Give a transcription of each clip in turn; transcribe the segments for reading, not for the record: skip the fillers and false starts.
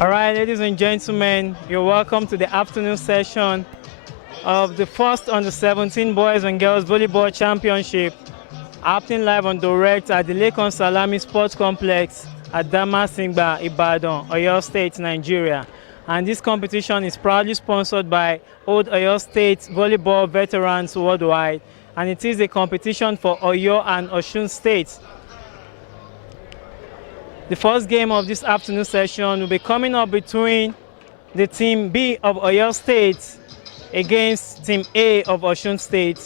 All right, ladies and gentlemen, you're welcome to the afternoon session of the first under 17 Boys and Girls Volleyball Championship, happening live on direct at the Lekon Salami Sports Complex at Damasingba, Ibadan, Oyo State, Nigeria. And this competition is proudly sponsored by Old Oyo State Volleyball Veterans Worldwide, and it is a competition for Oyo and Osun States. The first game of this afternoon session will be coming up between the Team B of Oyo State against Team A of Osun State.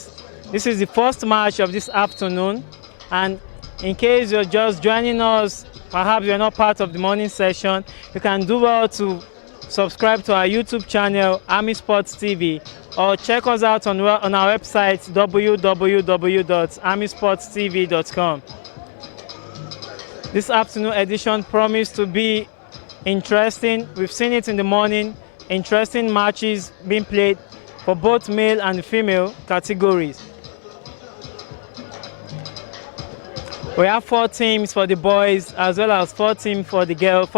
This is the first match of this afternoon, and in case you're just joining us, perhaps you're not part of the morning session, you can do well to subscribe to our YouTube channel, ArmiSports TV, or check us out on our website, www.armisportstv.com. This afternoon edition promised to be interesting. We've seen it in the morning. Interesting matches being played for both male and female categories. We have 4 teams for the boys as well as 4 teams for the girls.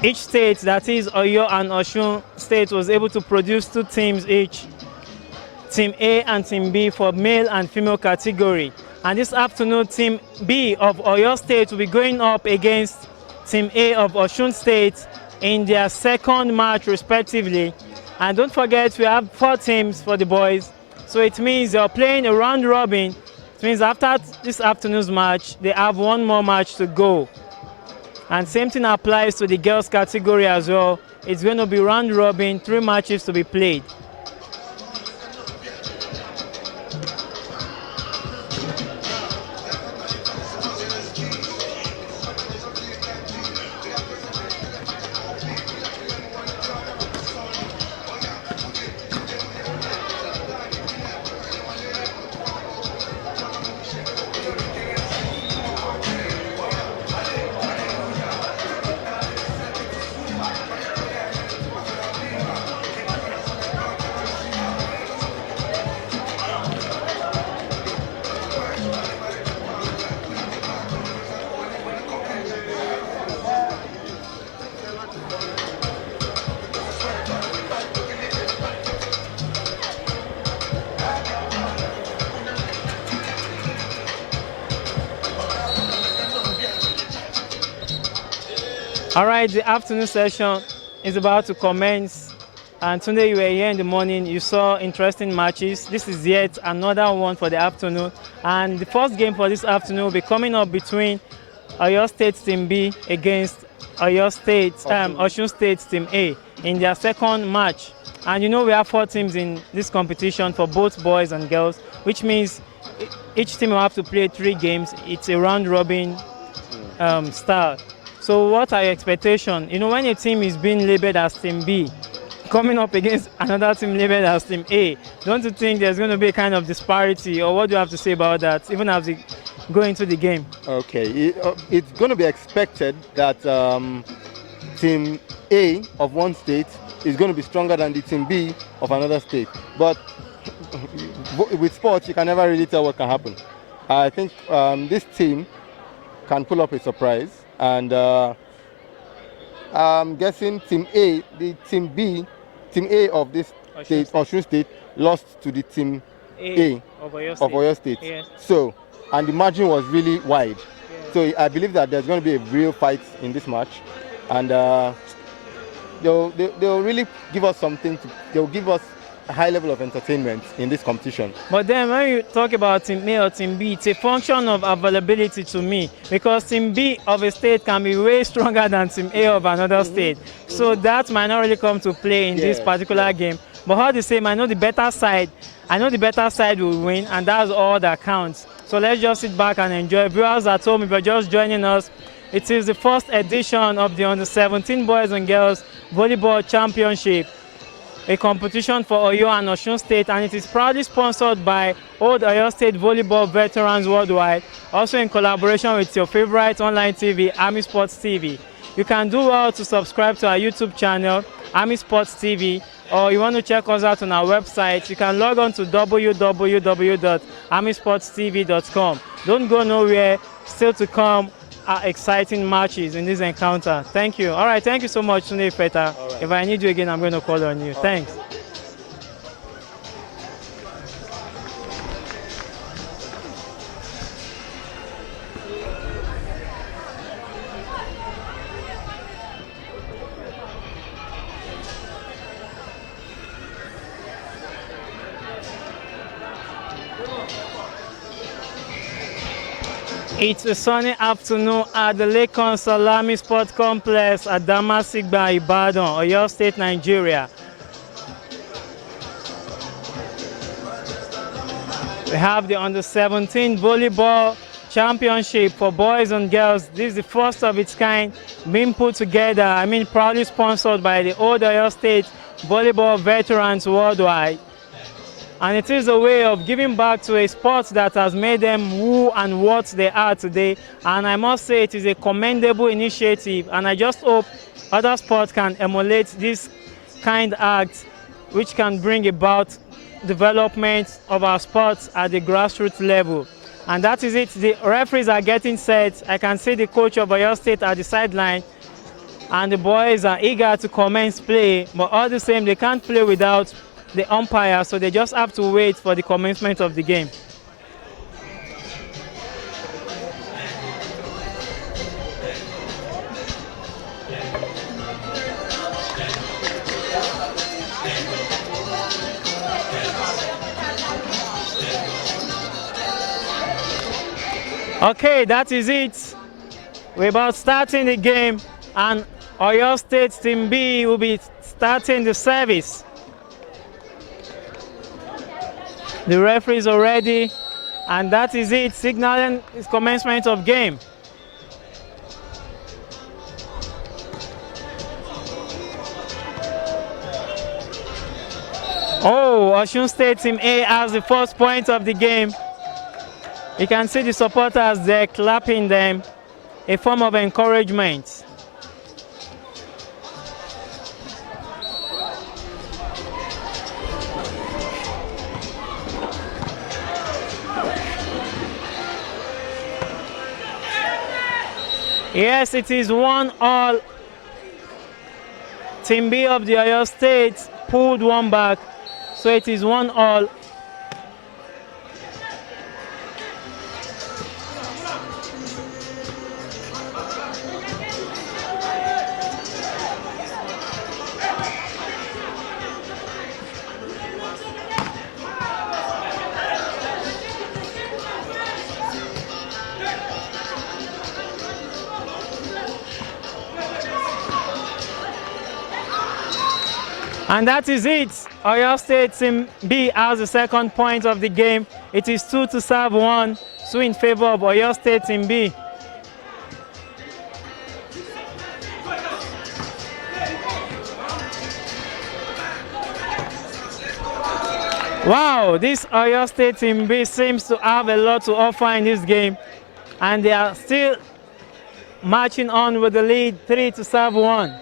Each state, that is Oyo and Osun State, was able to produce 2 teams each. Team A and Team B for male and female category. And this afternoon, Team B of Oyo State will be going up against Team A of Osun State in their second match respectively. And don't forget, we have 4 teams for the boys. So it means they're playing a round robin. It means after this afternoon's match, they have 1 more match to go. And same thing applies to the girls category as well. It's going to be round robin, 3 matches to be played. All right, the afternoon session is about to commence. And today you were here in the morning, you saw interesting matches. This is yet another one for the afternoon. And the first game for this afternoon will be coming up between Oyo State Team B against Osun State Team A in their second match. And you know we have 4 teams in this competition for both boys and girls, which means each team will have to play 3 games. It's a round robin style. So what are your expectations? You know, when a team is being labeled as Team B, coming up against another team labeled as Team A, don't you think there's going to be a kind of disparity, or what do you have to say about that, even as we go into the game? Okay, it's going to be expected that Team A of one state is going to be stronger than the Team B of another state. But with sports, you can never really tell what can happen. I think this team can pull up a surprise. And I'm guessing Team A, Team A of this state, Osun State, lost to the Team A of Oyo State. Yes. So, and the margin was really wide. Yeah. So I believe that there's going to be a real fight in this match, and they'll really give us something. They'll give us a high level of entertainment in this competition. But then when you talk about Team A or Team B, it's a function of availability to me, because Team B of a state can be way stronger than Team A of another state. So that might not really come to play in this particular game. But how they say, I know the better side will win, and that's all that counts. So let's just sit back and enjoy. Viewers at home, if you're just joining us, it is the first edition of the Under 17 Boys and Girls Volleyball Championship, a competition for Oyo and Osun State, and it is proudly sponsored by Old Oyo State Volleyball Veterans Worldwide, also in collaboration with your favorite online TV, ArmiSports TV. You can do well to subscribe to our YouTube channel, ArmiSports TV, or you want to check us out on our website, you can log on to www.armisportstv.com. Don't go nowhere. Still to come, exciting matches in this encounter. Thank you. All right, thank you so much, Tunde Feta. Right. If I need you again, I'm going to call on you. Thanks. It's a sunny afternoon at the Lekon Salami Sports Complex at Damasigba, Ibadan, Oyo State, Nigeria. We have the Under-17 Volleyball Championship for boys and girls. This is the first of its kind being put together, proudly sponsored by the old Oyo State volleyball veterans worldwide. And it is a way of giving back to a sport that has made them who and what they are today. And I must say it is a commendable initiative. And I just hope other sports can emulate this kind act, which can bring about development of our sports at the grassroots level. And that is it. The referees are getting set. I can see the coach of Oyo State at the sideline. And the boys are eager to commence play. But all the same, they can't play without the umpire, so they just have to wait for the commencement of the game. Okay, that is it. We're about starting the game, and Oyo State Team B will be starting the service. The referee is already, and that is it, signaling the commencement of game. Oh, Osun State Team A has the first point of the game. You can see the supporters there clapping them, a form of encouragement. Yes, it is 1-1. Team B of the Oyo State pulled one back, so it is 1-1. And that is it. Oyo State Team B has the second point of the game. It is 2-1, so in favor of Oyo State Team B. Wow, this Oyo State Team B seems to have a lot to offer in this game. And they are still marching on with the lead, 3-1.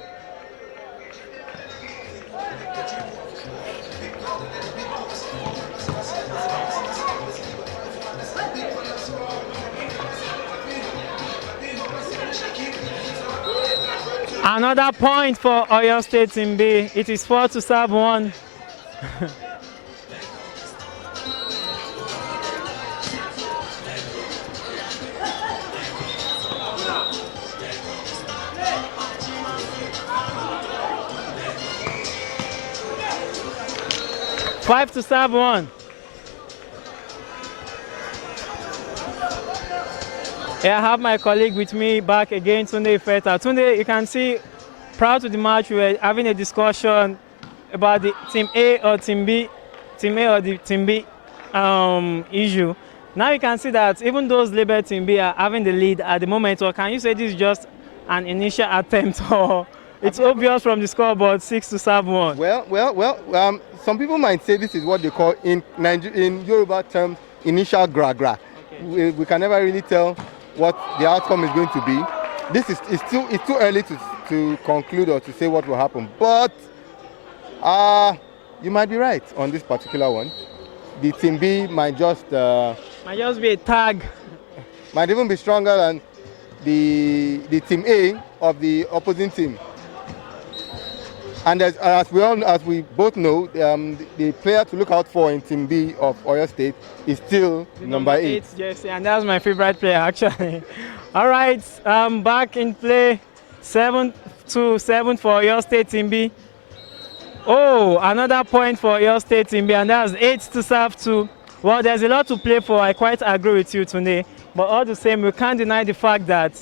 Another point for Oyo State Team B. It is 4-1. Five to 7-1. Yeah, I have my colleague with me back again, Tunde Feta. Tunde, you can see, prior to the match, we were having a discussion about the Team A or Team B, Team A or the Team B issue. Now you can see that even those labeled Team B are having the lead at the moment. Or can you say this is just an initial attempt, or it's obvious from the scoreboard, 6-7-1? Well. Some people might say this is what they call in Yoruba terms initial gra-gra. Okay. We can never really tell what the outcome is going to be. It's too early to conclude or to say what will happen. But you might be right on this particular one. The Team B might just be a tag. Might even be stronger than the team A of the opposing team. And as we both know, the player to look out for in Team B of Oyo State is still number 8. Jersey, and that's my favorite player actually. All right, back in play, 7-7 for Oyo State Team B. Oh, another point for Oyo State Team B, and that's 8-2. Well, there's a lot to play for. I quite agree with you today, but all the same, we can't deny the fact that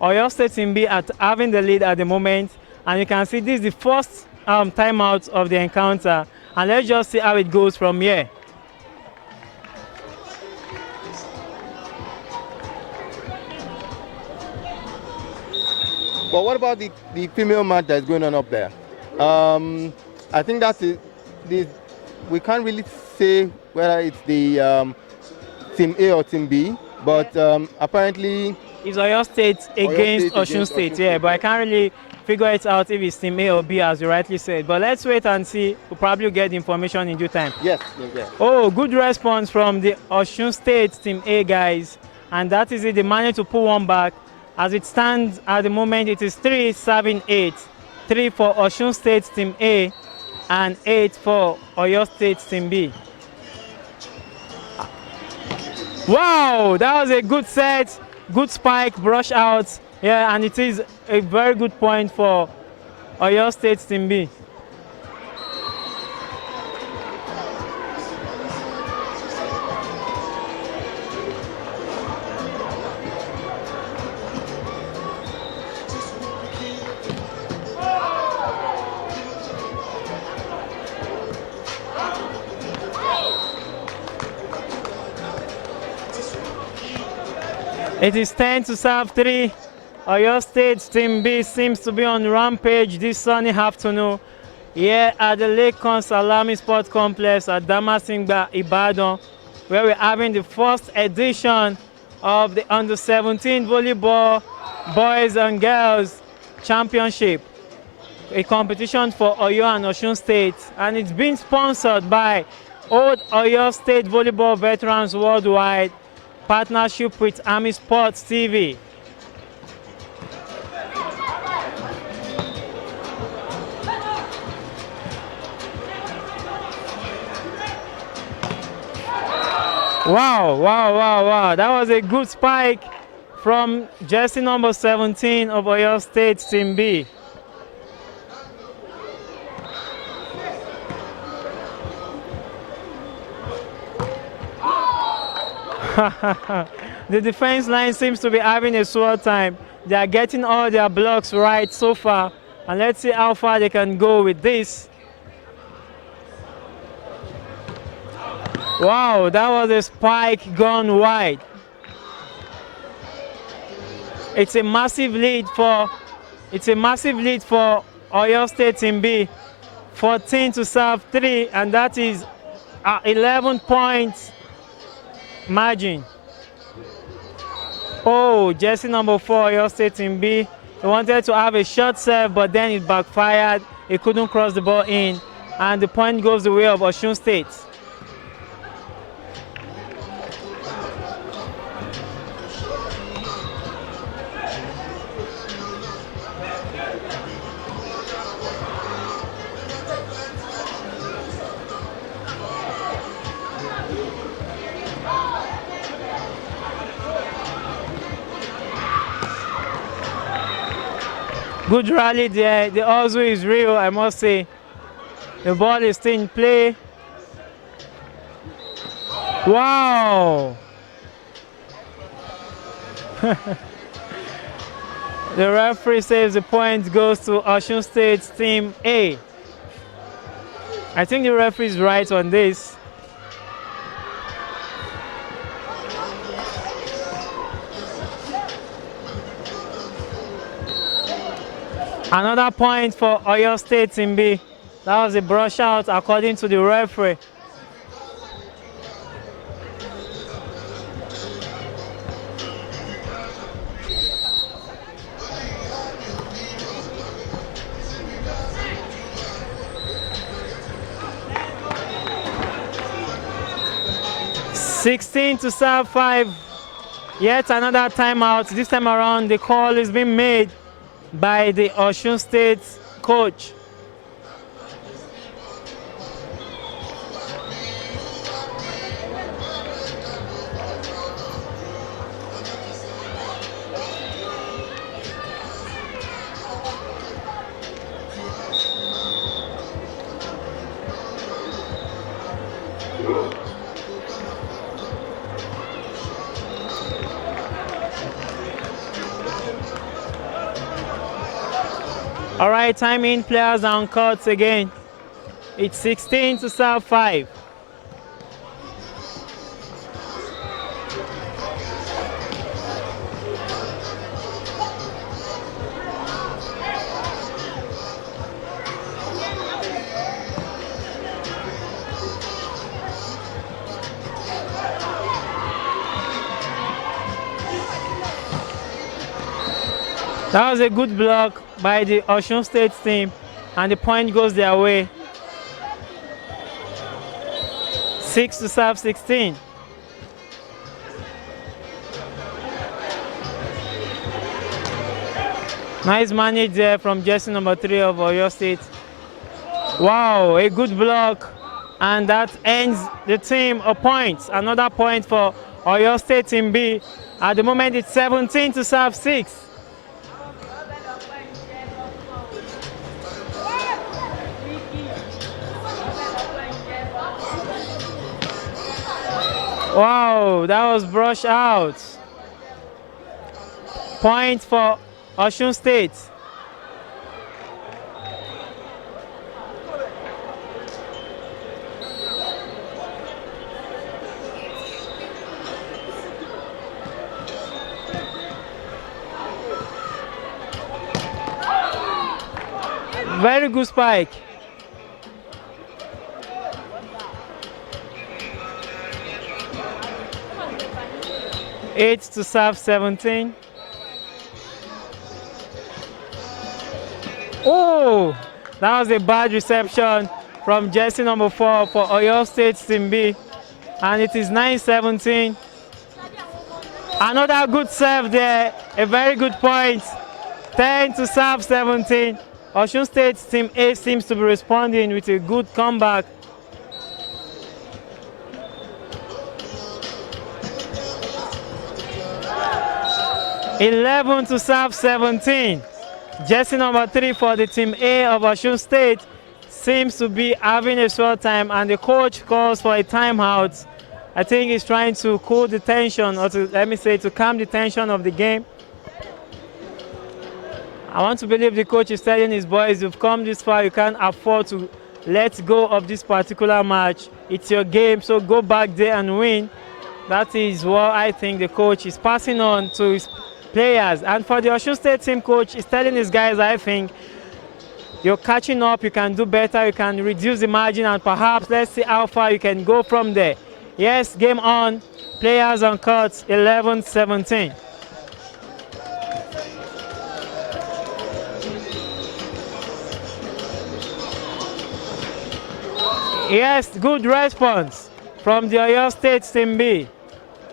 Oyo State Team B are having the lead at the moment. And you can see this is the first timeout of the encounter. And let's just see how it goes from here. But what about the female match that's going on up there? I think that's we can't really say whether it's the Team A or Team B, but apparently... It's Oyo State against Osun State, yeah, but I can't really figure it out if it's Team A or B, as you rightly said. But let's wait and see. We'll probably get the information in due time. Yes. Oh, good response from the Osun State Team A guys. And that is it. They managed to pull one back. As it stands at the moment, it is 3-7-8. 3 for Osun State Team A and 8 for Oyo State Team B. Wow, that was a good set. Good spike, brush out. Yeah, and it is a very good point for Oyo State Team B. It is 10-3. Oyo State Team B seems to be on rampage this sunny afternoon here at the Lakons ArmiSports Complex at Damasingba, Ibadan, where we're having the first edition of the Under-17 Volleyball Boys and Girls Championship, a competition for Oyo and Osun State, and it's been sponsored by Old Oyo State Volleyball Veterans Worldwide, partnership with ArmiSports TV. Wow. That was a good spike from jersey number 17 of Oyo State Team B. The defense line seems to be having a slow time. They are getting all their blocks right so far, and let's see how far they can go with this. Wow, that was a spike gone wide. It's a massive lead for Oyo State Team B, 14-3, and that is 11 points margin. Oh, jersey number 4, Oyo State Team B. They wanted to have a short serve, but then it backfired. It couldn't cross the ball in, and the point goes the way of Osun State. Good rally there. The hustle is real, I must say. The ball is still in play. Wow! The referee says the point goes to Osun State Team A. I think the referee is right on this. Another point for Oyo State Team B. That was a brush out according to the referee. (16-5). Yet another timeout. This time around, the call is being made by the Osun State coach. All right, time in, players on court again. It's 16 to serve 5. That was a good block by the Osun State team, and the point goes their way. 6 to serve 16. Nice manage there from jersey number 3 of Oyo State. Wow, a good block, and that ends the team a point. Another point for Oyo State team B. At the moment, it's 17 to serve 6. Wow, that was brushed out. Point for Osun State. Very good spike. Eight to serve 17. Oh, that was a bad reception from jersey number 4 for Oyo State Team B. And it is 9-17. Another good serve there, a very good point. 10 to serve 17. Osun State Team A seems to be responding with a good comeback. (11 to serve 17). Jersey number 3 for the Team A of Osun State seems to be having a short time, and the coach calls for a timeout. I think he's trying to cool the tension, or to calm the tension of the game. I want to believe the coach is telling his boys, you've come this far, you can't afford to let go of this particular match. It's your game, so go back there and win. That is what I think the coach is passing on to his players. And for the Osun State team, coach is telling his guys, I think, you're catching up, you can do better, you can reduce the margin, and perhaps let's see how far you can go from there. Yes, game on, players on court, 11-17. Yes, good response from the Oyo State Team B.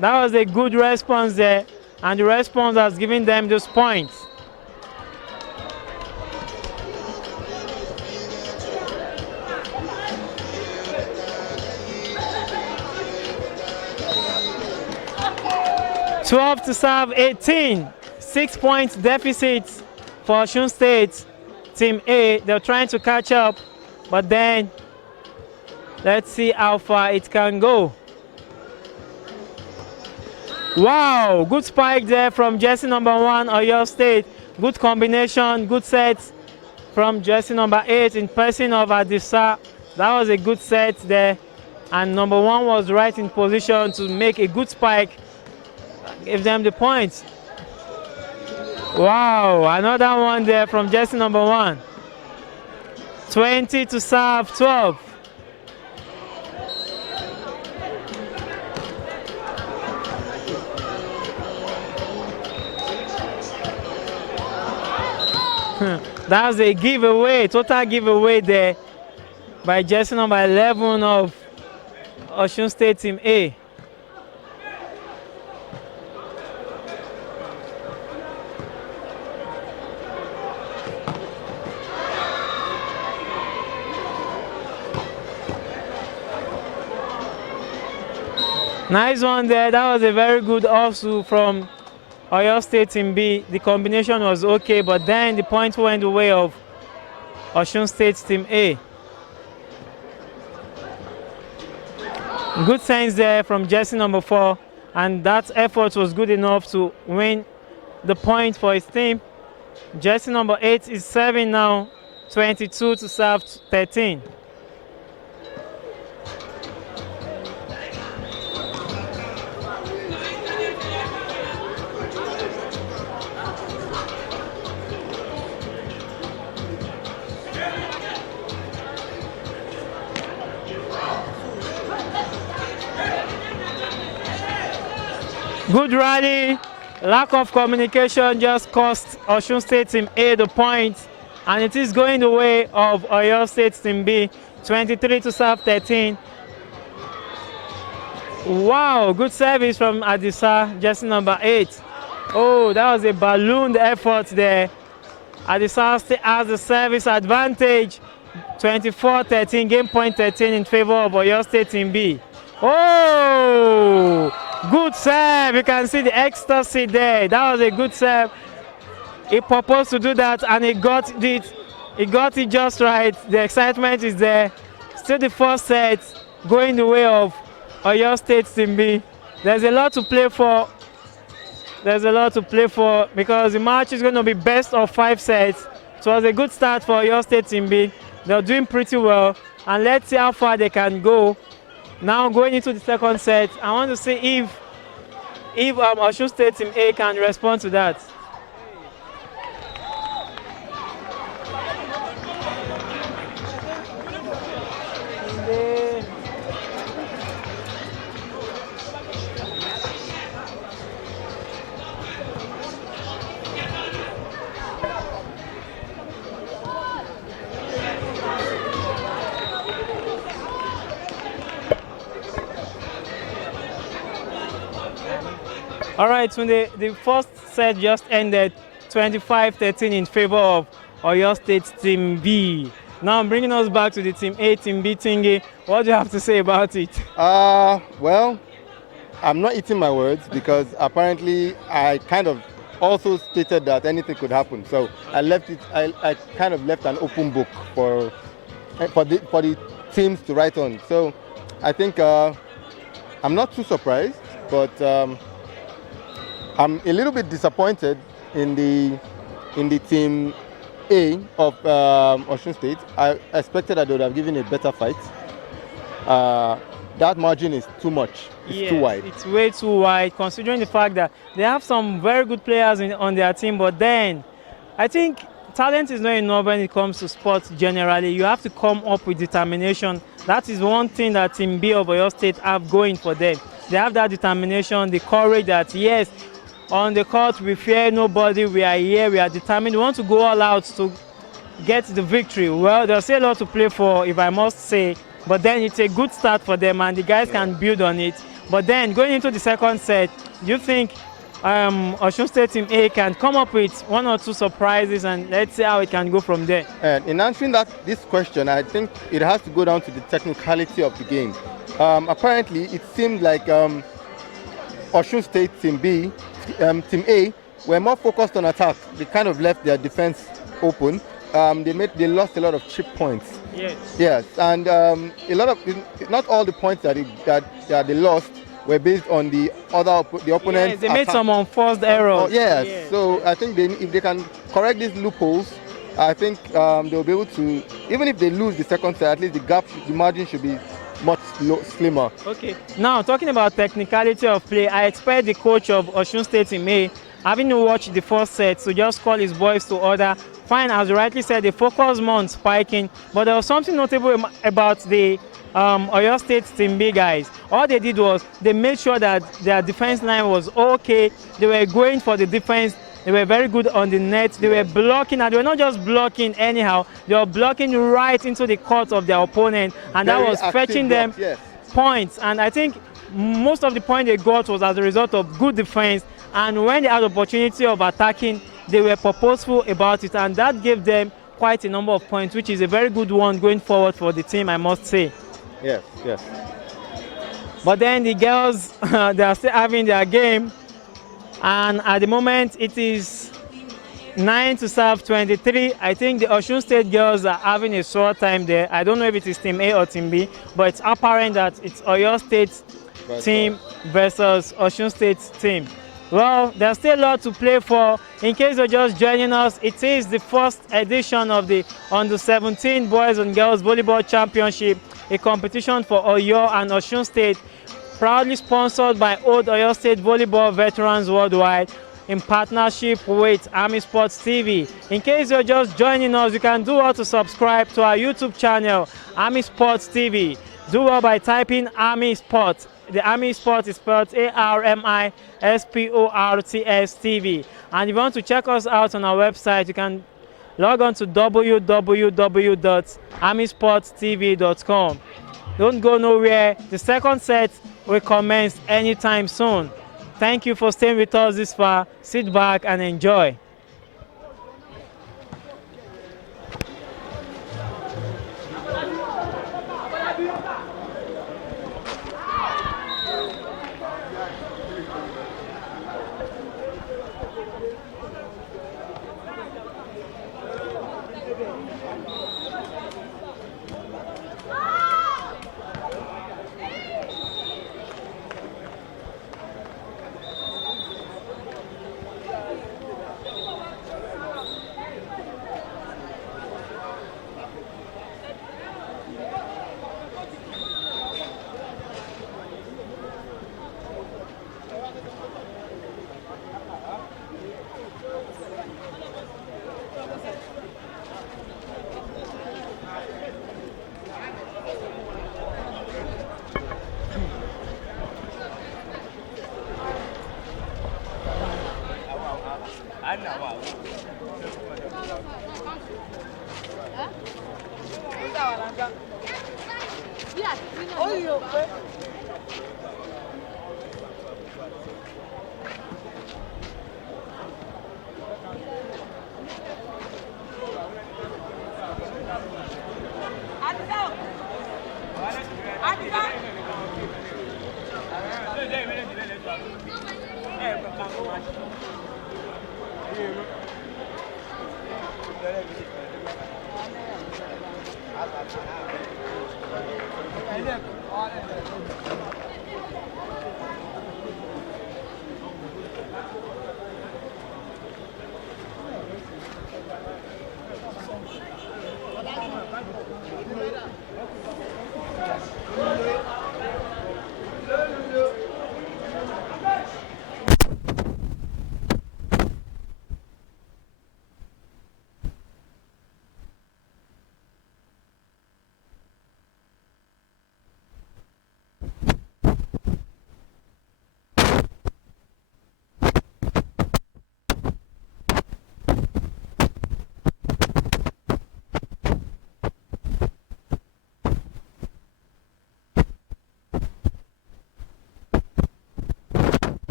That was a good response there, and the response has given them those points. (12 to serve 18). 6 points deficit for Osun State Team A. They're trying to catch up, but then let's see how far it can go. Wow, good spike there from jersey number 1, Oyo State. Good combination, good set from jersey number 8 in person of Adisa. That was a good set there. And number 1 was right in position to make a good spike. Give them the points. Wow, another one there from jersey number 1. 20 to serve 12. That was a giveaway, total giveaway there by jersey number 11 of Osun State Team A. Nice one there. That was a very good offsuit from Oyo State Team B. The combination was okay, but then the point went the way of Osun State Team A. Good sense there from jersey number 4, and that effort was good enough to win the point for his team. Jersey number 8 is serving now, 22 to serve 13. Good rally, lack of communication just cost Osun State Team A the point, and it is going the way of Oyo State Team B, 23 to serve 13. Wow, good service from Adisa, jersey number 8. Oh, that was a ballooned effort there. Adisa still has the service advantage, 24-13, game point 13 in favor of Oyo State Team B. Oh! Good serve, you can see the ecstasy there. That was a good serve. He proposed to do that and he got it just right. The excitement is there. Still the first set going the way of Oyo State Team B. There's a lot to play for. There's a lot to play for because the match is going to be best of 5 sets. It was a good start for Oyo State Team B. They're doing pretty well, and let's see how far they can go. Now going into the second set, I want to see if Osun State Team A can respond to that. All right, so the first set just ended 25-13 in favor of Oyo State Team B. Now I'm bringing us back to the Team A, Team B thingy. What do you have to say about it? Well, I'm not eating my words because apparently I kind of also stated that anything could happen. So I left it. I kind of left an open book for the teams to write on. So I think I'm not too surprised, but I'm a little bit disappointed in the Team A of Osun State. I expected that they would have given a better fight. That margin is too much. It's too wide. It's way too wide, considering the fact that they have some very good players on their team. But then, I think talent is not enough when it comes to sports generally. You have to come up with determination. That is one thing that Team B of Oyo State have going for them. They have that determination, the courage that, yes, on the court we fear nobody, we are here, we are determined, we want to go all out to get the victory. Well, there's still a lot to play for, if I must say, but then it's a good start for them and the guys can build on it. But then going into the second set, do you think Osun State Team A can come up with 1 or 2 surprises, and let's see how it can go from there? And in answering this question, I think it has to go down to the technicality of the game. Apparently, it seemed like Osun State Team B, Team A, were more focused on attack. They kind of left their defense open. They lost a lot of chip points. Yes, and not all the points that they lost were based on the opponent. Yes, they made some unforced errors. Yes, so I think if they can correct these loopholes, I think they'll be able to. Even if they lose the second set, at least the margin should be much slimmer. Okay. Now talking about technicality of play, I expect the coach of Osun State Team A, having watched the first set, to just call his boys to order. Fine, as you rightly said, they focused more on spiking, but there was something notable about the Oyo State Team B guys. All they did was they made sure that their defense line was okay. They were going for the defense. They were very good on the net. They were blocking, and they were not just blocking anyhow. They were blocking right into the court of their opponent, and that was fetching them points. And I think most of the points they got was as a result of good defense. And when they had the opportunity of attacking, they were purposeful about it, and that gave them quite a number of points, which is a very good one going forward for the team, I must say. Yes, yes. But then the girls, they are still having their game. And at the moment, it is 9 to serve 23. I think the Osun State girls are having a short time there. I don't know if it is Team A or Team B, but it's apparent that it's Oyo State team versus Osun State team. Well, there's still a lot to play for. In case you're just joining us, it is the first edition of the Under-17 Boys and Girls Volleyball Championship, a competition for Oyo and Osun State, proudly sponsored by Old Oyo State Volleyball Veterans Worldwide in partnership with ArmiSports TV. In case you're just joining us, you can do well to subscribe to our YouTube channel, ArmiSports TV. Do well by typing ArmiSports. The ArmiSports is spelled ArmiSports TV. And if you want to check us out on our website, you can log on to www.armisportstv.com. Don't go nowhere. The second set will commence anytime soon. Thank you for staying with us this far. Sit back and enjoy.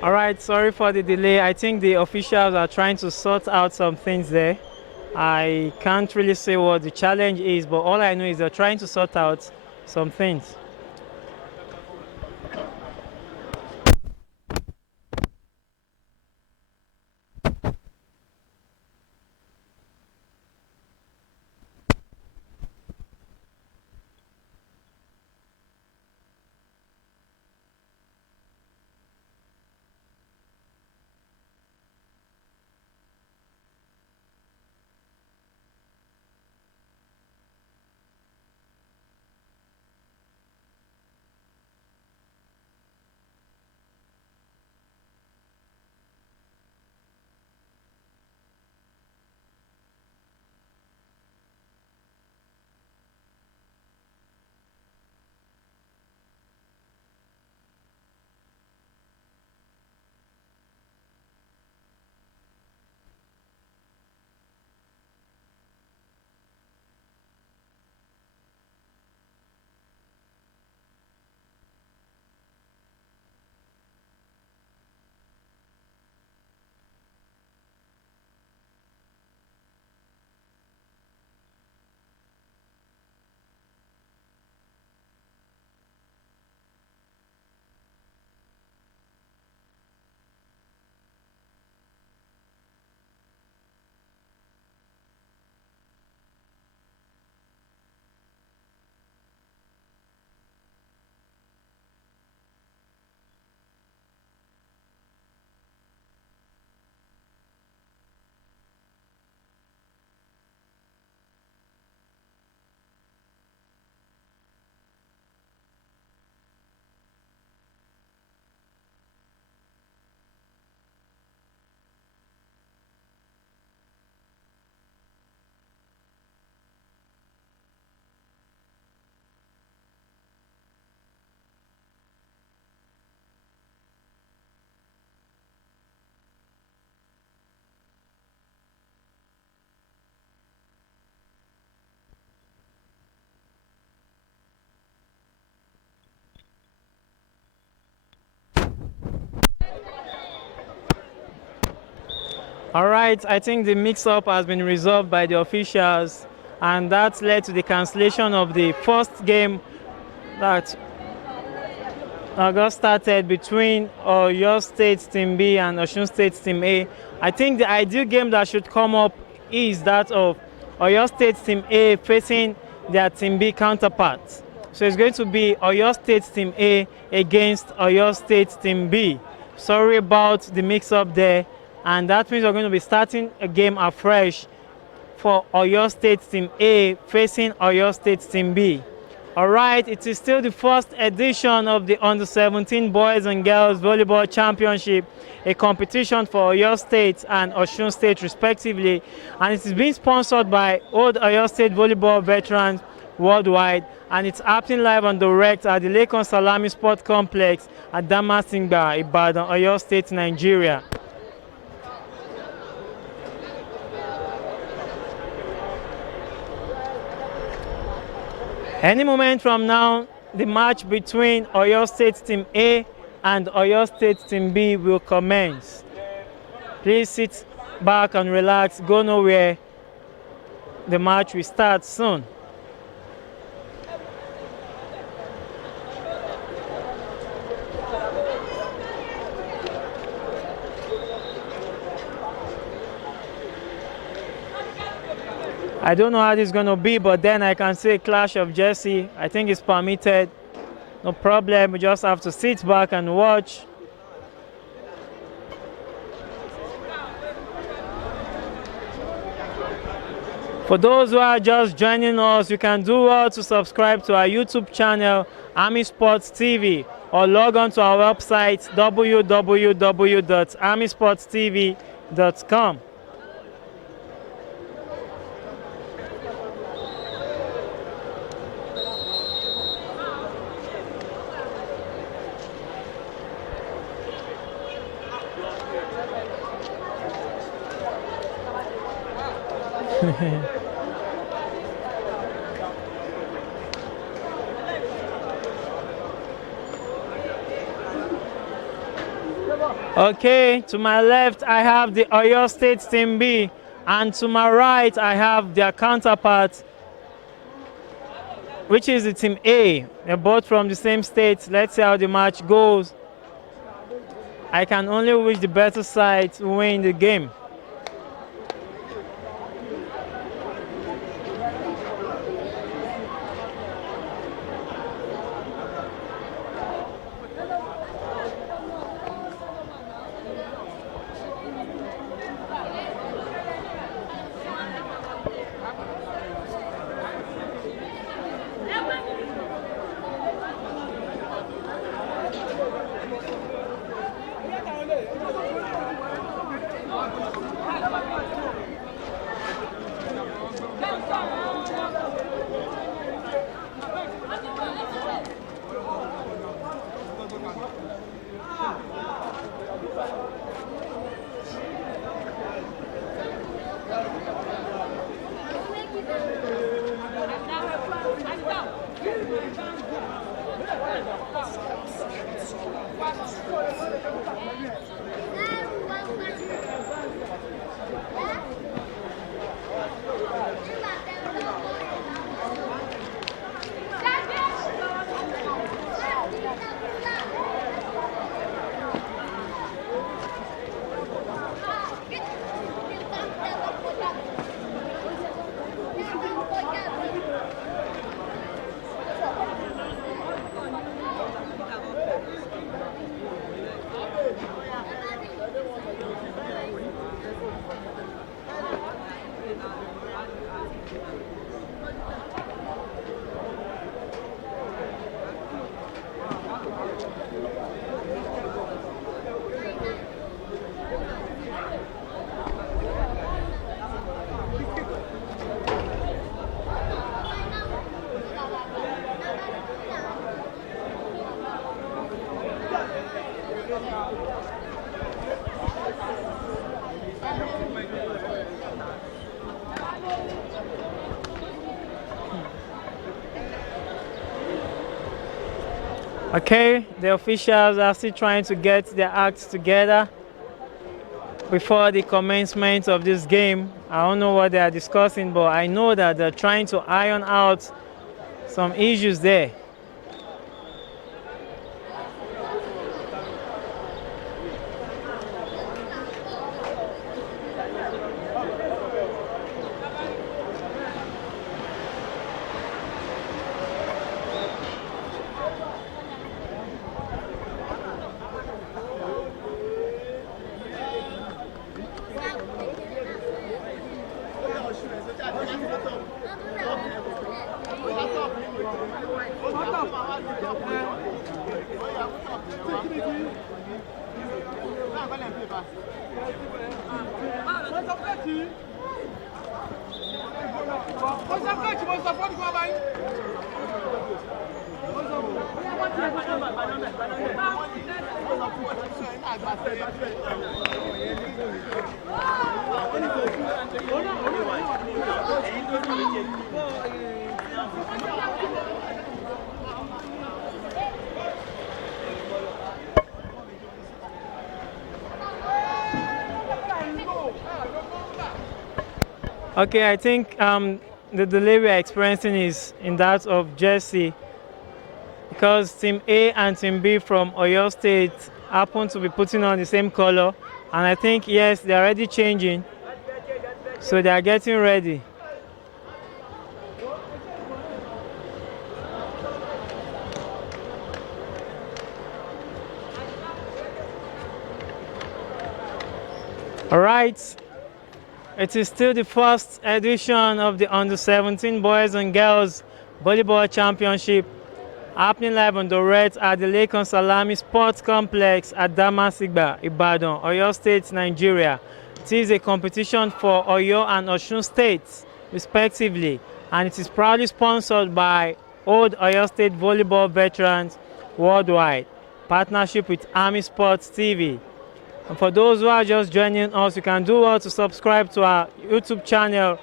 All right, sorry for the delay. I think the officials are trying to sort out some things there. I can't really say what the challenge is, but all I know is they're trying to sort out some things. All right, I think the mix-up has been resolved by the officials, and that led to the cancellation of the first game that got started between Oyo State Team B and Osun State Team A. I think the ideal game that should come up is that of Oyo State Team A facing their Team B counterparts. So it's going to be Oyo State Team A against Oyo State Team B. Sorry about the mix-up there, and that means we're going to be starting a game afresh for Oyo State Team A facing Oyo State Team B. All right, it is still the first edition of the Under-17 Boys and Girls Volleyball Championship, a competition for Oyo State and Osun State respectively, and it is being sponsored by old Oyo State volleyball veterans worldwide, and it's happening live and direct at the Lake Salami Sport Complex at Damasingba, Ibadan, Oyo State, Nigeria. Any moment from now, the match between Oyo State Team A and Oyo State Team B will commence. Please sit back and relax, go nowhere. The match will start soon. I don't know how this is going to be, but then I can say clash of jersey. I think it's permitted. No problem. We just have to sit back and watch. For those who are just joining us, you can do well to subscribe to our YouTube channel, ArmiSports TV, or log on to our website, www.armisportstv.com. Okay, to my left I have the Oyo State Team B, and to my right I have their counterpart, which is the Team A. They're both from the same state. Let's see how the match goes. I can only wish the better side to win the game. Okay, the officials are still trying to get their acts together. before the commencement of this game. I don't know what they are discussing, but I know that they're trying to iron out some issues there. Okay, I think the delay we are experiencing is in that of Jersey, because Team A and Team B from Oyo State happen to be putting on the same color, and I think, yes, they're already changing, so they are getting ready. All right. It is still the first edition of the Under-17 Boys and Girls Volleyball Championship, happening live on direct at the Lake Salami Sports Complex at Damasigba, Ibadan, Oyo State, Nigeria. It is a competition for Oyo and Osun States, respectively, and it is proudly sponsored by Old Oyo State Volleyball Veterans Worldwide, partnership with ArmiSports TV. And for those who are just joining us, you can do well to subscribe to our YouTube channel,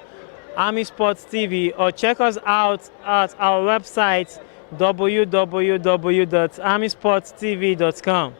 ArmiSports TV, or check us out at our website, www.armisportstv.com.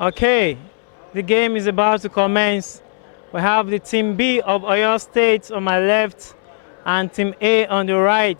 Okay, the game is about to commence. We have the Team B of Oyo State on my left and Team A on the right.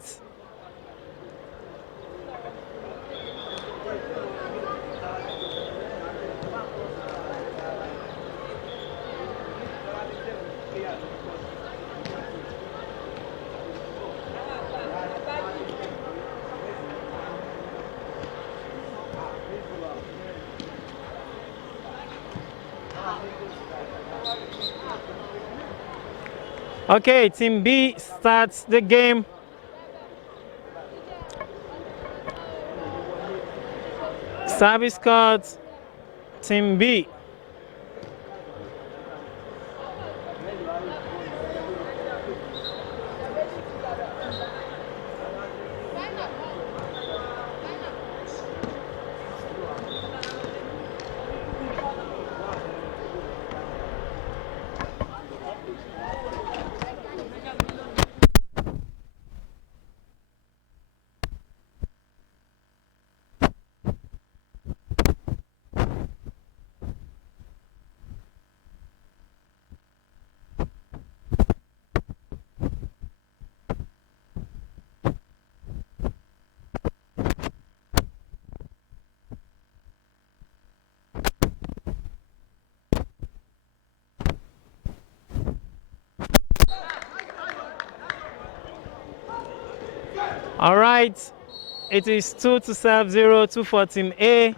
Okay, Team B starts the game. Service cards, Team B. All right, it is 2-0, 2 for Team A.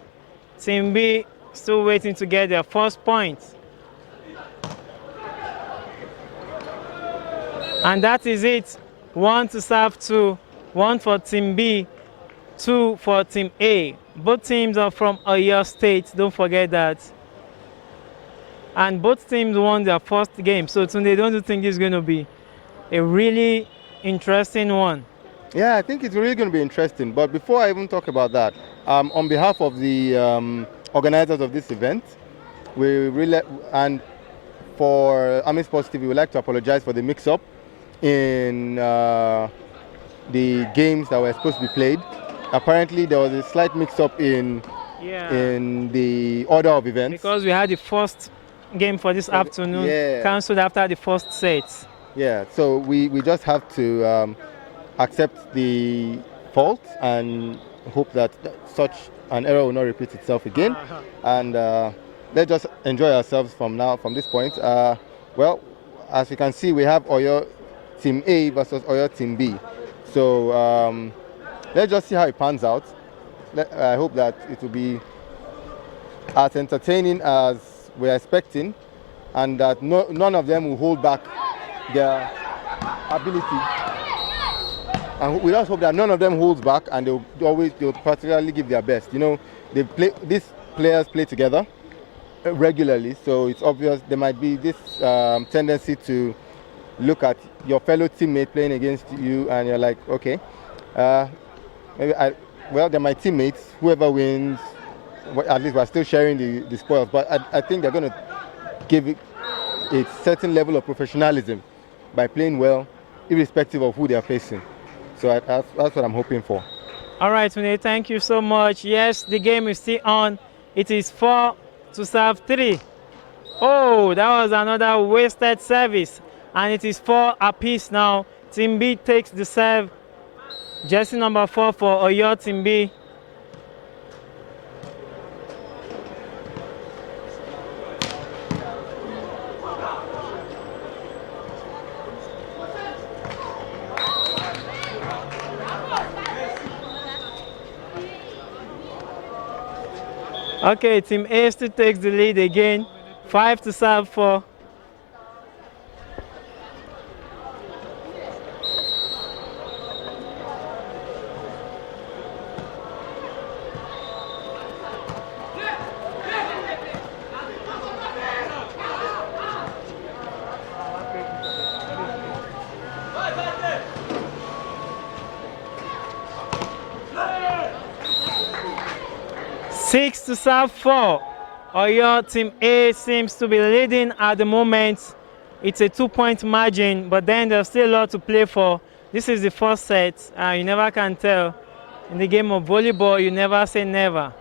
Team B still waiting to get their first point. And that is it. 1 to serve 2, 1 for Team B, 2 for Team A. Both teams are from Oyo State, don't forget that. And both teams won their first game. So Tunde, don't you think this is going to be a really interesting one? Yeah, I think it's really going to be interesting. But before I even talk about that, on behalf of the organizers of this event, and for ArmiSports TV, we would like to apologize for the mix-up in the games that were supposed to be played. Apparently, there was a slight mix-up in the order of events. Because we had the first game for this afternoon cancelled after the first set. Yeah, so we just have to accept the fault and hope that such an error will not repeat itself again. And let's just enjoy ourselves from this point. Well, as you can see, we have Oyo Team A versus Oyo Team B. So let's just see how it pans out. I hope that it will be as entertaining as we're expecting, and that none of them will hold back their ability. And we just hope that none of them holds back, and they'll particularly give their best. You know, these players play together regularly, so it's obvious there might be this tendency to look at your fellow teammate playing against you, and you're like, okay, they're my teammates. Whoever wins, at least we're still sharing the spoils. But I think they're going to give it a certain level of professionalism by playing well, irrespective of who they're facing. So that's what I'm hoping for. All right, Tunde, thank you so much. Yes, the game is still on. It is 4 to serve 3. Oh, that was another wasted service. And it is 4 apiece now. Team B takes the serve. Jersey number 4 for Oyo Team B. Okay, Team A still takes the lead again. 5 to serve 4. Six to serve 4. Oyo Team A seems to be leading at the moment. It's a 2-point margin, but then there's still a lot to play for. This is the first set. You never can tell. In the game of volleyball, you never say never.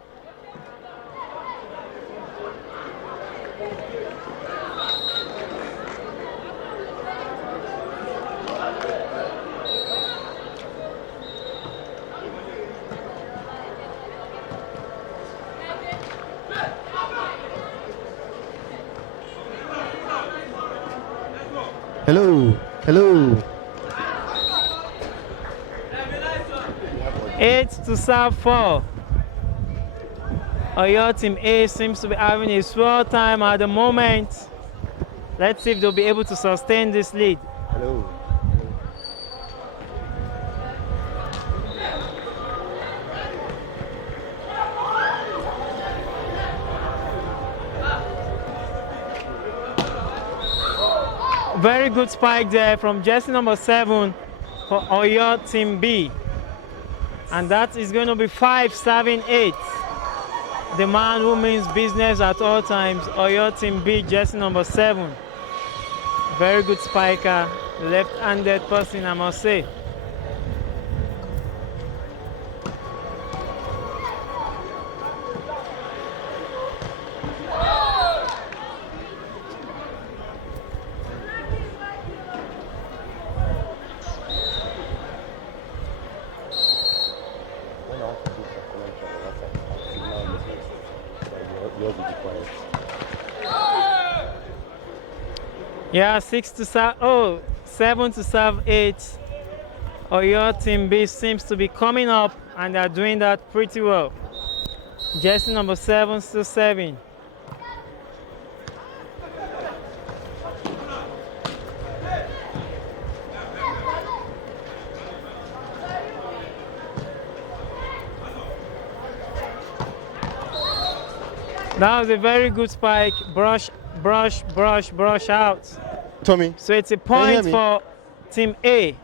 Hello, hello. 8 to serve 4. Oyo Team A seems to be having a swell time at the moment. Let's see if they'll be able to sustain this lead. Hello. Very good spike there from jersey number 7 for Oyo Team B. And that is going to be 5 serving 8. The man who means business at all times, Oyo Team B, jersey number 7. Very good spiker, left-handed person, I must say. Yeah, 7 to serve 8. Oyo Team B seems to be coming up, and they're doing that pretty well. Jersey number 7 still serving. That was a very good spike. Brush, brush, brush, brush out. Tommy. So it's a point for Team A.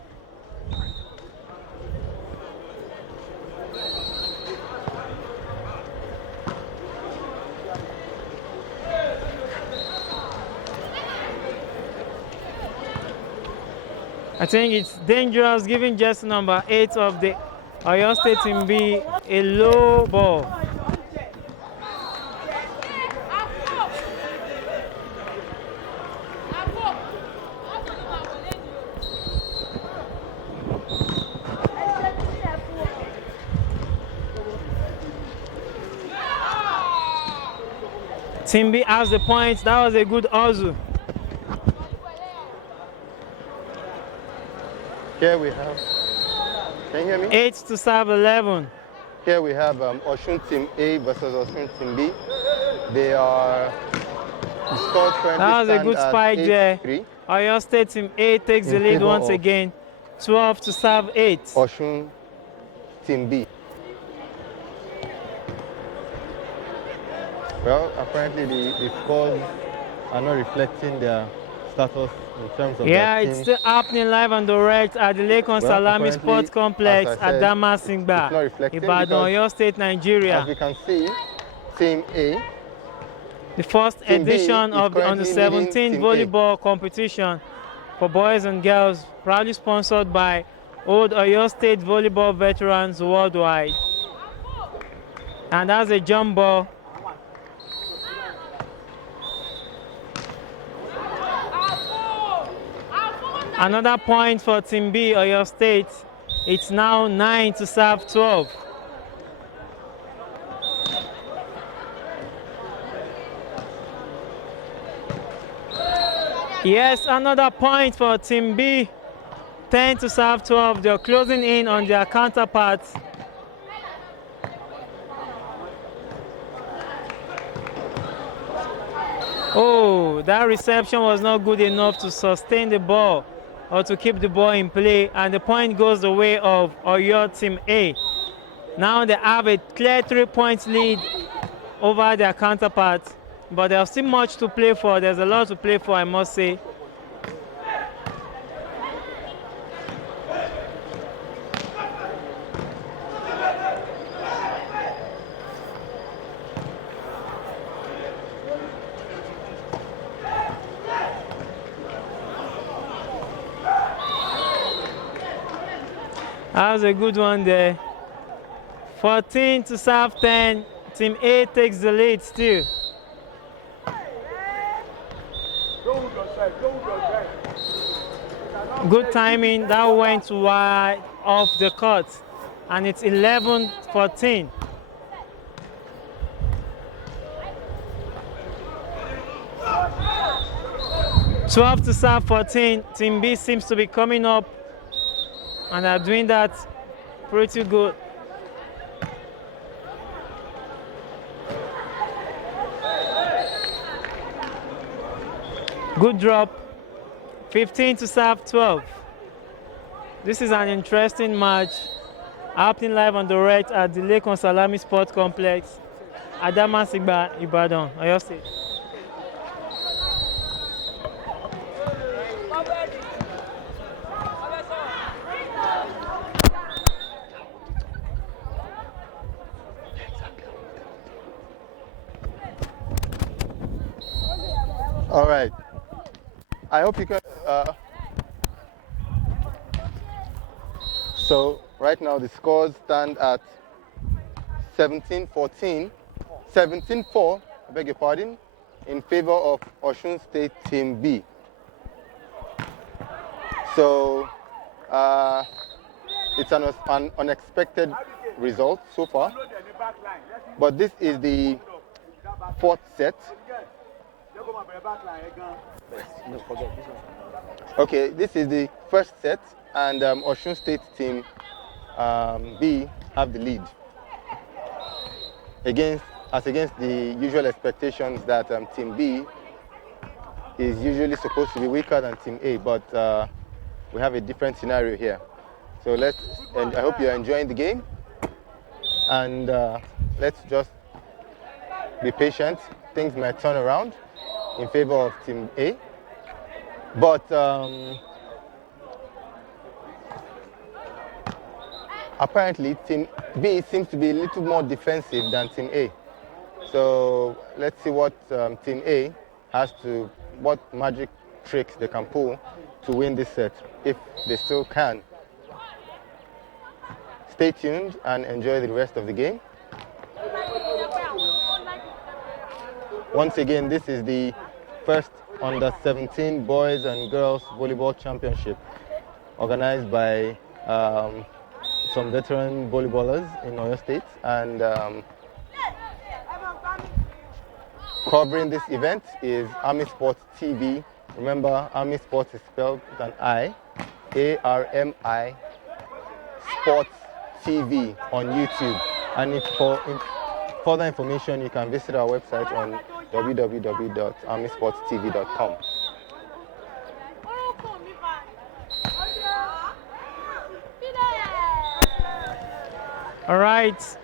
I think it's dangerous giving jersey number 8 of the Oyo State Team B a low ball. Team B has the points. That was a good hustle. Here we have, can you hear me? 8 to serve 11. Here we have Osun Team A versus Osun Team B. They are, the score currently That was a good spike there. Oyo State Team A takes the lead once again. 12 to serve 8. Osun Team B. Well, apparently the scores are not reflecting their status in terms of it's still happening live on direct at the Lekon Salami Sports Complex at Damasingba, Ibadan, Oyo State, Nigeria. As we can see, Team A, the first edition of the Under 17 volleyball competition for boys and girls, proudly sponsored by old Oyo State volleyball veterans worldwide. And that's a jump ball. Another point for Team B, Oyo State. It's now 9 to serve 12. Yes, another point for Team B. 10 to serve 12. They're closing in on their counterparts. Oh, that reception was not good enough to sustain the ball or to keep the ball in play, and the point goes the way of Oyo Team A. Now they have a clear 3 points lead over their counterparts, but there's still much to play for. There's a lot to play for, I must say. That was a good one there. 14 to serve 10. Team A takes the lead still. Good timing. That went wide off the court. And it's 11-14. (12 to serve 14). Team B seems to be coming up, and they're doing that pretty good. Good drop. 15 to serve 12. This is an interesting match happening live on direct at the Lekon Salami Sports Complex, Adamasingba, Ibadan, Oyo State. All right. I hope you can. So right now the scores stand at 17-14, 17-4. I beg your pardon, in favor of Osun State Team B. So it's an unexpected result so far, but this is the fourth set. Okay, this is the first set, and Osun State team B have the lead against the usual expectations that team B is usually supposed to be weaker than team A, but we have a different scenario here. So I hope you're enjoying the game, and let's just be patient. Things might turn around in favor of team A, but apparently team B seems to be a little more defensive than team A. So let's see what team A what magic tricks they can pull to win this set, if they still can. Stay tuned and enjoy the rest of the game. Once again, this is the first under-17 boys and girls volleyball championship organized by some veteran volleyballers in Oyo State, and covering this event is ArmiSports TV. Remember, ArmiSports is spelled with an I, A-R-M-I, Sports TV on YouTube. And for further information, you can visit our website on www.armisportstv.com. All right.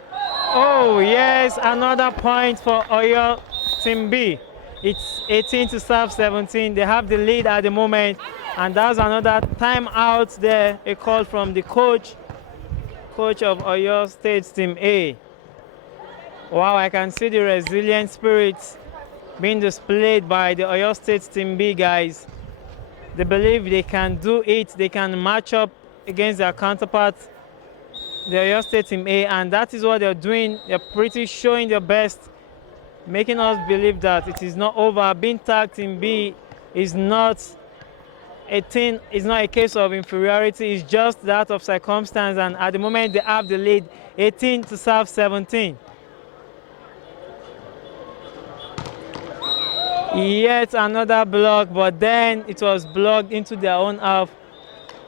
Oh, yes, another point for Oyo Team B. It's 18 to serve 17. They have the lead at the moment. And that's another timeout there, a call from the coach of Oyo State Team A. Wow, I can see the resilient spirit being displayed by the Oyo State Team B guys. They believe they can do it. They can match up against their counterparts, the Oyo State Team A, and that is what they're doing. They're pretty showing their best, making us believe that it is not over. Being tagged Team B is not a thing, it's not a case of inferiority, it's just that of circumstance, and at the moment they have the lead, 18 to serve 17. Yet another block, but then it was blocked into their own half.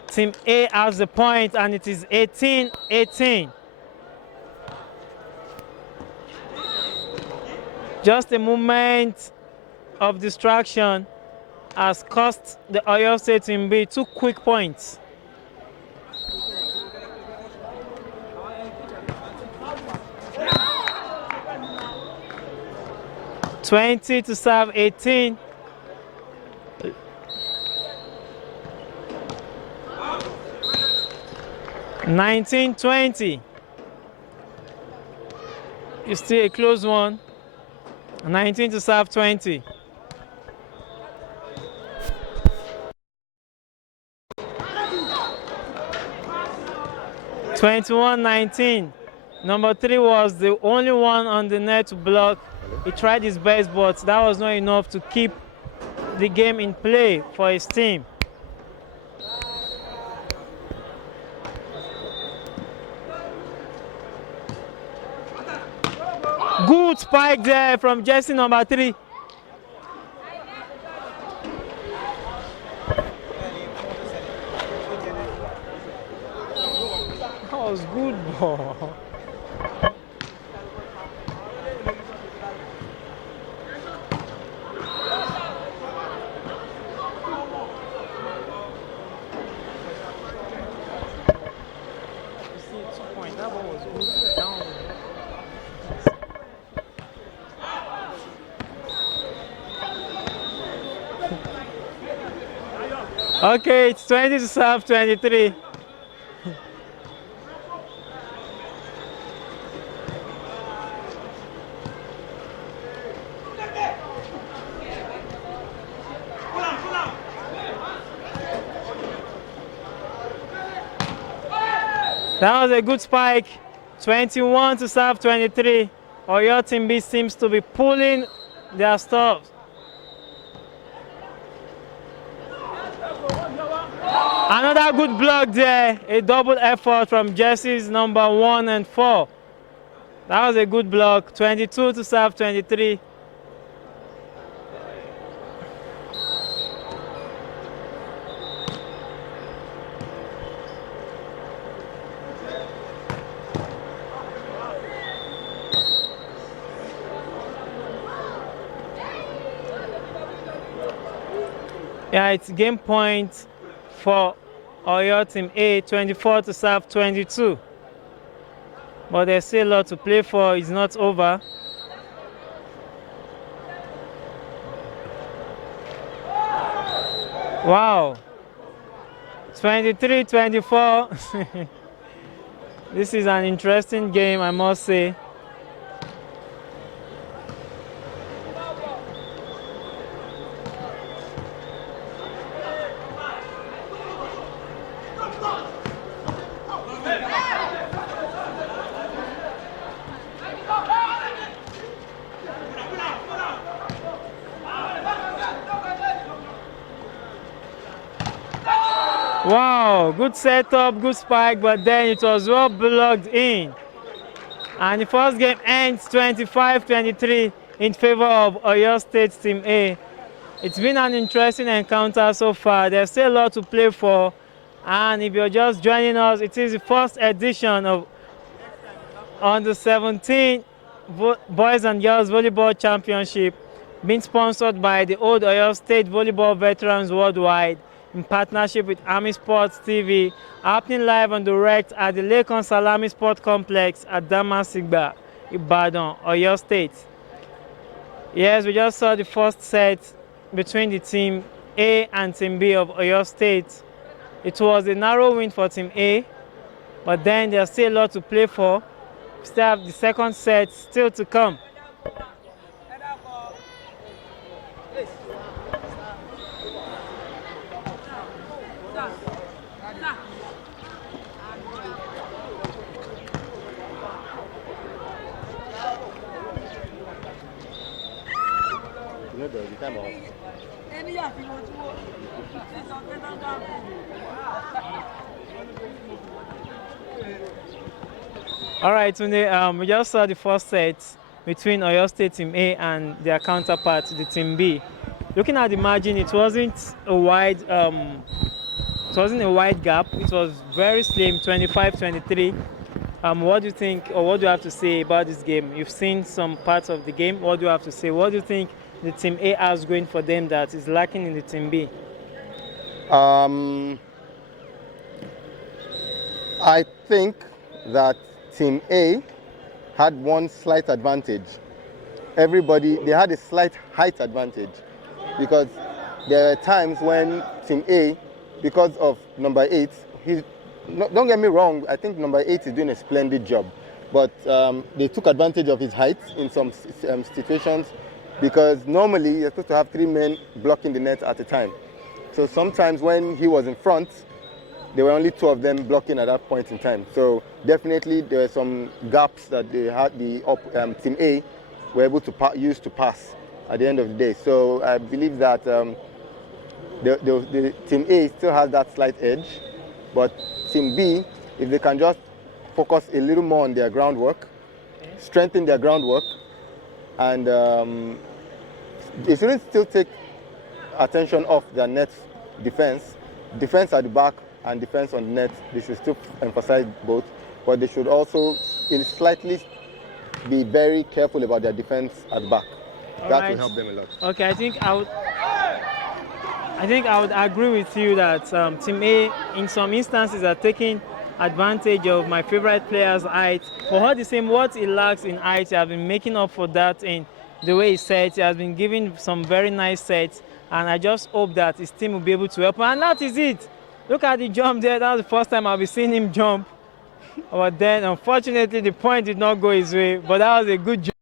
Team A has the point, and it is 18-18. Just a moment of distraction has cost the Oyo State Team B 2 quick points. (20 to serve 18). (19-20). It's still a close one. 19 to serve 20. (21-19). Number 3 was the only one on the net to block. He tried his best, but that was not enough to keep the game in play for his team. Good spike there from jersey number 3. That was good ball. Okay, it's 20 to serve 23. That was a good spike. 21 to serve 23. Oyo Team B seems to be pulling their stuff. Another good block there. A double effort from jerseys number 1 and 4. That was a good block. 22 to serve 23. Yeah, it's game point for Oyo Team A, 24 to serve 22. But there's still a lot to play for. It's not over. Wow. 23-24. This is an interesting game, I must say. Wow, good setup, good spike, but then it was well blocked in. And the first game ends 25-23 in favor of Oyo State Team A. It's been an interesting encounter so far. There's still a lot to play for. And if you're just joining us, it is the first edition of Under 17 Boys and Girls Volleyball Championship, being sponsored by the Old Oyo State Volleyball Veterans Worldwide in partnership with ArmiSports TV, happening live and direct at the Lekon Salami Sport Complex at Damasigba, Ibadan, Oyo State. Yes, we just saw the first set between the Team A and Team B of Oyo State. It was a narrow win for Team A, but then there's still a lot to play for. We still have the second set still to come. All right, Tunde, we just saw the first set between Oyo State Team A and their counterpart, the Team B. Looking at the margin, it wasn't a wide gap. It was very slim, 25-23. What do you think, or what do you have to say about this game? You've seen some parts of the game. What do you have to say? What do you think the Team A has going for them that is lacking in the Team B? I think that Team A had one slight advantage. They had a slight height advantage because there are times when Team A, because of number 8, don't get me wrong, I think number 8 is doing a splendid job, but they took advantage of his height in some situations because normally you're supposed to have 3 men blocking the net at a time. So sometimes when he was in front, there were only 2 of them blocking at that point in time. So definitely there were some gaps that they had Team A were able to use to pass at the end of the day. So I believe that the Team A still has that slight edge, but Team B, if they can just focus a little more on their groundwork, strengthen their groundwork, and they shouldn't still take attention off their net defense at the back and defense on the net. They should still emphasize both, but they should also slightly be very careful about their defense at the back. That will help them a lot. Okay, I think I would agree with you that Team A, in some instances, are taking advantage of my favorite player's height. For all the same, what he lacks in height, he has been making up for that in the way he sets. He has been giving some very nice sets, and I just hope that his team will be able to help him. And that is it. Look at the jump there. That was the first time I'll be seeing him jump. But then, unfortunately, the point did not go his way. But that was a good jump.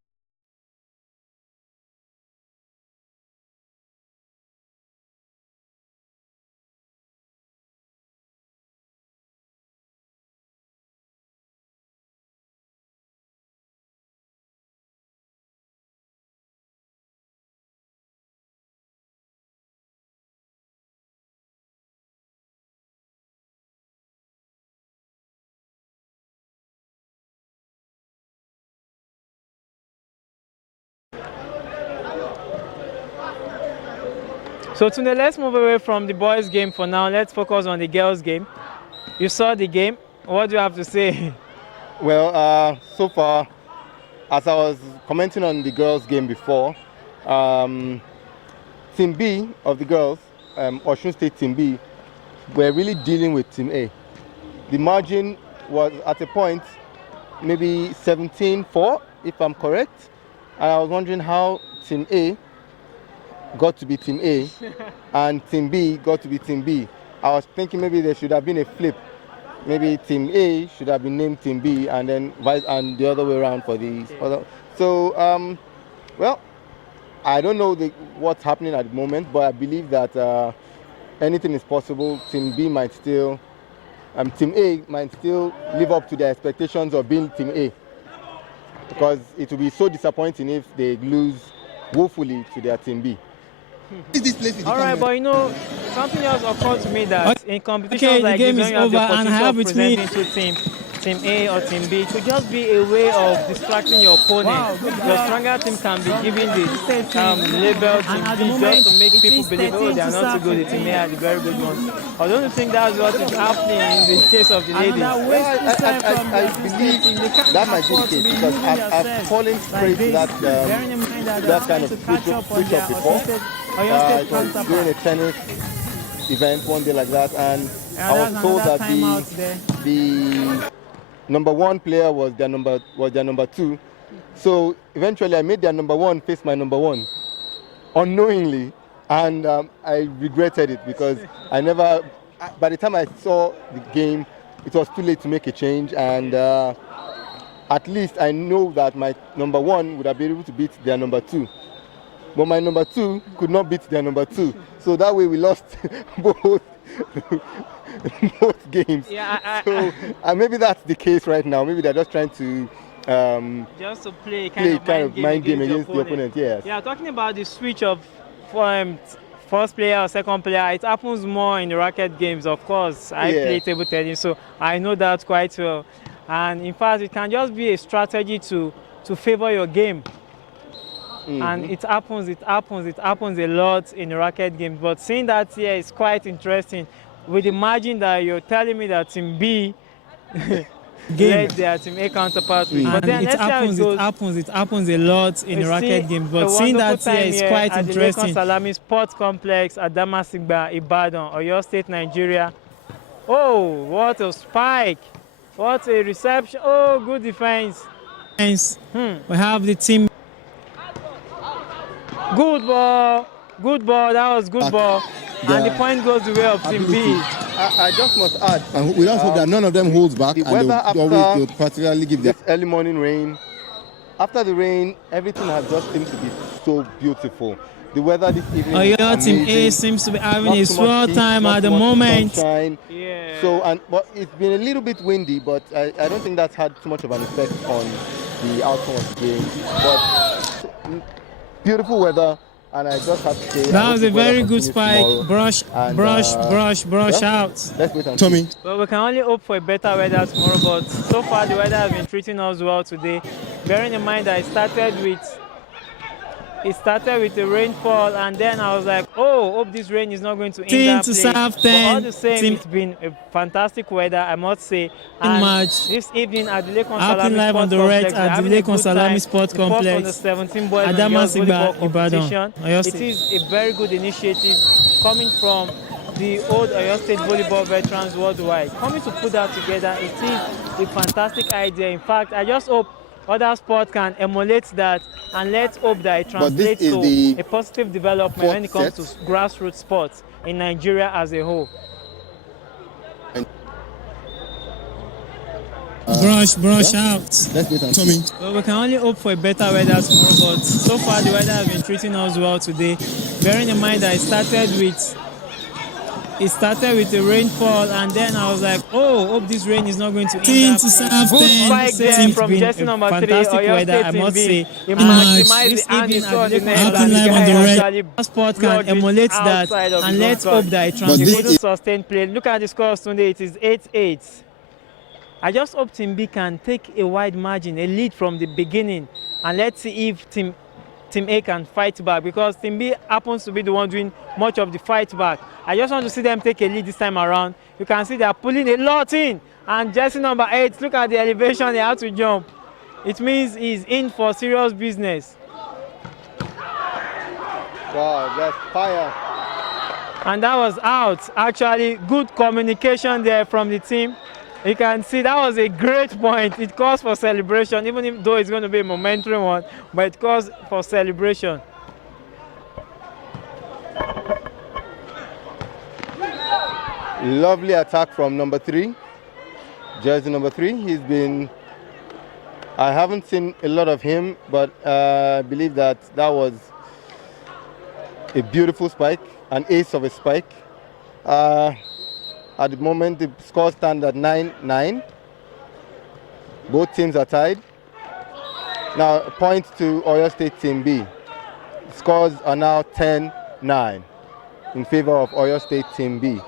So today, let's move away from the boys' game for now. Let's focus on the girls' game. You saw the game. What do you have to say? Well, so far, as I was commenting on the girls' game before, Team B of the girls Osun State Team B were really dealing with Team A. The margin was at a point maybe 17-4, if I'm correct. And I was wondering how Team A got to be Team A and Team B got to be Team B. I was thinking maybe there should have been a flip. Maybe Team A should have been named Team B and then and the other way around for the other. So, well, I don't know what's happening at the moment, but I believe that anything is possible. Team B might still, Team A might still live up to their expectations of being Team A, because it will be so disappointing if they lose woefully to their Team B. All right, but something else occurred to me that in competitions like this, when you have the opportunity of presenting to Team A or Team B, it should just be a way of distracting your opponent. Wow, the stronger team can be given the label Team B just to make people believe, oh, they are not too good, the Team A are the very good ones. I don't think that's what is happening in the case of the ladies. I believe that might be the case, because I've fallen straight to that kind of switch up before. It was during a tennis event one day like that, and I was told that the number one player was their number two. So eventually I made their number one face my number one unknowingly, and I regretted it, because by the time I saw the game, it was too late to make a change, and at least I know that my number one would have been able to beat their number two. But my number two could not beat their number two. So that way we lost both games. Yeah, so maybe that's the case right now. Maybe they're just trying to just to play kind of mind game against the opponent. Yes. Yeah, talking about the switch of first player or second player, it happens more in the racket games. Of course, I play table tennis, so I know that quite well. And in fact, it can just be a strategy to favor your game. Mm-hmm. And it happens a lot in the racket games. But seeing that here is quite interesting. With the margin that you're telling me that Team B led their Team A counterpart with. But then it happens a lot in the racket games. But seeing that here is quite interesting. At the ArmiSports complex at Damasigba, Ibadan, Oyo State, Nigeria. Oh, what a spike! What a reception! Oh, good defense. We have the team. Good ball, that was good ball. And the point goes the way of Team B. I just must add. And we just hope that none of them holds back, and they'll particularly give this early morning rain. After the rain, everything has just seemed to be so beautiful. The weather this evening is Team A seems to be having a swell time at the moment. Yeah. So, but it's been a little bit windy, but I don't think that's had too much of an effect on the outcome of the game. But beautiful weather, and I just have to say that was a very good spike. Brush out. Let's wait and Tommy. Well, we can only hope for a better weather tomorrow, but so far the weather has been treating us well today. Bearing in mind that it started with a rainfall, and then I was like, oh, hope this rain is not going to hinder play. But all the same, it's been a fantastic weather, I must say. And this evening at the Lake Salami Sports Complex, the 17 boys and girls volleyball competition. It is a very good initiative coming from the old Oyo State volleyball veterans worldwide. Coming to put that together, it is a fantastic idea. In fact, I just hope other sports can emulate that, and let's hope that it translates to a positive development when it comes to grassroots sports in Nigeria as a whole. Brush out. Tommy. Well, we can only hope for a better weather tomorrow, but so far the weather has been treating us well today. Bearing in mind that it started with a rainfall, and then I was like, oh, hope this rain is not going to hinder. Good spike there from jersey number 3, Oyo State Team B. He maximized the angle on the net, and the guy actually sport can emulate that, and let's hope that it translates to sustained play. Look at the scores today, it is 8-8. I just hope Team B can take a wide margin, a lead from the beginning, and let's see if Team A can fight back, because Team B happens to be the one doing much of the fight back. I just want to see them take a lead this time around. You can see they are pulling a lot in, and jersey number 8, look at the elevation they have to jump. It means he's in for serious business. Wow, that's fire. And that was out. Actually, good communication there from the team. You can see that was a great point. It calls for celebration, even though it's going to be a momentary one, but it calls for celebration. Lovely attack from number 3, jersey number 3. I haven't seen a lot of him, but I believe that was a beautiful spike, an ace of a spike. At the moment, the score stands at 9-9. Both teams are tied. Now, a point to Oyo State Team B. The scores are now 10-9 in favor of Oyo State Team B.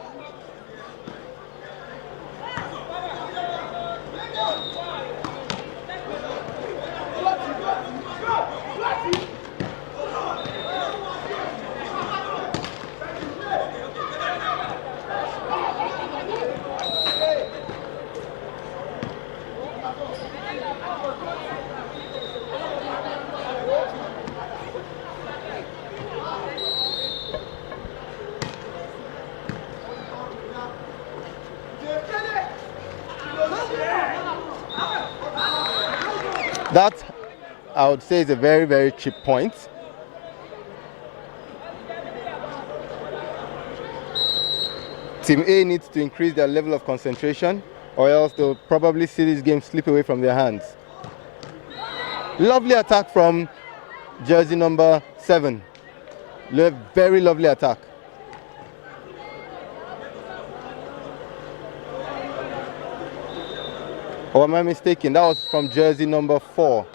That, I would say, is a very, very cheap point. Team A needs to increase their level of concentration, or else they'll probably see this game slip away from their hands. Lovely attack from jersey number 7. Very lovely attack. Or am I mistaken? That was from jersey number 4.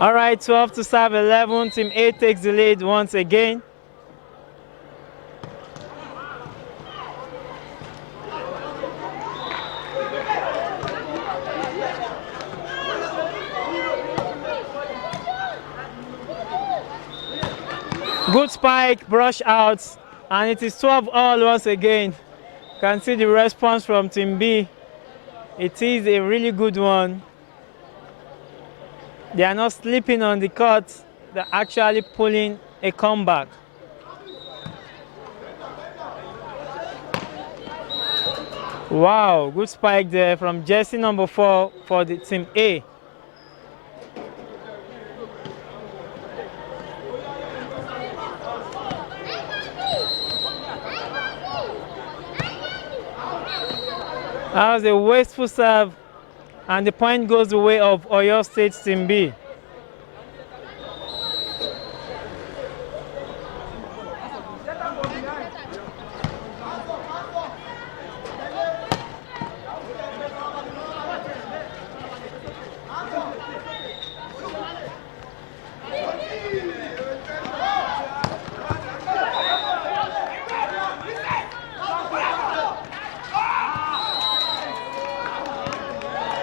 All right, 12 to serve 11. Team A takes the lead once again. Good spike, brush out, and it is 12-all once again. You can see the response from Team B. It is a really good one. They are not sleeping on the court, they're actually pulling a comeback. Wow, good spike there from jersey number 4 for the Team A. That was a wasteful serve, and the point goes the way of Oyo State Team B.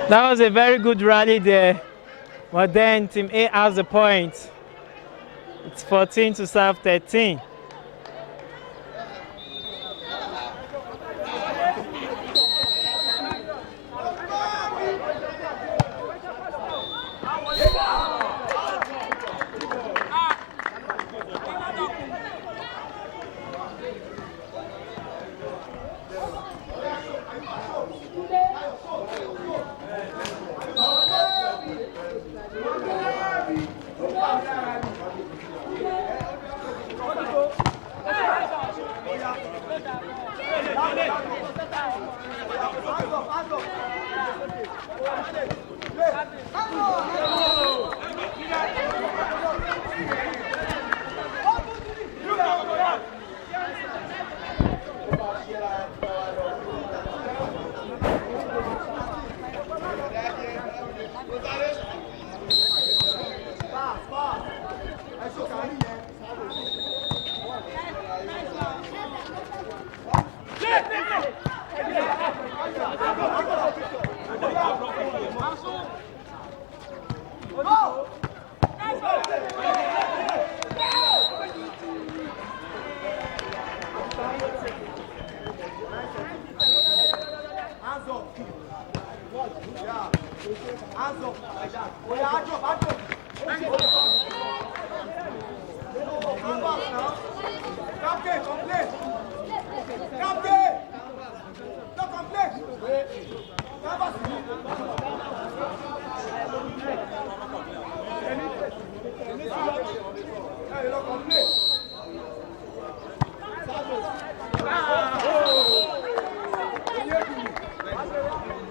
That was a very good rally there, but then Team A has the point. It's 14 to serve 13.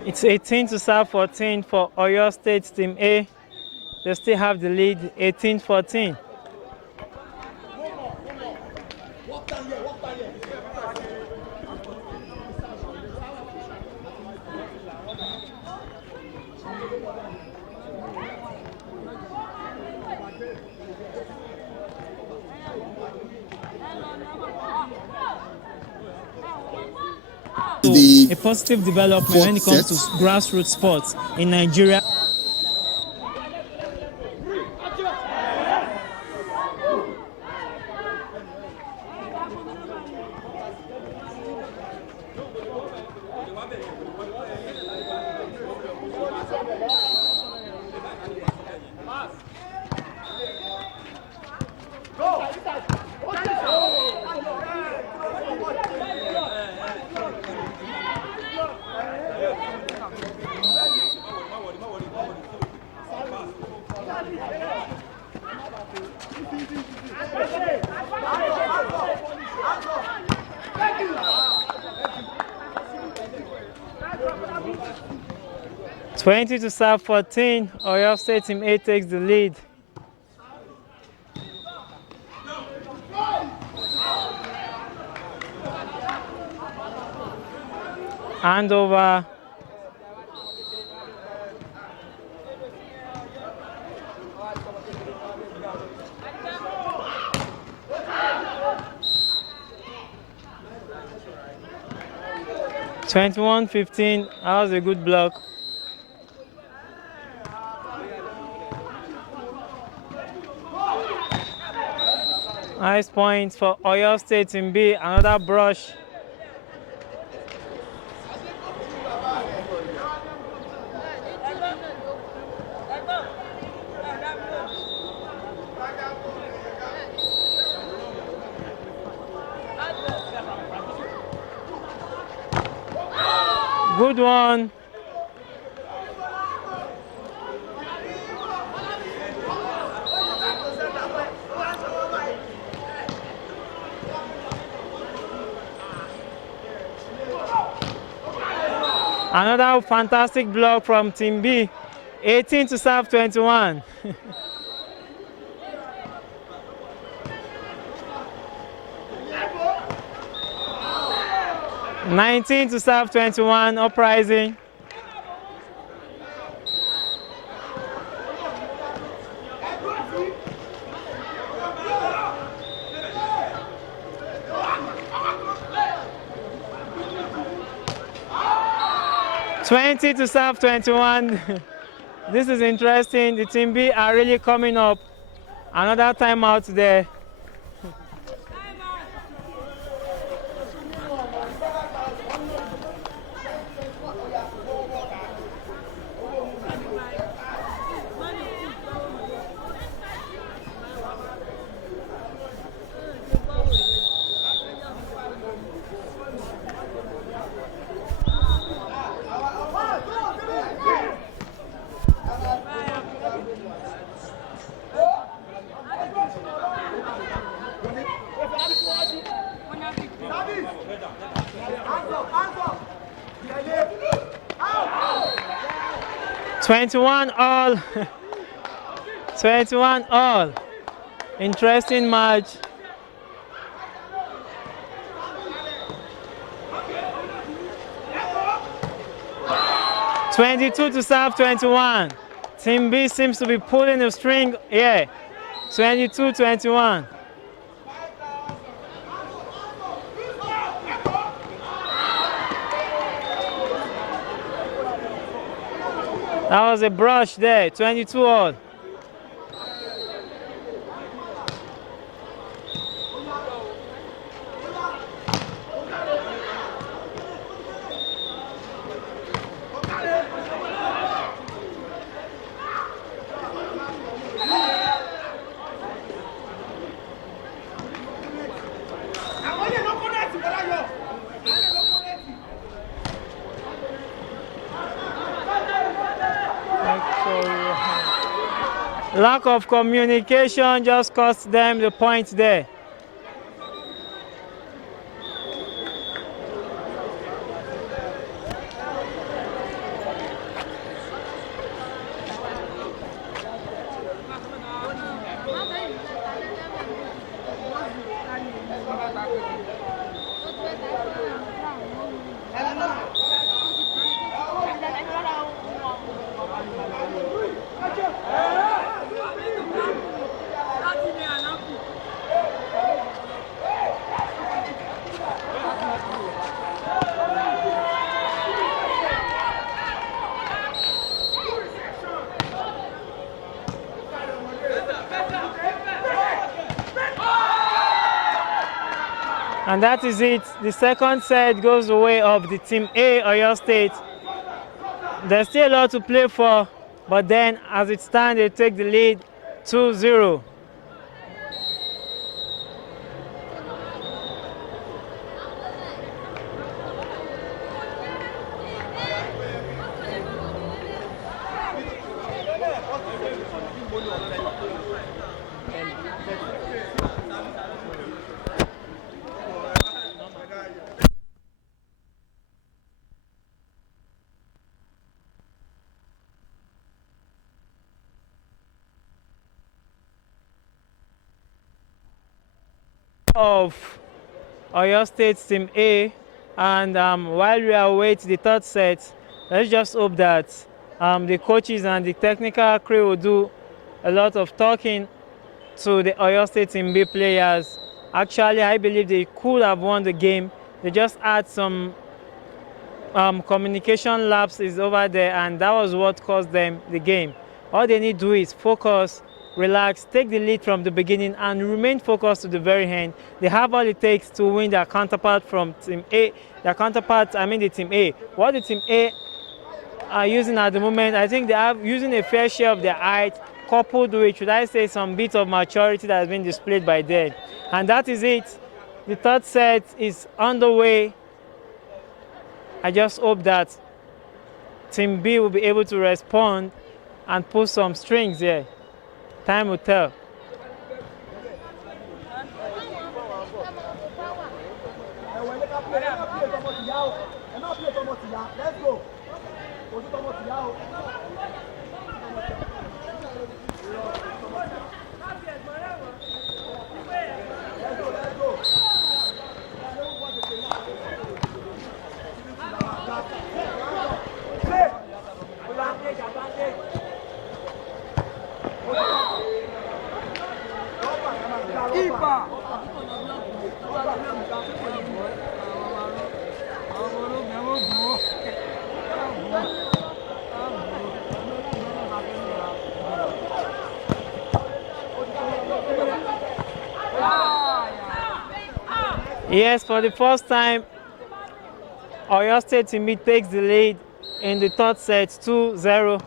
It's 18 to serve 14 for Oyo State Team A. They still have the lead, 18-14. A positive development when it comes to grassroots sports in Nigeria. Twenty to serve 14, Oyo State Team A takes the lead. Hand over. (21-15). That was a good block. Nice point for Oyo State Team B. Another brush. Good one. Another fantastic block from Team B. 18 to serve 21. 19 to serve 21, uprising. (20 to serve 21). This is interesting. The Team B are really coming up. Another timeout there. (21 all). 21 all. Interesting match. (22 to serve 21). Team B seems to be pulling the string. Yeah. 22-21. That was a brush there, 22 all. Lack of communication just cost them the point there. And that is it. The second set goes the way of the Team A, Oyo State. There's still a lot to play for, but then as it stands, they take the lead 2-0. Of Oyo State Team A, and while we await the third set, let's just hope that the coaches and the technical crew will do a lot of talking to the Oyo State Team B players. Actually, I believe they could have won the game. They just had some communication lapses over there, and that was what cost them the game. All they need to do is focus, relax, take the lead from the beginning, and remain focused to the very end. They have all it takes to win their counterpart from Team A. Their counterpart, I mean the Team A. What the Team A are using at the moment, I think they are using a fair share of their height, coupled with, should I say, some bit of maturity that has been displayed by them. And that is it. The third set is underway. I just hope that Team B will be able to respond and pull some strings here. Time will tell. Yes, for the first time, Oyo State Team B takes the lead in the third set, 2-0.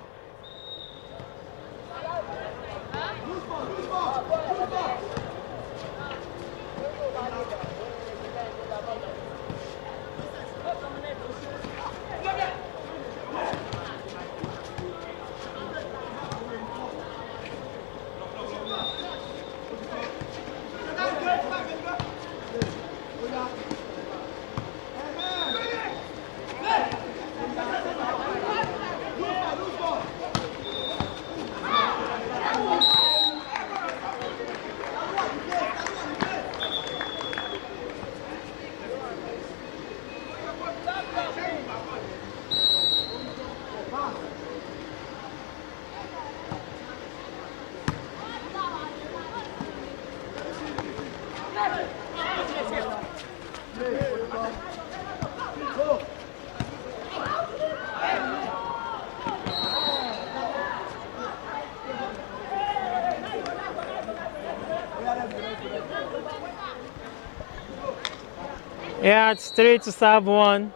Yeah, it's 3-1.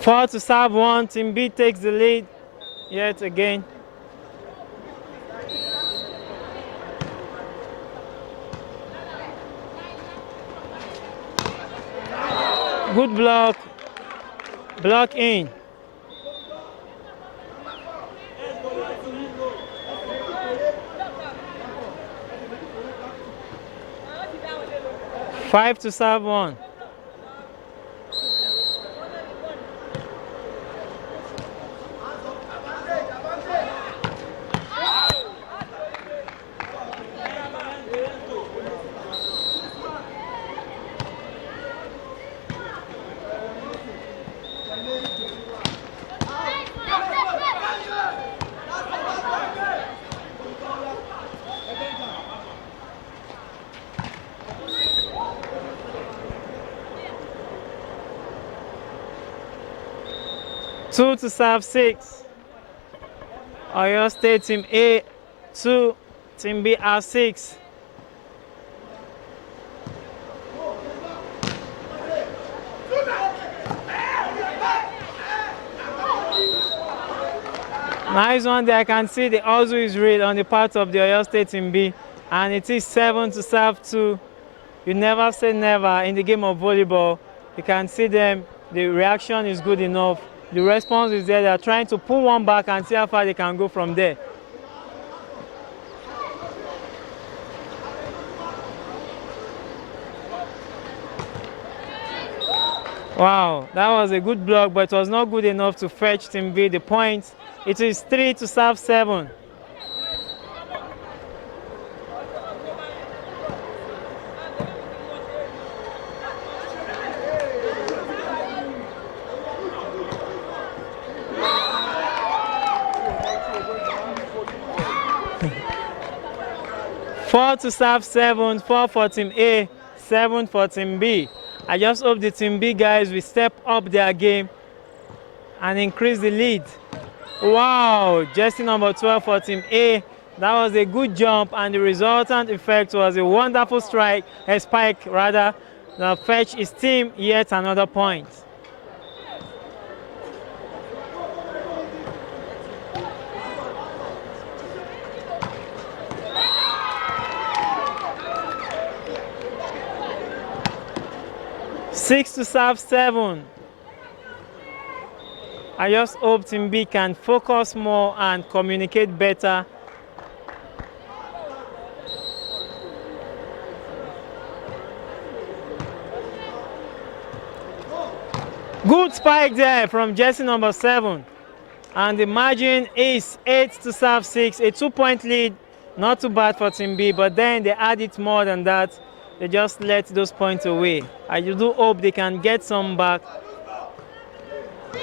Four to serve one. Team B takes the lead yet again. Good block. Block in. Five to serve one. Two to serve six. Oyo State Team A 2, Team B are 6. Nice one there. I can see the hustle is real on the part of the Oyo State Team B, and it is 7 to serve 2. You never say never in the game of volleyball. You can see them. The reaction is good enough. The response is there. They are trying to pull one back and see how far they can go from there. Wow, that was a good block, but it was not good enough to fetch Team B the points. It is 3 to serve 7. Four to serve 7, 4 for Team A, 7 for Team B. I just hope the Team B guys will step up their game and increase the lead. Wow, jersey number 12 for Team A. That was a good jump, and the resultant effect was a wonderful spike rather. The fetch his team yet another point. Six to serve 7. I just hope Team B can focus more and communicate better. Good spike there from jersey number 7. And the margin is 8 to serve 6. A 2-point lead, not too bad for Team B, but then they added more than that. They just let those points away. I do hope they can get some back.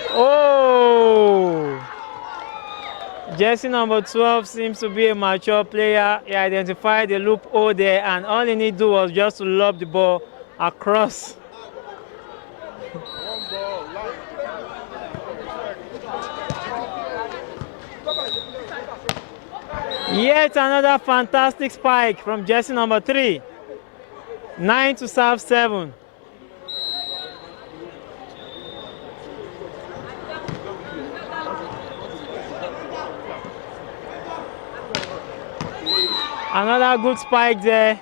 Oh! Jersey number 12 seems to be a mature player. He identified the loophole there, and all he needed to do was just to lob the ball across. Yet another fantastic spike from jersey number 3. 9 to serve 7. Another good spike there.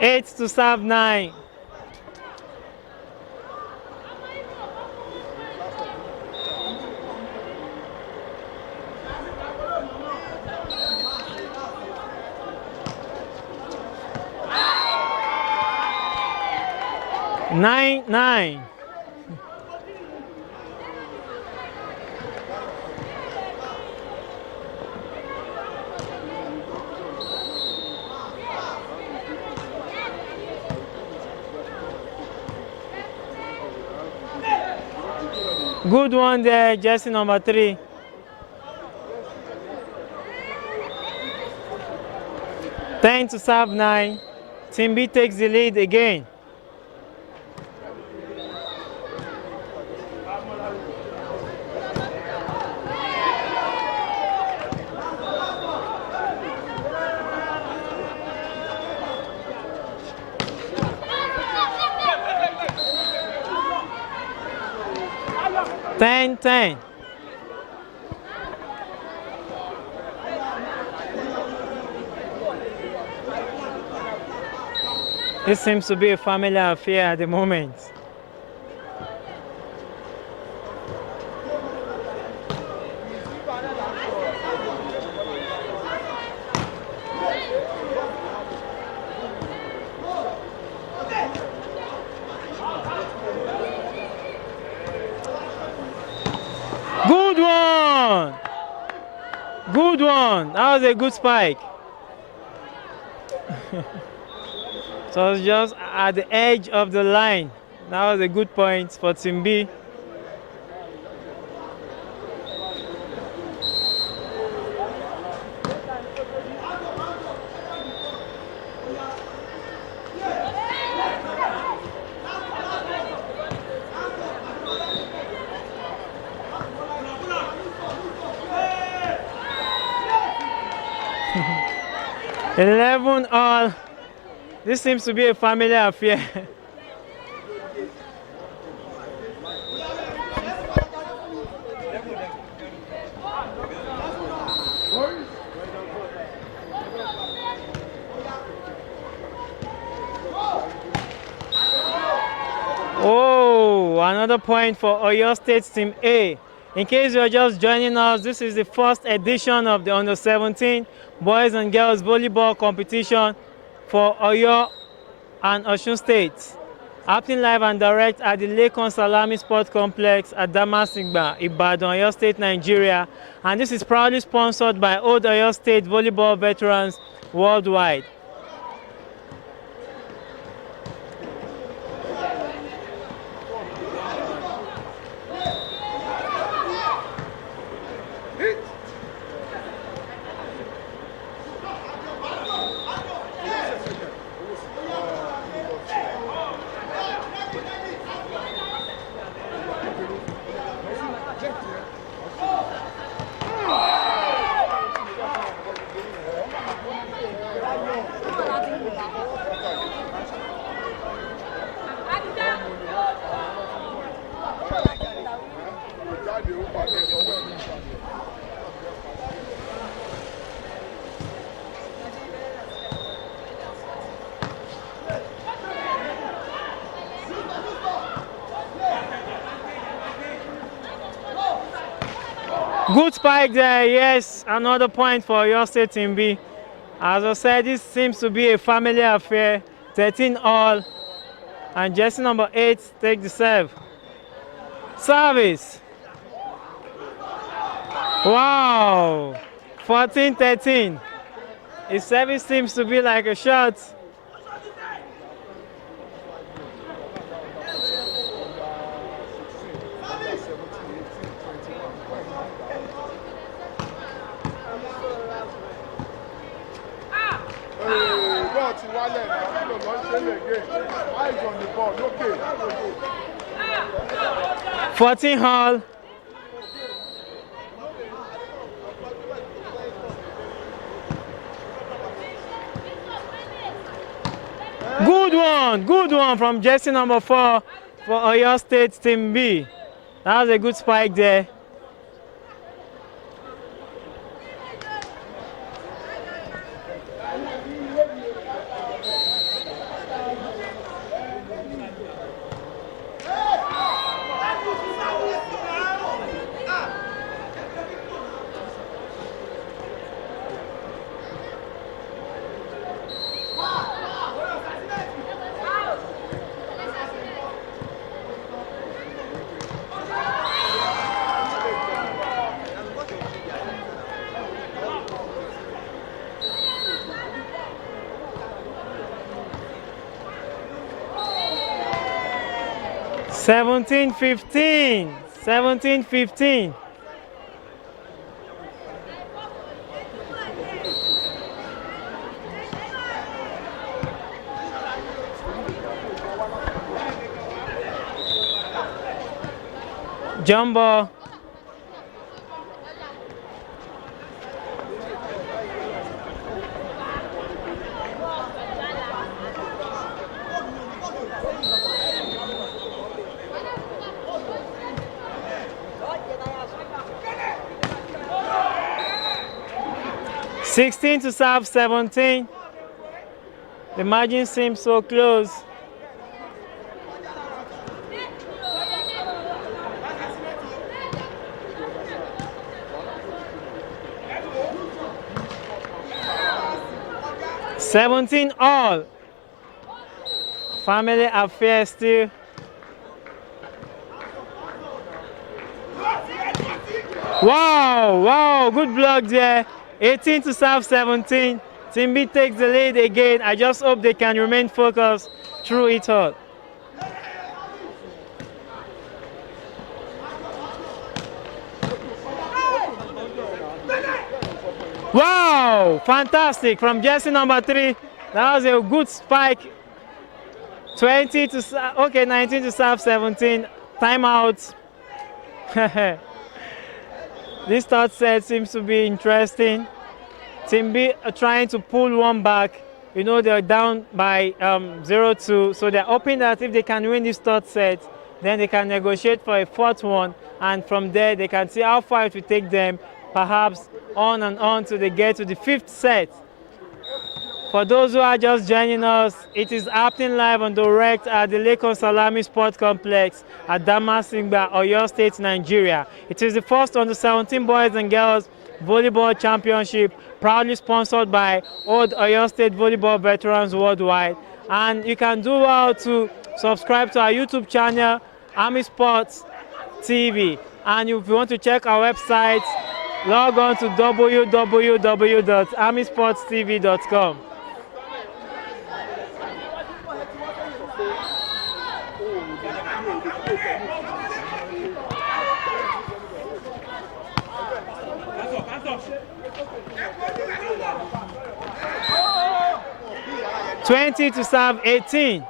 8 to serve 9. Nine. Good one there, jersey number 3. Ten to serve 9. Team B takes the lead again. Ten. This seems to be a family affair at the moment. Good one! Good one! That was a good spike. So it's just at the edge of the line. That was a good point for Team B. Eleven all. This seems to be a family affair. Oh, another point for Oyo State Team A. In case you're just joining us, this is the first edition of the Under-17 Boys and Girls Volleyball Competition for Oyo and Osun State. Happening live and direct at the Lekon Salami Sports Complex at Damasigba, Ibadan, Oyo State, Nigeria. And this is proudly sponsored by Old Oyo State volleyball veterans worldwide. Good spike there, yes, another point for your State Team B. As I said, this seems to be a family affair, 13 all, and jersey number 8 take the serve. Service. Wow, 14-13. His service seems to be like a shot. Eyes on the ball, okay. 14 all. Good one from jersey number 4 for Oyo State Team B. That was a good spike there. Seventeen 15. Jumbo. (16 to serve 17). The margin seems so close. "17 all." Family affair still. Wow, good block there. 18 to serve 17. Team B takes the lead again. I just hope they can remain focused through it all. Wow, fantastic from jersey number 3. That was a good spike. 20 to, okay, 19 to serve 17. Timeout. This third set seems to be interesting. Team B are trying to pull one back. You know, they're down by 0-2, so they're hoping that if they can win this third set, then they can negotiate for a fourth one, and from there they can see how far it will take them, perhaps on and on till they get to the 5th set. For those who are just joining us, it is happening live on direct at the Lekon Salami Sport Complex at Damasingba, Oyo State, Nigeria. It is the first under-17 boys and girls volleyball championship, proudly sponsored by Old Oyo State volleyball veterans worldwide. And you can do well to subscribe to our YouTube channel, ArmiSports TV. And if you want to check our website, log on to www.armisportstv.com. "20 to serve 18.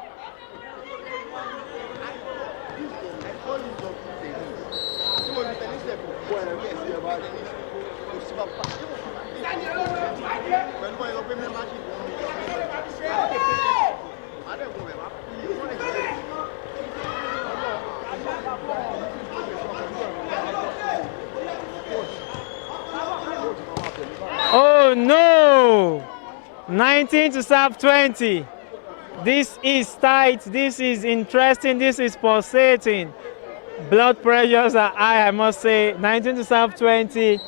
Oh no! 19 to serve 20. This is tight, this is interesting, this is pulsating. Blood pressures are high, I must say. 19 to serve 20.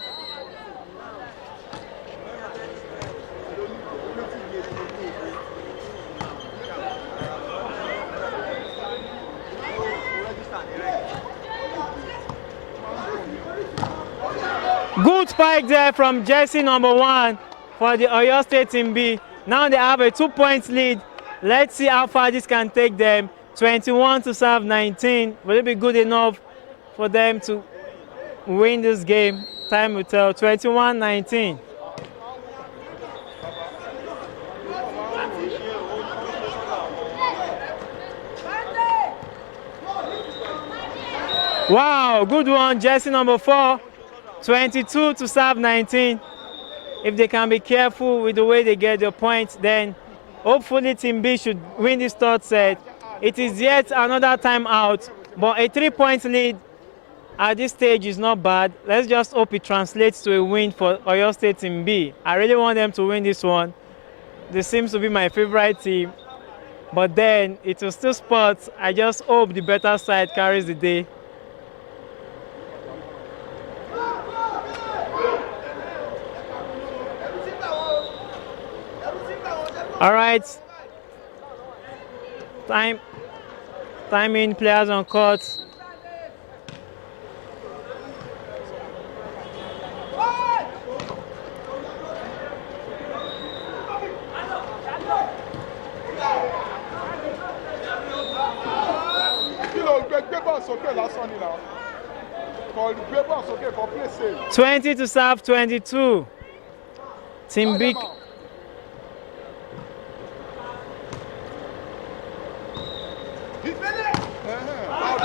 Good spike there from jersey number 1 for the Oyo State Team B. Now they have a 2-point lead. Let's see how far this can take them. 21 to serve 19. Will it be good enough for them to win this game? Time will tell. 21-19. Wow, good one. Jersey number 4. 22 to serve 19. If they can be careful with the way they get the points, then hopefully Team B should win this third set. It is yet another timeout, but a 3-point lead at this stage is not bad. Let's just hope it translates to a win for Oyo State Team B. I really want them to win this one. This seems to be my favorite team, but then it will still sports. I just hope the better side carries the day. All right, time in, players on court. Okay, 20 to serve 22. Team B.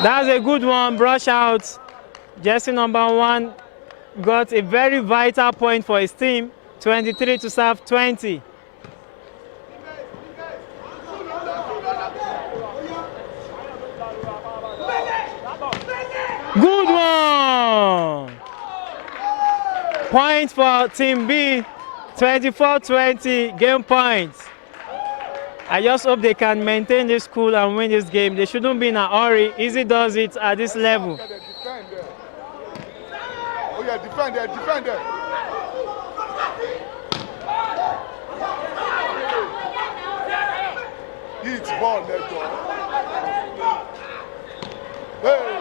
That's a good one, brush out. Jersey number 1 got a very vital point for his team. 23 to serve 20. Good one! Point for Team B. 24-20, game points. I just hope they can maintain this cool and win this game. They shouldn't be in a hurry. Easy does it at this level. Oh yeah, defend there, defend there. Hits ball there, Joe. Hey.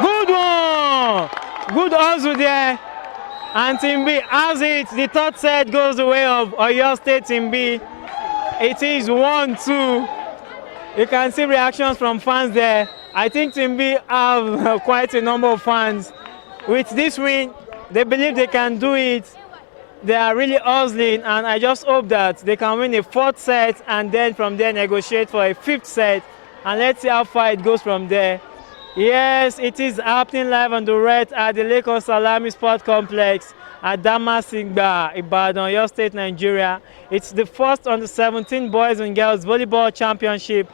Good one! Good hustle there. And Team B has it. The third set goes the way of Oyo State Team B. It is 1-2. You can see reactions from fans there. I think Team B have quite a number of fans. With this win, they believe they can do it. They are really hustling, and I just hope that they can win a fourth set and then from there negotiate for a fifth set. And let's see how far it goes from there. Yes, it is happening live on the red at the Lagos ArmiSports Complex at Damasigba, Ibadan, Oyo State, Nigeria. It's the first on the 17 Boys and Girls Volleyball Championship,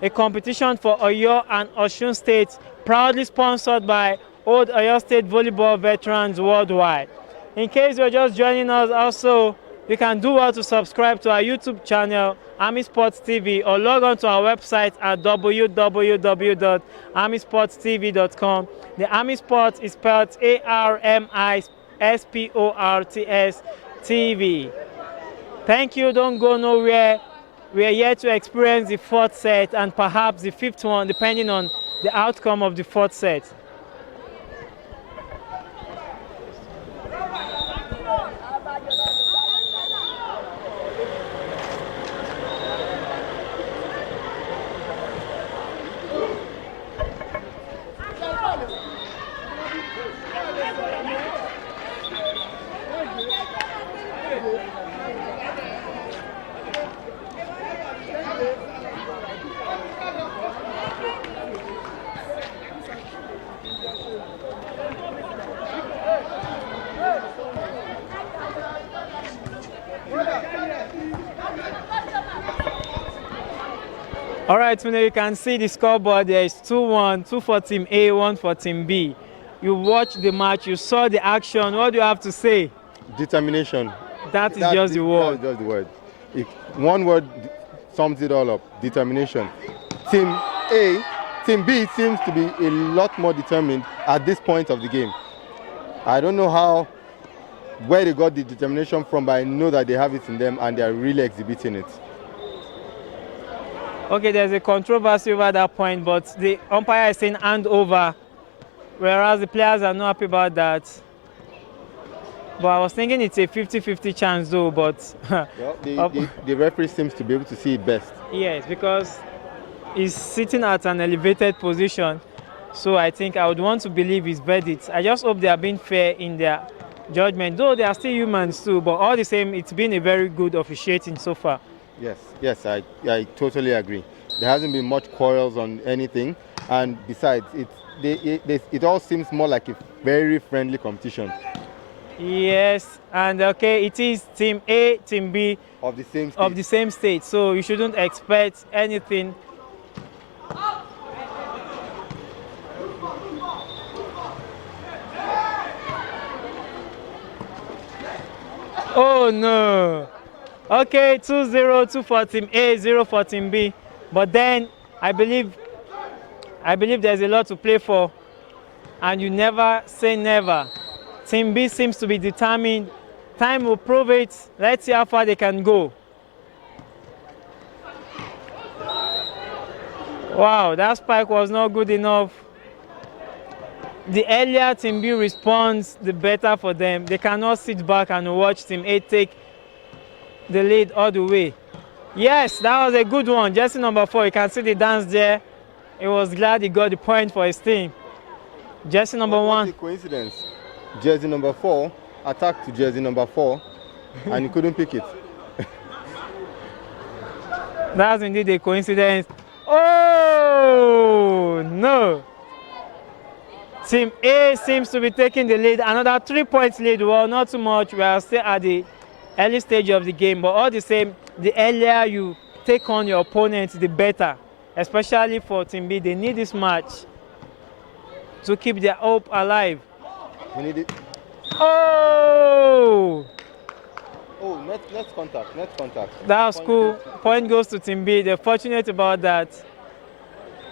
a competition for Oyo and Osun State, proudly sponsored by Old Oyo State volleyball veterans worldwide. In case you're just joining us also, you can do well to subscribe to our YouTube channel, ArmiSports TV, or log on to our website at www.armisportstv.com. The ArmiSports is spelled ArmiSports TV. Thank you, don't go nowhere. We are here to experience the fourth set and perhaps the fifth one, depending on the outcome of the fourth set. All right, you can see the scoreboard. There is 2-1, 2 for Team A, 1 for Team B. You watched the match, you saw the action. What do you have to say? Determination. That is just the word. That's just the word. One word sums it all up. Determination. Team B seems to be a lot more determined at this point of the game. I don't know where they got the determination from, but I know that they have it in them and they are really exhibiting it. Okay, there's a controversy over that point, but the umpire is saying hand over, whereas the players are not happy about that. But I was thinking it's a 50-50 chance though, but... Well, the referee seems to be able to see it best. Yes, because he's sitting at an elevated position, so I think I would want to believe his verdict. I just hope they are being fair in their judgment, though they are still humans too, but all the same, it's been a very good officiating so far. Yes, I totally agree. There hasn't been much quarrels on anything, and besides, it all seems more like a very friendly competition. Yes, and okay, it is Team A, Team B of the same state, so you shouldn't expect anything. Oh no! Okay, 2-0, 2 for Team A, 0 for Team B. But then I believe there's a lot to play for, and you never say never. Team B seems to be determined. Time will prove it. Let's see how far they can go. Wow, that spike was not good enough. The earlier Team B responds, the better for them. They cannot sit back and watch Team A take the lead all the way. Yes, that was a good one. Jersey number 4, you can see the dance there. He was glad he got the point for his team. Jersey number 1. What a coincidence. Jersey number 4 attacked to jersey number 4 and he couldn't pick it. That's indeed a coincidence. Oh no! Team A seems to be taking the lead. Another 3 points lead. Well, not too much. We are still at the early stage of the game, but all the same, the earlier you take on your opponent, the better. Especially for Team B, they need this match to keep their hope alive. We need it. Oh! Oh, net contact. That's cool. Point goes to Team B. They're fortunate about that.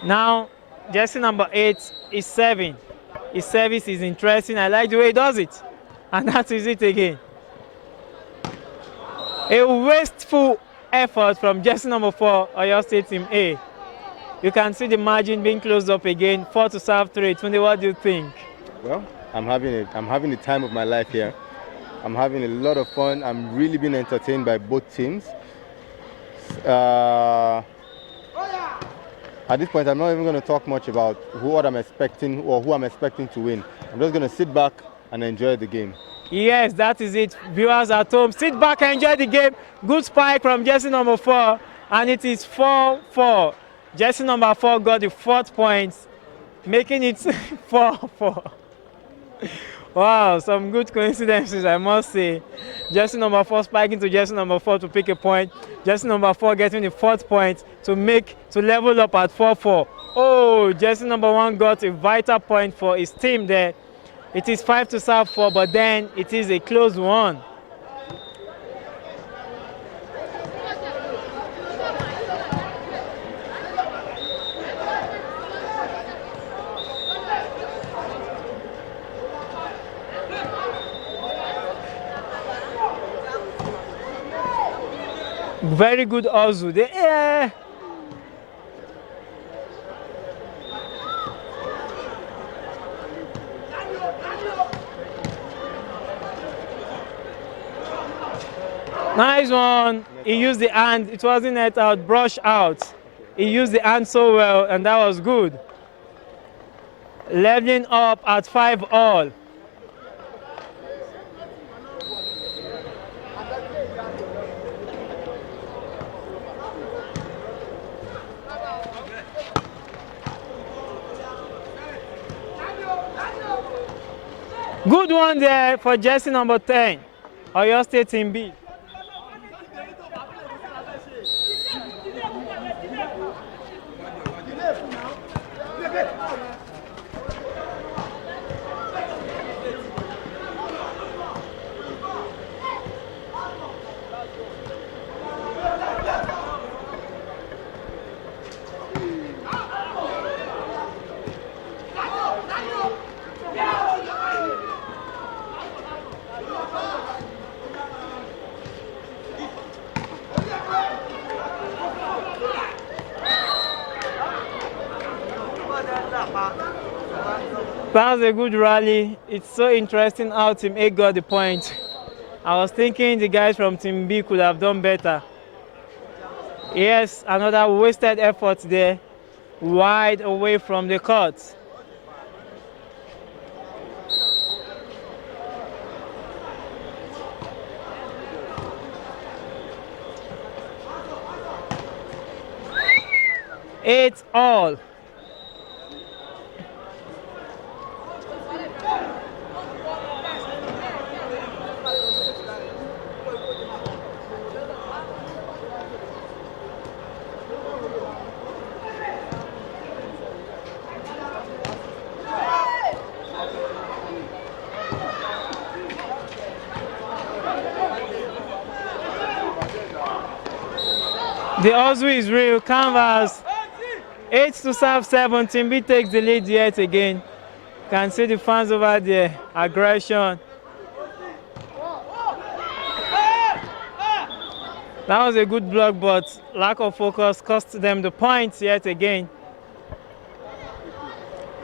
Now, jersey number 8 is serving. His service is interesting. I like the way he does it. And that is it again. A wasteful effort from jersey number 4, Oyo State Team A. You can see the margin being closed up again. 4 to serve 3. Tunde, what do you think? Well, I'm having the time of my life here. I'm having a lot of fun. I'm really being entertained by both teams. At this point, I'm not even going to talk much about who I'm expecting to win. I'm just going to sit back and enjoy the game. Yes, that is it. Viewers at home, sit back and enjoy the game. Good spike from jersey number 4, and it is 4-4. Jersey number 4 got the 4th point, making it 4-4. Wow, some good coincidences, I must say. Jersey number 4 spiking to jersey number 4 to pick a point. Jersey number 4 getting the 4th point to level up at 4-4. Oh, jersey number 1 got a vital point for his team there. It is 5 to serve 4, but then it is a close one. Very good Ozu. Nice one. He used the hand. It wasn't net out, brush out. He used the hand so well, and that was good. Leveling up at 5-all. Good one there for jersey number 10, Oyo State Team B. That was a good rally. It's so interesting how Team A got the point. I was thinking the guys from Team B could have done better. Yes, another wasted effort there, wide away from the court. It's all. The Ozu is real. Canvas. 8 to serve 7. Team B takes the lead yet again. Can see the fans over there. Aggression. That was a good block, but lack of focus cost them the points yet again.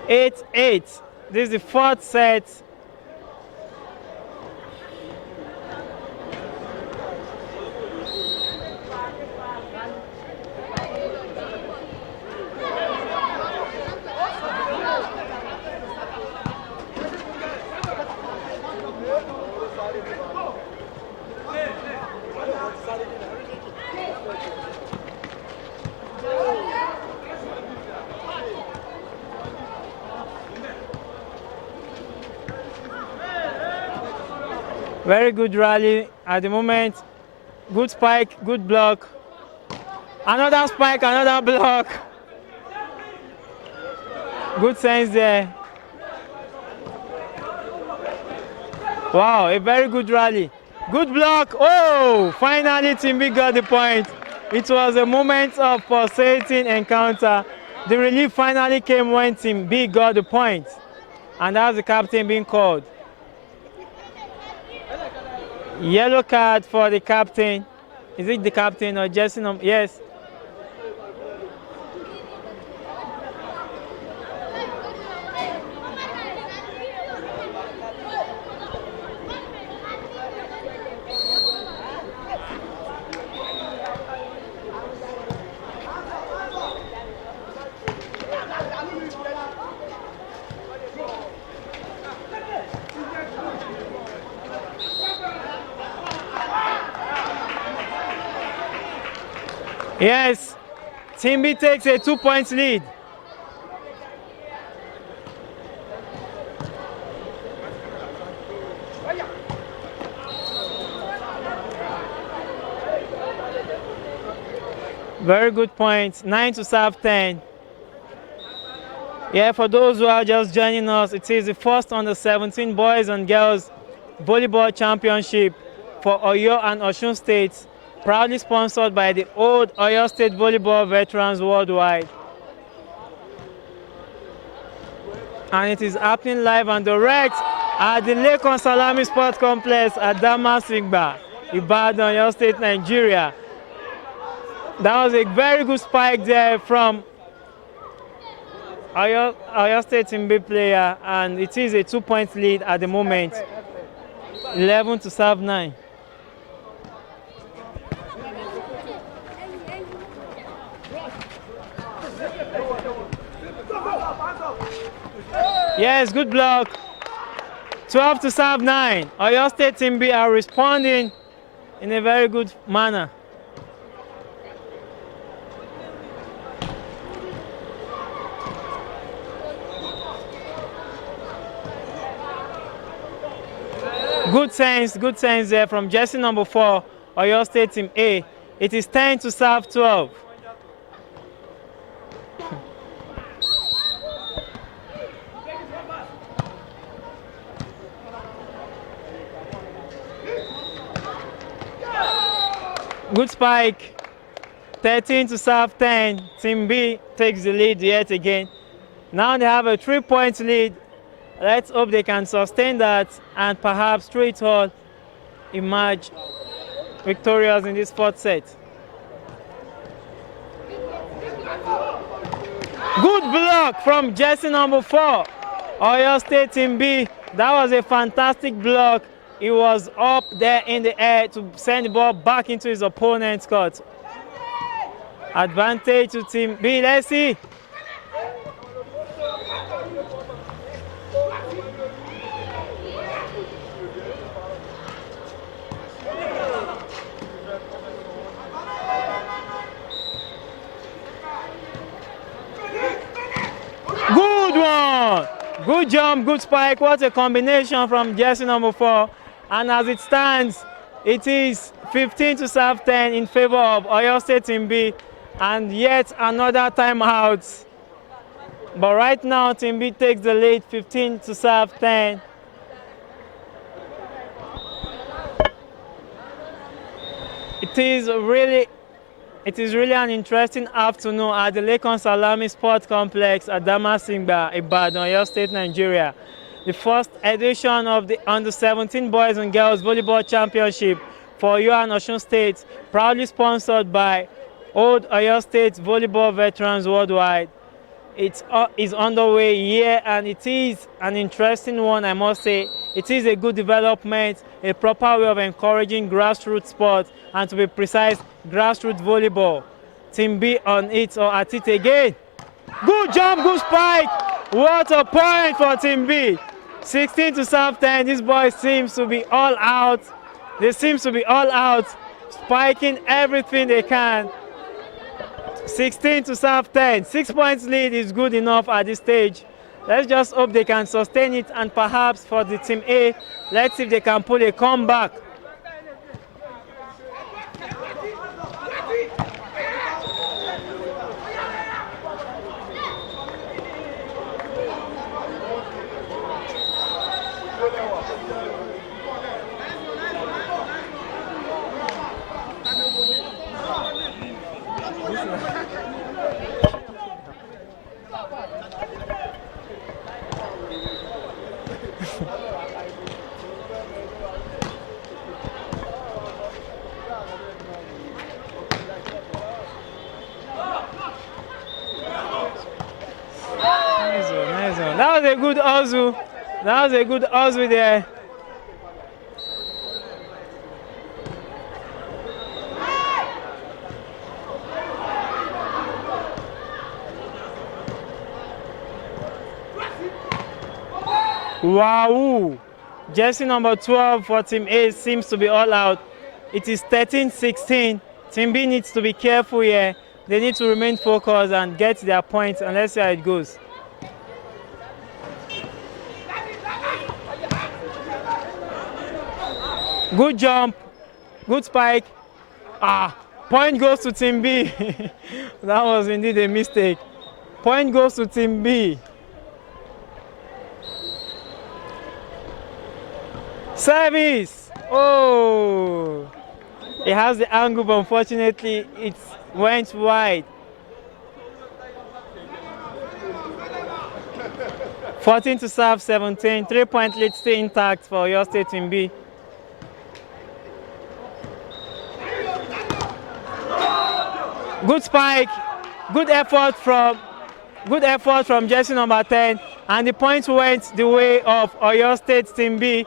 8-8. This is the 4th set. Very good rally at the moment. Good spike, good block. Another spike, another block. Good sense there. Wow, a very good rally. Good block. Oh, finally Team B got the point. It was a moment of pulsating encounter. The relief finally came when Team B got the point. And that's the captain being called. Yellow card for the captain. Is it the captain or jersey number? Yes. Yes, Team B takes a 2-point lead. Very good points, 9 to serve 10. Yeah, for those who are just joining us, it is the first under-17 boys and girls volleyball championship for Oyo and Osun states, proudly sponsored by the old Oyo State volleyball veterans worldwide. And it is happening live and direct at the Lekon Salami Sports Complex at Damasigba, Ibadan, Oyo State, Nigeria. That was a very good spike there from Oyo State Team B player, and it is a 2-point lead at the moment, 11 to serve 9. Yes, good block. 12 to serve 9. Oyo State Team B are responding in a very good manner. Good sense there from jersey number 4, Oyo State Team A. It is 10 to serve 12. Good spike. 13 to serve 10. Team B takes the lead yet again. Now they have a 3-point lead. Let's hope they can sustain that and perhaps through it all emerge victorious in this 4th set. Good block from jersey number 4, Oyo State Team B. That was a fantastic block. He was up there in the air to send the ball back into his opponent's court. Advantage to Team B. Let's see. Good one. Good jump, good spike. What a combination from jersey number 4. And as it stands, it is 15 to serve 10 in favor of Oyo State Team B. And yet another timeout. But right now, Team B takes the lead, 15 to serve 10. It is really an interesting afternoon at the Lekon Salami Sports Complex at Damasigba, Ibadan, Oyo State, Nigeria. The first edition of the Under-17 Boys and Girls Volleyball Championship for Oyo and Osun State, proudly sponsored by Old Oyo State Volleyball Veterans Worldwide. It is underway here, and it is an interesting one, I must say. It is a good development, a proper way of encouraging grassroots sports, and to be precise, grassroots volleyball. Team B on it or at it again. Good jump, good spike. What a point for Team B. 16 to serve 10. These boys seems to be all out. They seem to be all out, spiking everything they can. 16 to serve 10. 6 points lead is good enough at this stage. Let's just hope they can sustain it, and perhaps for the Team A, let's see if they can pull a comeback. Nice one. That was a good hustle. That was a good hustle there. Wow! Jersey number 12 for Team A seems to be all out. It is 13-16. Team B needs to be careful here. They need to remain focused and get their points, and let's see how it goes. Good jump, good spike. Point goes to Team B. That was indeed a mistake. Point goes to Team B. Service! Oh! It has the angle, but unfortunately it went wide. 14 to serve, 17. 3-point lead still intact for your state Team B. Good spike, good effort from jersey number 10, and the points went the way of Oyo State Team B.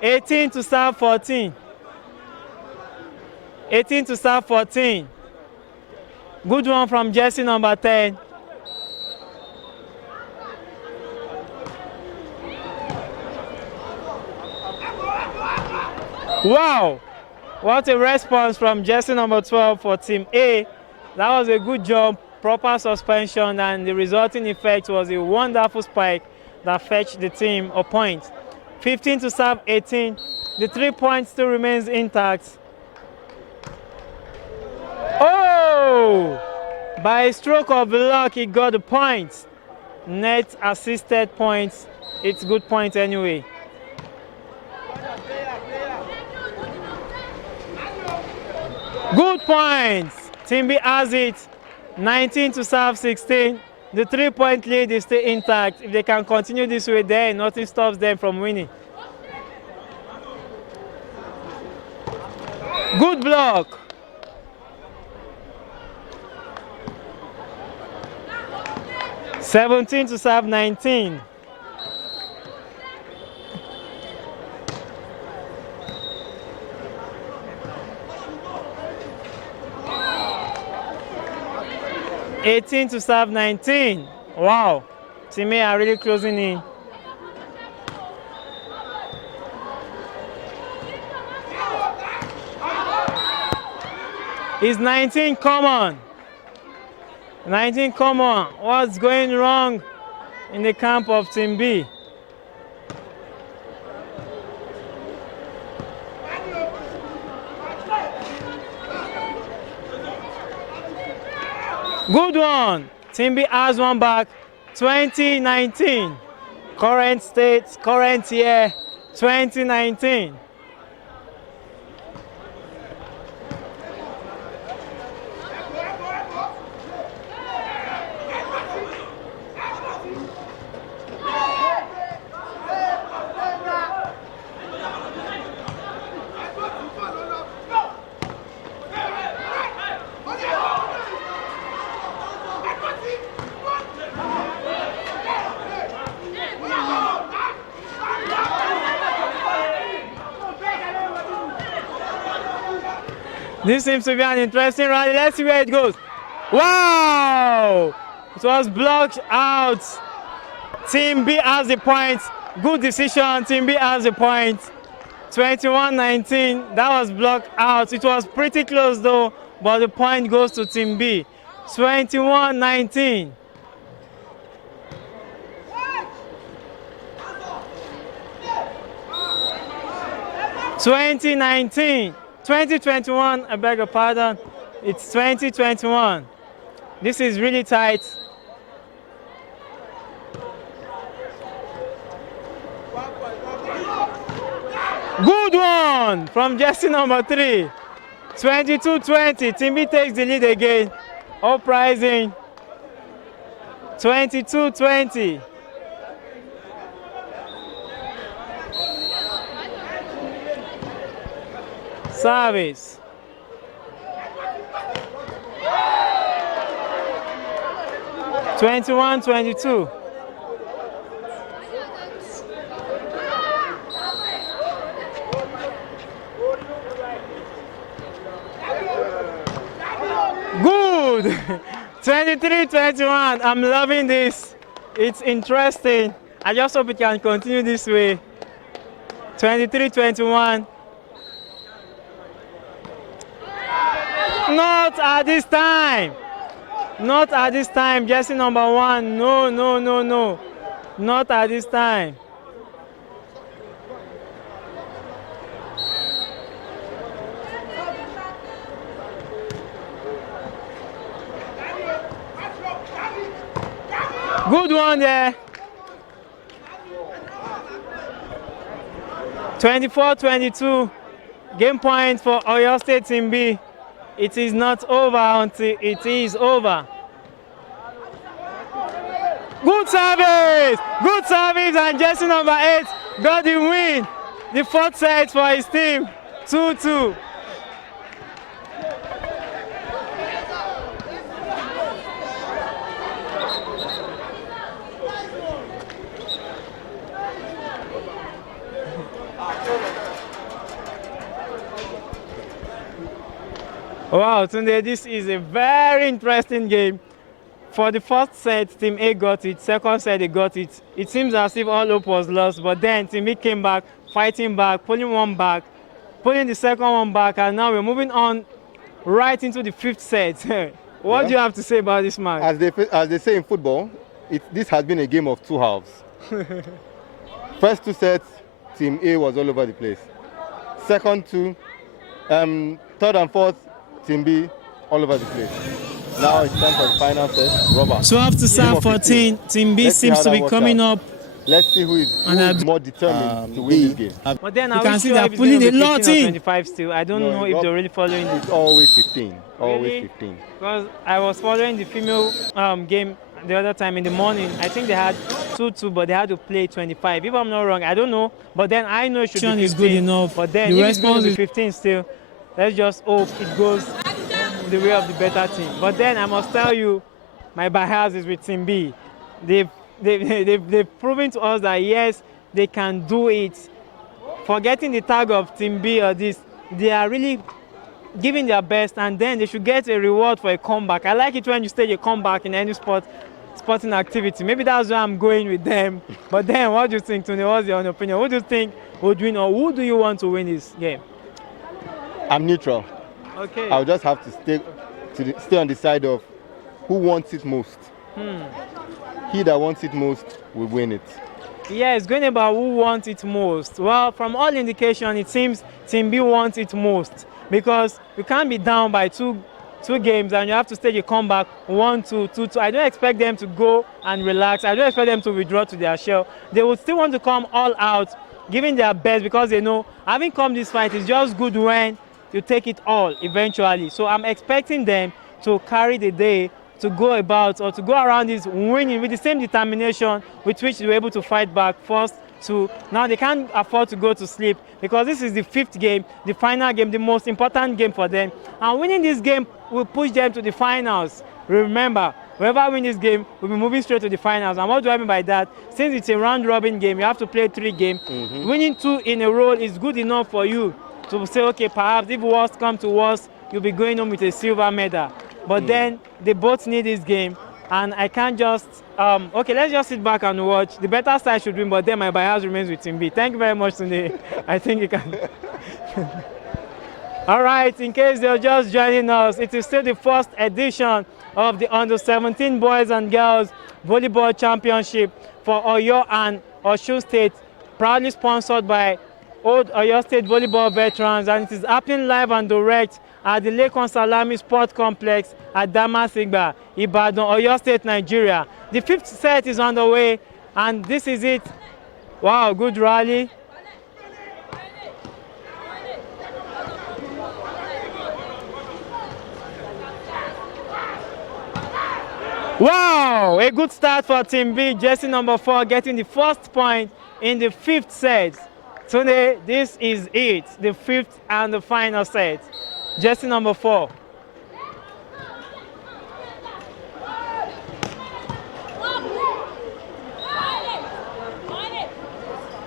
18 to serve 14. 18 to serve 14. Good one from jersey number 10. Wow! What a response from jersey number 12 for Team A. That was a good jump, proper suspension, and the resulting effect was a wonderful spike that fetched the team a point. 15 to serve 18. The 3 points still remains intact. Oh! By a stroke of luck, he got the points. Net assisted points. It's good point anyway. Good points. Team B has it. 19 to serve 16. The 3-point lead is still intact. If they can continue this way, then nothing stops them from winning. Good block. (17 to serve 19). (18 to serve 19). Wow, Team A are really closing in. Is 19 common? 19 common. What's going wrong in the camp of Team B? Good one. Team B has one back. 2019. Current state, current year, 2019. This seems to be an interesting rally. Let's see where it goes. Wow! It was blocked out. Team B has the point. Good decision. Team B has the point. 21-19. That was blocked out. It was pretty close though, but the point goes to Team B. 21-19. (2019) 2021, I beg your pardon. It's 2021. This is really tight. Good one from jersey number 3. 22-20. Team B takes the lead again. Uprising. 22-20. Service. Twenty-one, 22. Good. 23-21. I'm loving this. It's interesting. I just hope it can continue this way. 23-21. Not at this time. Not at this time. Jersey number 1. No, no, no, no. Not at this time. Good one there. 24-22. Game point for Oyo State Team B. It is not over until it is over. Good service! Good service, and jersey number 8 got the win. The 4th set for his team. 2-2. Wow, Tunde, this is a very interesting game. For the first set, Team A got it. Second set, they got it. It seems as if all hope was lost, but then Team B came back, fighting back, pulling one back, pulling the second one back, and now we're moving on right into the 5th set. What do you have to say about this match? As they say in football, this has been a game of 2 halves. First 2 sets, Team A was all over the place. Second 2, 3rd and 4th, Team B, all over the place. Now it's time for the final set. Robert. 12 to serve 14. Team B seems to be coming up. Let's see who is more determined to win this game. But then you can see they're pulling a lot in. 25 still. I don't know if they're really following this. It's always 15. Always really? 15. Because I was following the female game the other time in the morning. I think they had 2-2, but they had to play 25. If I'm not wrong, I don't know. But then I know it should be 15. Is good enough. But then the response is 15 still. Let's just hope it goes the way of the better team. But then I must tell you, my bias is with Team B. They've proven to us that yes, they can do it. Forgetting the tag of Team B or this, they are really giving their best, and then they should get a reward for a comeback. I like it when you stage a comeback in any sporting activity. Maybe that's why I'm going with them. But then what do you think, Tony? What's your own opinion? Who do you think would win, or who do you want to win this game? I'm neutral. Okay. I'll just have to stay on the side of who wants it most. He that wants it most will win it. Yeah, it's going about who wants it most. Well, from all indication, it seems Team B wants it most, because you can't be down by two games and you have to stage a comeback 1-2, 2-2. I don't expect them to go and relax. I don't expect them to withdraw to their shell. They would still want to come all out, giving their best, because they know having come this fight is just good when you take it all eventually. So I'm expecting them to carry the day, to go about or to go around this winning with the same determination with which they were able to fight back first to now. They can't afford to go to sleep, because this is the 5th game, the final game, the most important game for them. And winning this game will push them to the finals. Remember, whoever wins this game will be moving straight to the finals. And what do I mean by that? Since it's a round-robin game, you have to play 3 games. Winning 2 in a row is good enough for you to say, okay, perhaps if worst comes to worst, you'll be going home with a silver medal. But then they both need this game, and I can't just, okay, let's just sit back and watch. The better side should win, but then my bias remains with Team B. Thank you very much, Tunde. I think you can. All right, in case they're just joining us, it is still the 1st edition of the Under-17 Boys and Girls Volleyball Championship for Oyo and Osun State, proudly sponsored by Old Oyo State volleyball veterans, and it is happening live and direct at the Lekon Salami Sport Complex at Damasigba, Ibadan, Oyo State, Nigeria. The 5th set is on the way, and this is it. Wow, good rally. Wow, a good start for Team B. Jersey number 4 getting the first point in the 5th set. Today, this is it, the 5th and the final set. Jersey number 4.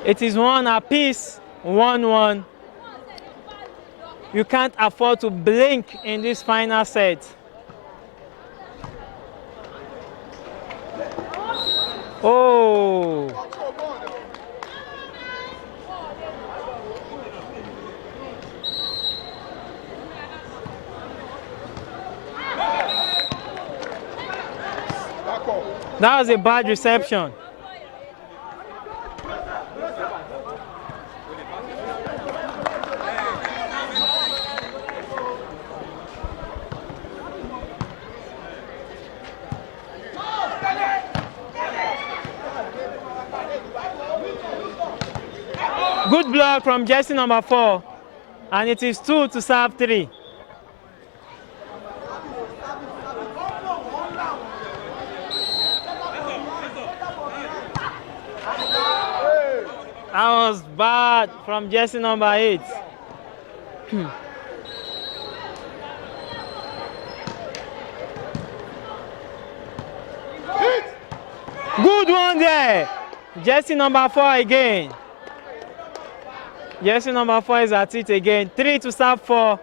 It is 1 apiece, 1-1. You can't afford to blink in this final set. Oh. That was a bad reception. Good block from jersey number 4, and it is 2 to serve 3. That was bad from jersey number 8. Good one there. Jersey number 4 again. Jersey number 4 is at it again. 3 to serve 4.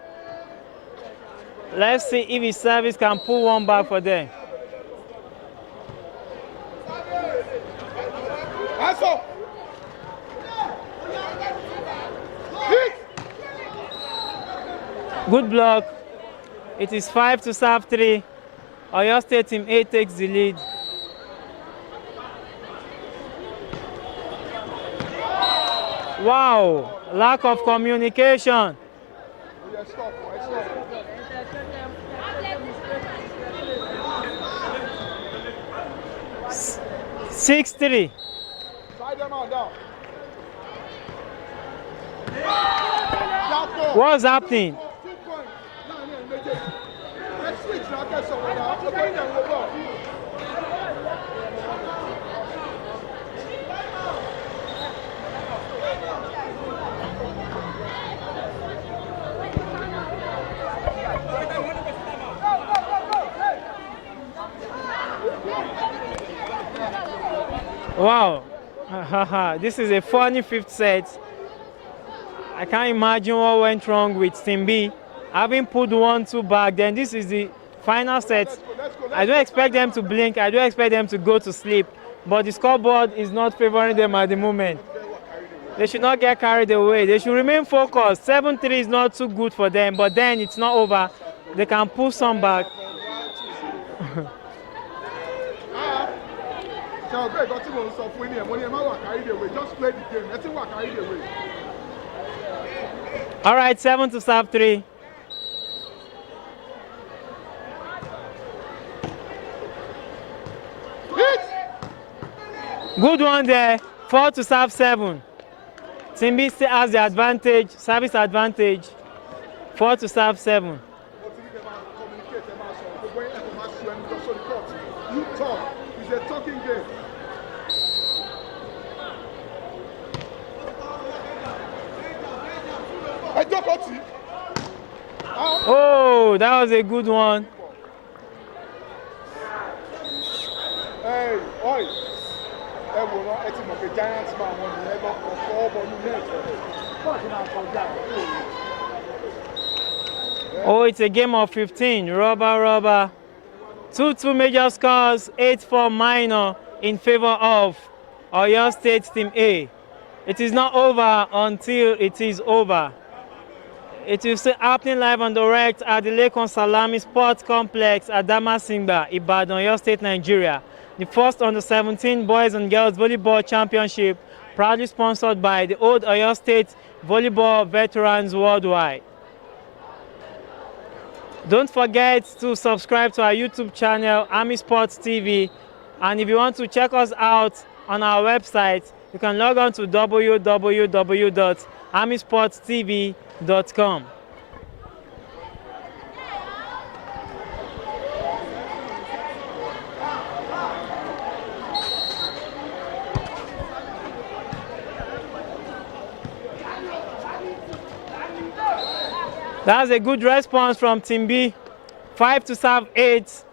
Let's see if his service can pull one back for them. Good block. It is 5 to serve 3. Oyo State Team A takes the lead. Wow, lack of communication. 6-3. What's happening? Wow, this is a funny 5th set. I can't imagine what went wrong with Team B. Having put 1-2 back, then this is the final set. I don't expect them to blink. I don't expect them to go to sleep. But the scoreboard is not favoring them at the moment. They should not get carried away. They should remain focused. 7-3 is not too good for them, but then it's not over. They can pull some back. All right, 7 to serve 3. Good one there. 4 to serve 7. Team B still has the advantage, service advantage. 4 to serve 7. Oh, that was a good one. Hey, oi. Oh, it's a game of 15. Rubber. 2-2 major scores, 8-4 minor in favor of Oyo State Team A. It is not over until it is over. It is still happening live and direct at the Lekon Salami Sports Complex at Damasinga, Ibadan, Oyo State, Nigeria. The first under 17 boys and girls volleyball championship, proudly sponsored by the old Oyo State volleyball veterans worldwide. Don't forget to subscribe to our YouTube channel, ArmiSports TV. And if you want to check us out on our website, you can log on to www.armisportstv.com. That's a good response from Team B. 5 to serve 8.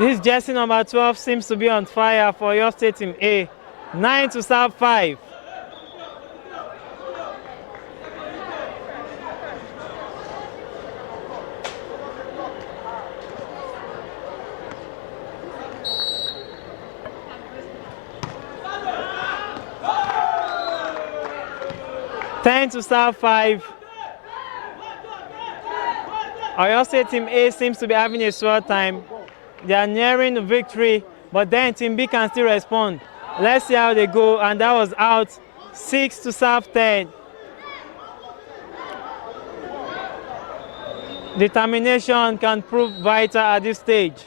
This jersey number 12 seems to be on fire for your state Team A. 9 to serve 5. Ten to serve 5. Oyo State Team A seems to be having a short time. They are nearing the victory, but then Team B can still respond. Let's see how they go, and that was out. 6 to serve 10. Determination can prove vital at this stage.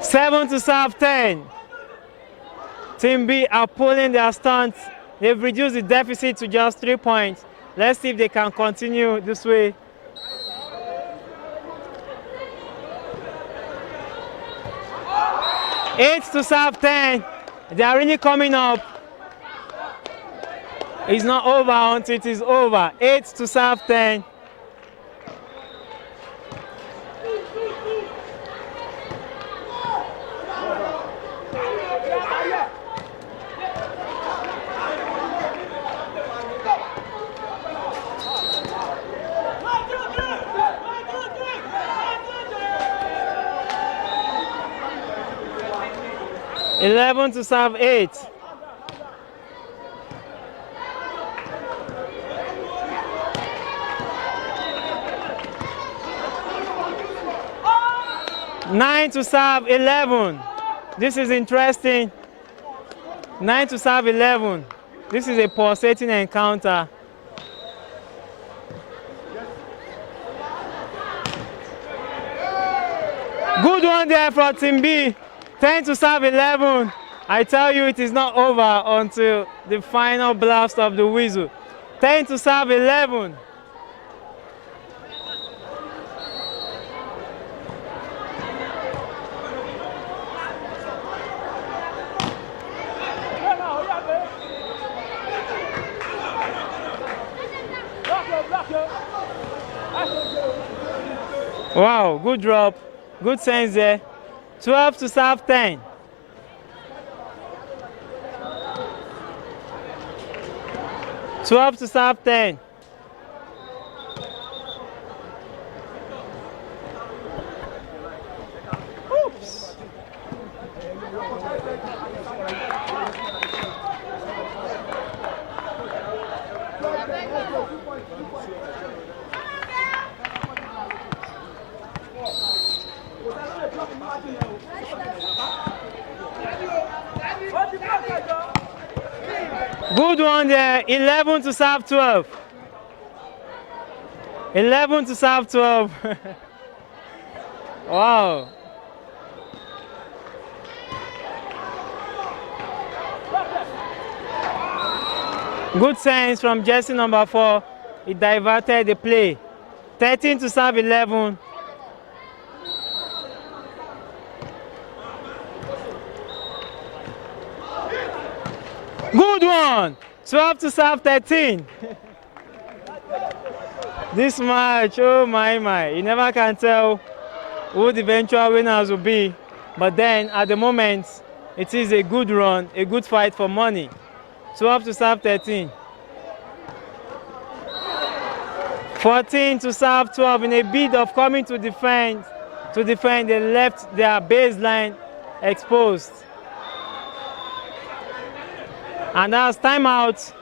Seven to serve 10. Team B are pulling their stunts. They've reduced the deficit to just 3 points. Let's see if they can continue this way. Eight to serve 10. They are really coming up. It's not over until it is over. 8 to serve 10. Eleven to serve 8. Nine to serve 11. This is interesting. 9 to serve 11. This is a pulsating encounter. Good one there for Team B. 10 to serve 11. I tell you, it is not over until the final blast of the whistle. 10 to serve 11. Wow, good drop. Good sense there. 12 to serve 10. To serve 10. Oops. Good one there. 11 to serve 12. 11 to serve 12. Wow. Good sense from jersey number 4. It diverted the play. 13 to serve 11. Good one. 12 to serve 13. This match, oh my. You never can tell who the eventual winners will be. But then, at the moment, it is a good run, a good fight for money. 12 to serve 13. 14 to serve 12. In a bid of coming to defend, they left their baseline exposed. And that's timeout.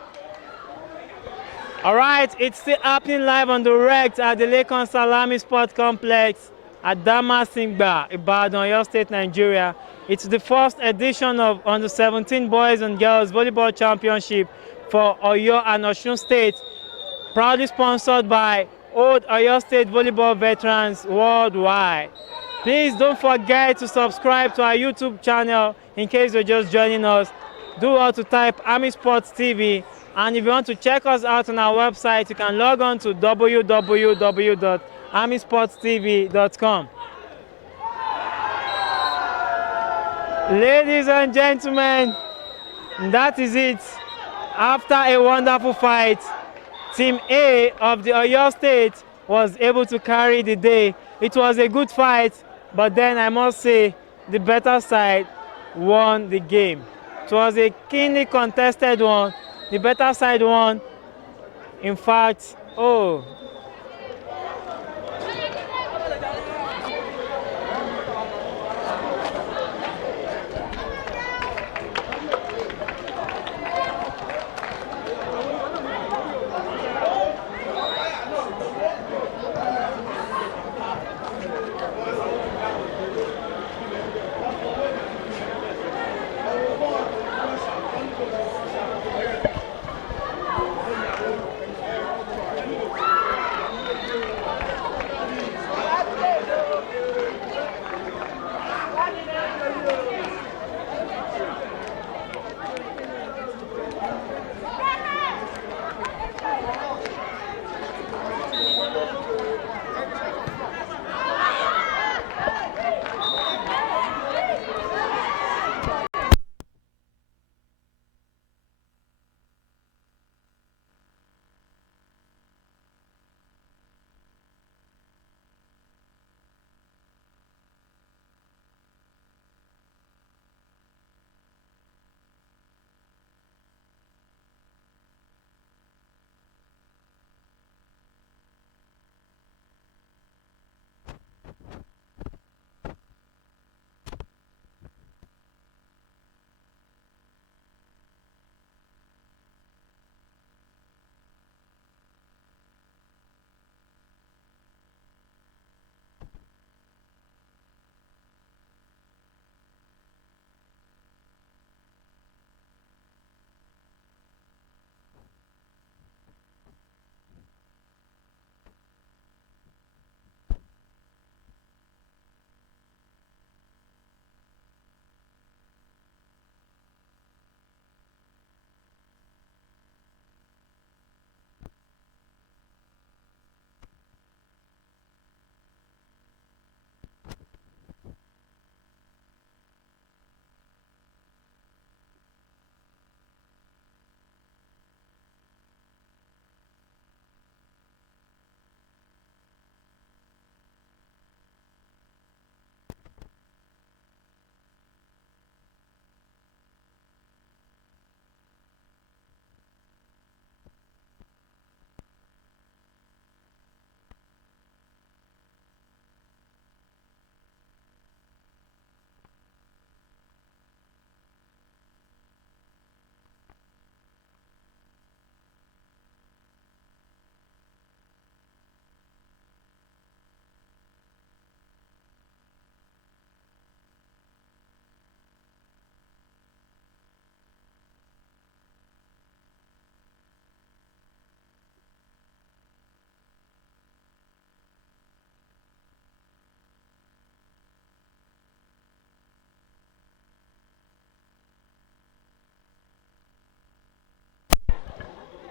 All right, it's still happening live on direct at the Lekon Salami Sport Complex at Damasingba, Ibadan, Oyo State, Nigeria. It's the first edition of Under 17 Boys and Girls Volleyball Championship for Oyo and Osun State, proudly sponsored by Old Oyo State volleyball veterans worldwide. Please don't forget to subscribe to our YouTube channel in case you're just joining us. Do all to type ArmiSports TV And if you want to check us out on our website, you can log on to www.ArmiSportsTV.com. Ladies and gentlemen, that is it. After a wonderful fight, Team A of the Oyo State was able to carry the day. It was a good fight, but then I must say the better side won the game. It was a keenly contested one. The better side won. In fact,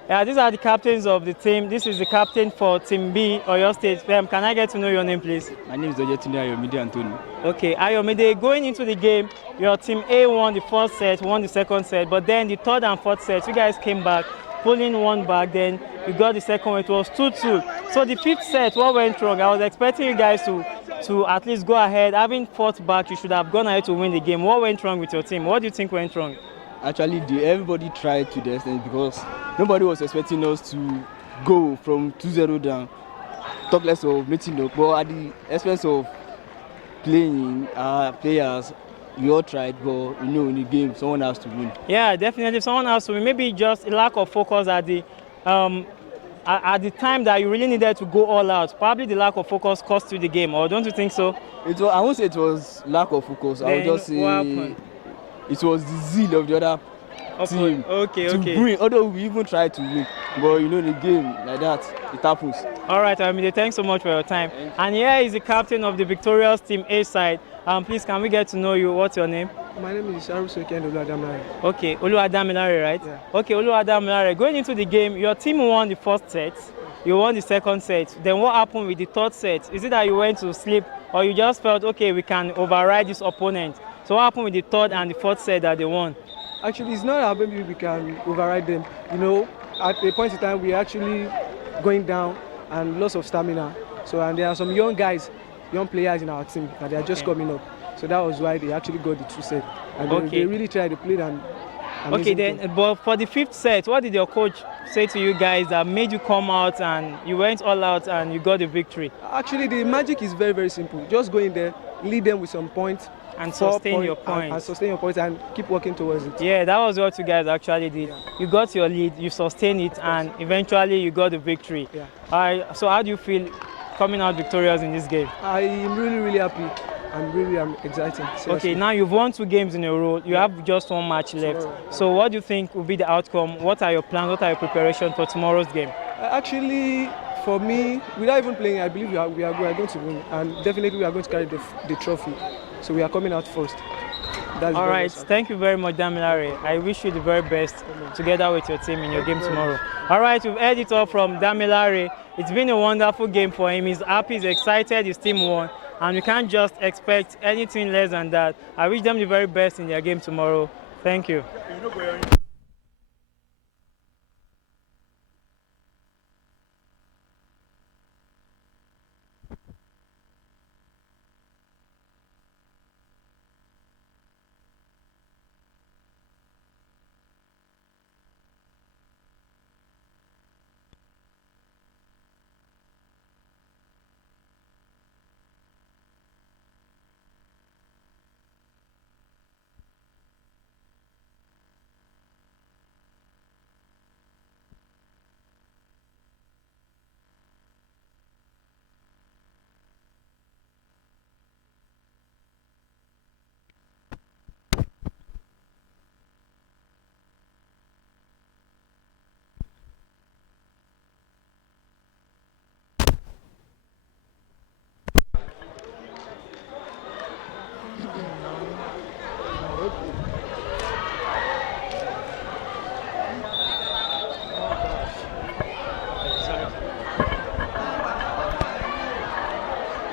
yeah, these are the captains of the team. This is the captain for Team B, Oyo State. Can I get to know your name, please? My name is Ojetunde Ayomide Anthony. Okay, Ayomide, going into the game, your Team A won the first set, won the second set, but then the third and fourth set, you guys came back, pulling one back, then you got the second one, it was 2-2. So the fifth set, what went wrong? I was expecting you guys to at least go ahead. Having fought back, you should have gone ahead to win the game. What went wrong with your team? What do you think went wrong? Actually, everybody tried to the extent because nobody was expecting us to go from 2-0 down, talk less of meeting up, but at the expense of playing players, we all tried, but in the game, someone has to win. Yeah, definitely, someone has to win. Maybe just a lack of focus at the time that you really needed to go all out. Probably the lack of focus cost you the game, or don't you think so? I won't say it was lack of focus. I would just say it was the zeal of the other team to win. Although we even try to win, but you know the game like that, it happens. All right, Amide, thanks so much for your time. And here is the captain of the victorious Team A side. Please, can we get to know you? What's your name? My name is Oluwadamilare. Okay, Oluwadamilare, right? Yeah. Okay, Oluwadamilare, going into the game, your team won the first set, you won the second set. Then what happened with the third set? Is it that you went to sleep or you just felt, okay, we can override this opponent? So what happened with the third and the fourth set that they won? Actually, it's not that maybe we can override them. You know, at a point in time, we're actually going down and loss of stamina. So, and there are some young guys, young players in our team that they are just coming up. So that was why they actually got the 2 sets. And they really tried to play them. Okay, then, but for the fifth set, what did your coach say to you guys that made you come out and you went all out and you got the victory? Actually, the magic is very, very simple. Just go in there, lead them with some points, and sustain your points. And sustain your points and keep working towards it. Yeah, that was what you guys actually did. Yeah. You got your lead, you sustained it, and eventually you got the victory. Yeah. So how do you feel coming out victorious in this game? I am really, really happy. I'm excited. Seriously. Okay, now you've won 2 games in a row. You have just 1 match left. So what do you think will be the outcome? What are your plans? What are your preparations for tomorrow's game? Actually, for me, without even playing, I believe we are going to win. And definitely we are going to carry the trophy. So we are coming out first. All right, thank you very much, Damilare. I wish you the very best together with your team in your game tomorrow. All right, we've heard it all from Damilare. It's been a wonderful game for him. He's happy, he's excited, his team won. And we can't just expect anything less than that. I wish them the very best in their game tomorrow. Thank you.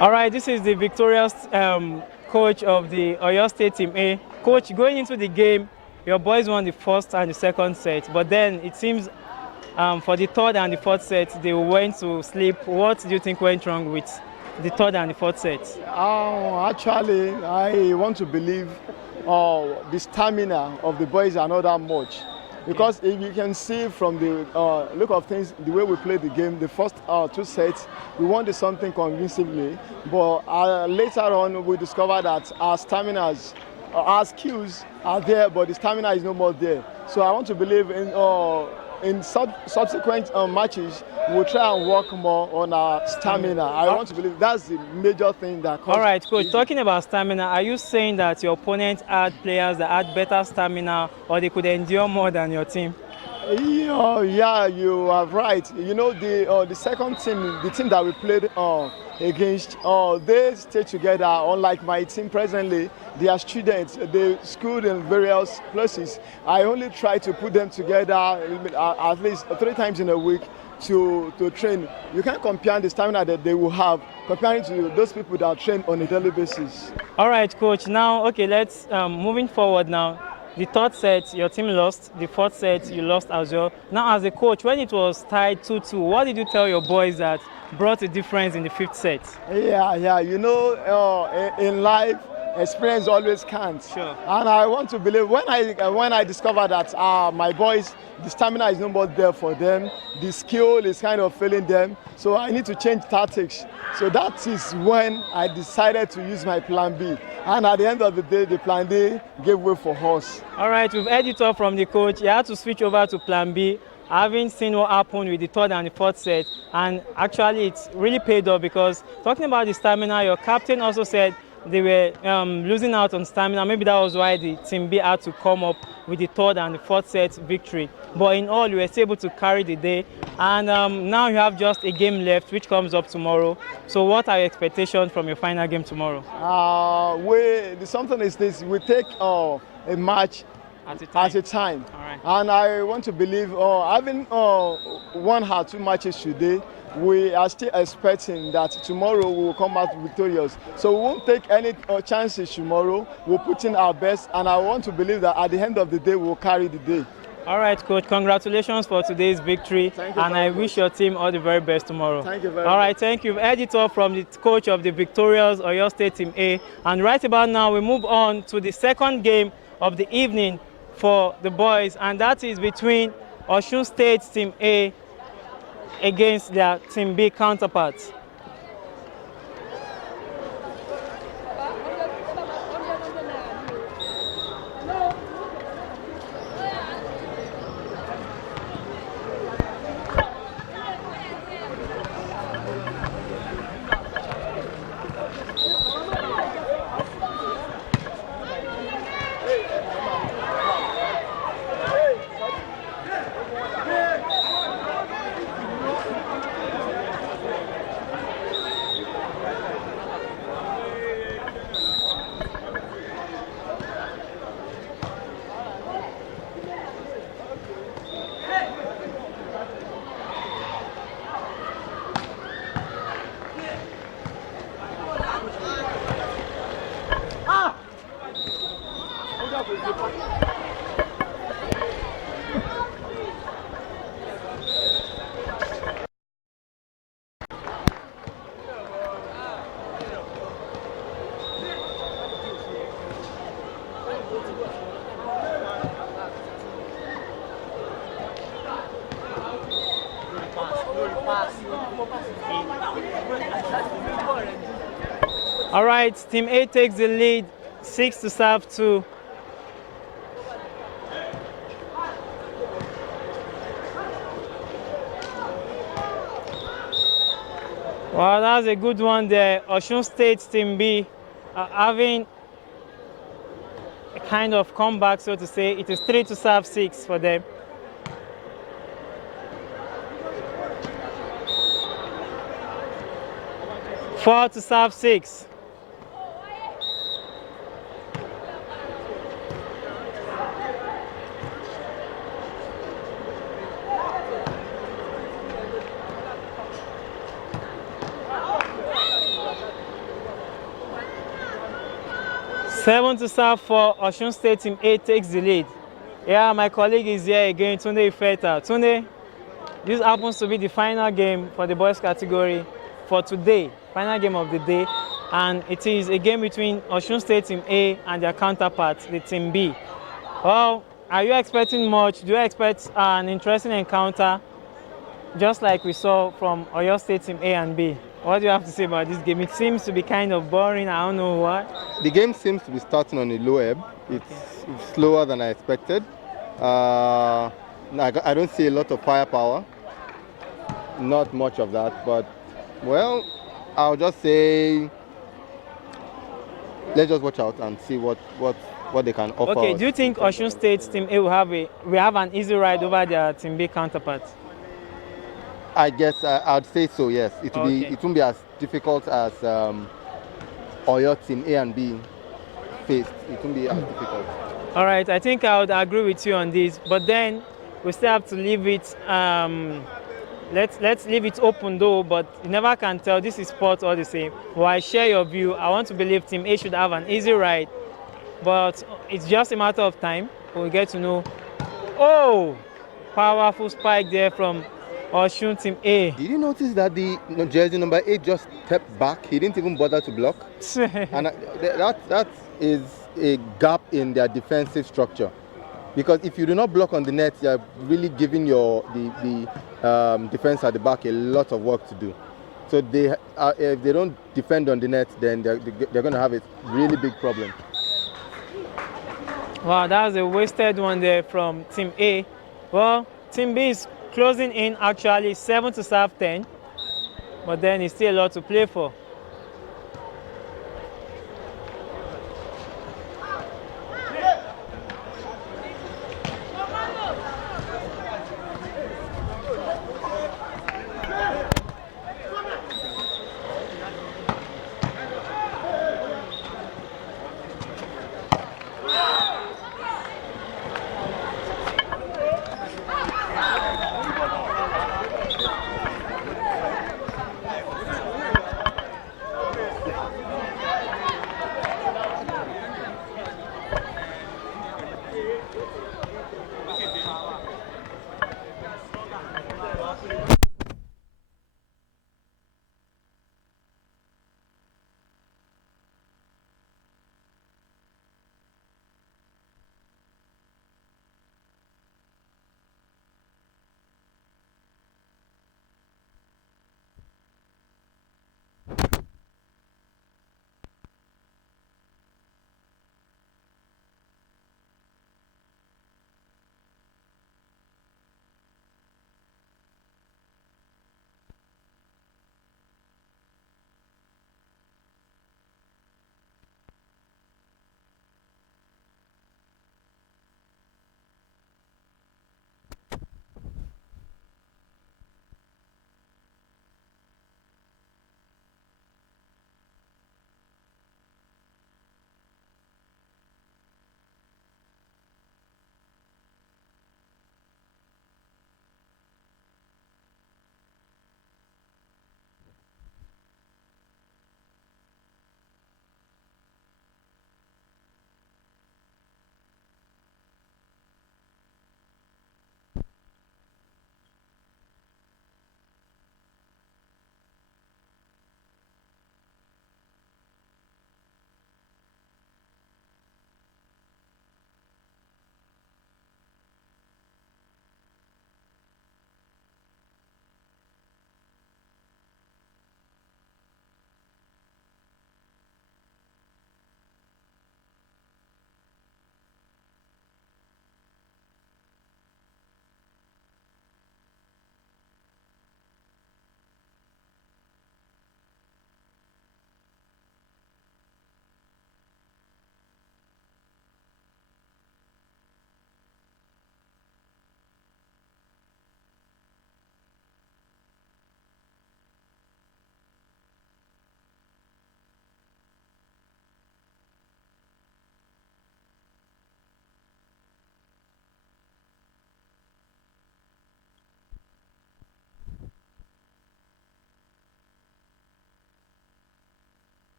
All right, this is the victorious coach of the Oyo State Team A. Coach, going into the game, your boys won the first and the second set, but then it seems for the third and the fourth set, they went to sleep. What do you think went wrong with the third and the fourth set? Actually, I want to believe the stamina of the boys are not that much. Because if you can see from the look of things, the way we played the game, the first 2 sets, we won the something convincingly. But later on, we discovered that our staminas, our skills are there, but the stamina is no more there. So I want to believe in subsequent matches, we'll try and work more on our stamina. I want to believe that's the major thing that comes. All right, Coach, talking about stamina, are you saying that your opponent had players that had better stamina or they could endure more than your team? Yeah, you are right. You know, the second team, the team that we played against, they stay together. Unlike my team presently, they are students. They schooled in various places. I only try to put them together at least 3 times in a week to train. You can't compare the stamina that they will have comparing to those people that train on a daily basis. All right, Coach. Now, okay, let's moving forward now. The third set, your team lost. The fourth set, you lost as well. Now, as a coach, when it was tied 2-2, what did you tell your boys that brought a difference in the fifth set? Yeah. You know, in life, experience always counts. Sure. And I want to believe when I discovered that my boys, the stamina is no more there for them, the skill is kind of failing them, so I need to change tactics. So that is when I decided to use my plan B. And at the end of the day, the plan B gave way for us. All right, we've heard it all from the coach. He had to switch over to plan B. Having seen what happened with the third and the fourth set, and actually it's really paid off because talking about the stamina, your captain also said they were losing out on stamina. Maybe that was why the Team B had to come up with the third and the fourth set victory. But in all, you were able to carry the day. And now you have just a game left, which comes up tomorrow. So what are your expectations from your final game tomorrow? Something is this: we take a match at a time. All right. And I want to believe, having one or two matches today, we are still expecting that tomorrow we will come out victorious. So we won't take any chances tomorrow. We'll put in our best, and I want to believe that at the end of the day, we'll carry the day. All right, Coach. Congratulations for today's victory, and I wish your team all the very best tomorrow. Thank you very much. All right, thank you. Editor from the coach of the victorious Oyo State Team A. And right about now, we move on to the second game of the evening for the boys, and that is between Osun State Team A against their Team B counterparts. All right, Team A takes the lead, 6-2. Well, that's a good one there. Osun State Team B having a kind of comeback, so to say. It is 3-6 for them. Four to serve 6. Seven to serve for Osun State Team A takes the lead. Yeah, my colleague is here again, Tunde Ifeta. Tunde, this happens to be the final game for the boys category for today, final game of the day, and it is a game between Osun State Team A and their counterpart, the Team B. Well, are you expecting much? Do you expect an interesting encounter, just like we saw from Oyo State Team A and B? What do you have to say about this game? It seems to be kind of boring. I don't know why. The game seems to be starting on a low ebb. It's slower than I expected. I don't see a lot of firepower. Not much of that, but well, I'll just say let's just watch out and see what they can offer. Okay, us. do you think Osun State Team A will have an easy ride over their Team B counterparts? I guess I'd say so. Yes, it won't be as difficult as Oyo Team A and B faced. It won't be as difficult. All right, I think I would agree with you on this, but then we still have to leave it. Let's leave it open though, but you never can tell. This is sport all the same. Well, I share your view. I want to believe Team A should have an easy ride, but it's just a matter of time. We'll get to know. Oh, powerful spike there from Osun Team A. Did you notice that the jersey number 8 just stepped back? He didn't even bother to block. And that is a gap in their defensive structure. Because if you do not block on the net, you're really giving the defense at the back a lot of work to do. So if they don't defend on the net, then they're going to have a really big problem. Wow, that was a wasted one there from Team A. Well, Team B is closing in actually 7-10, but then it's still a lot to play for.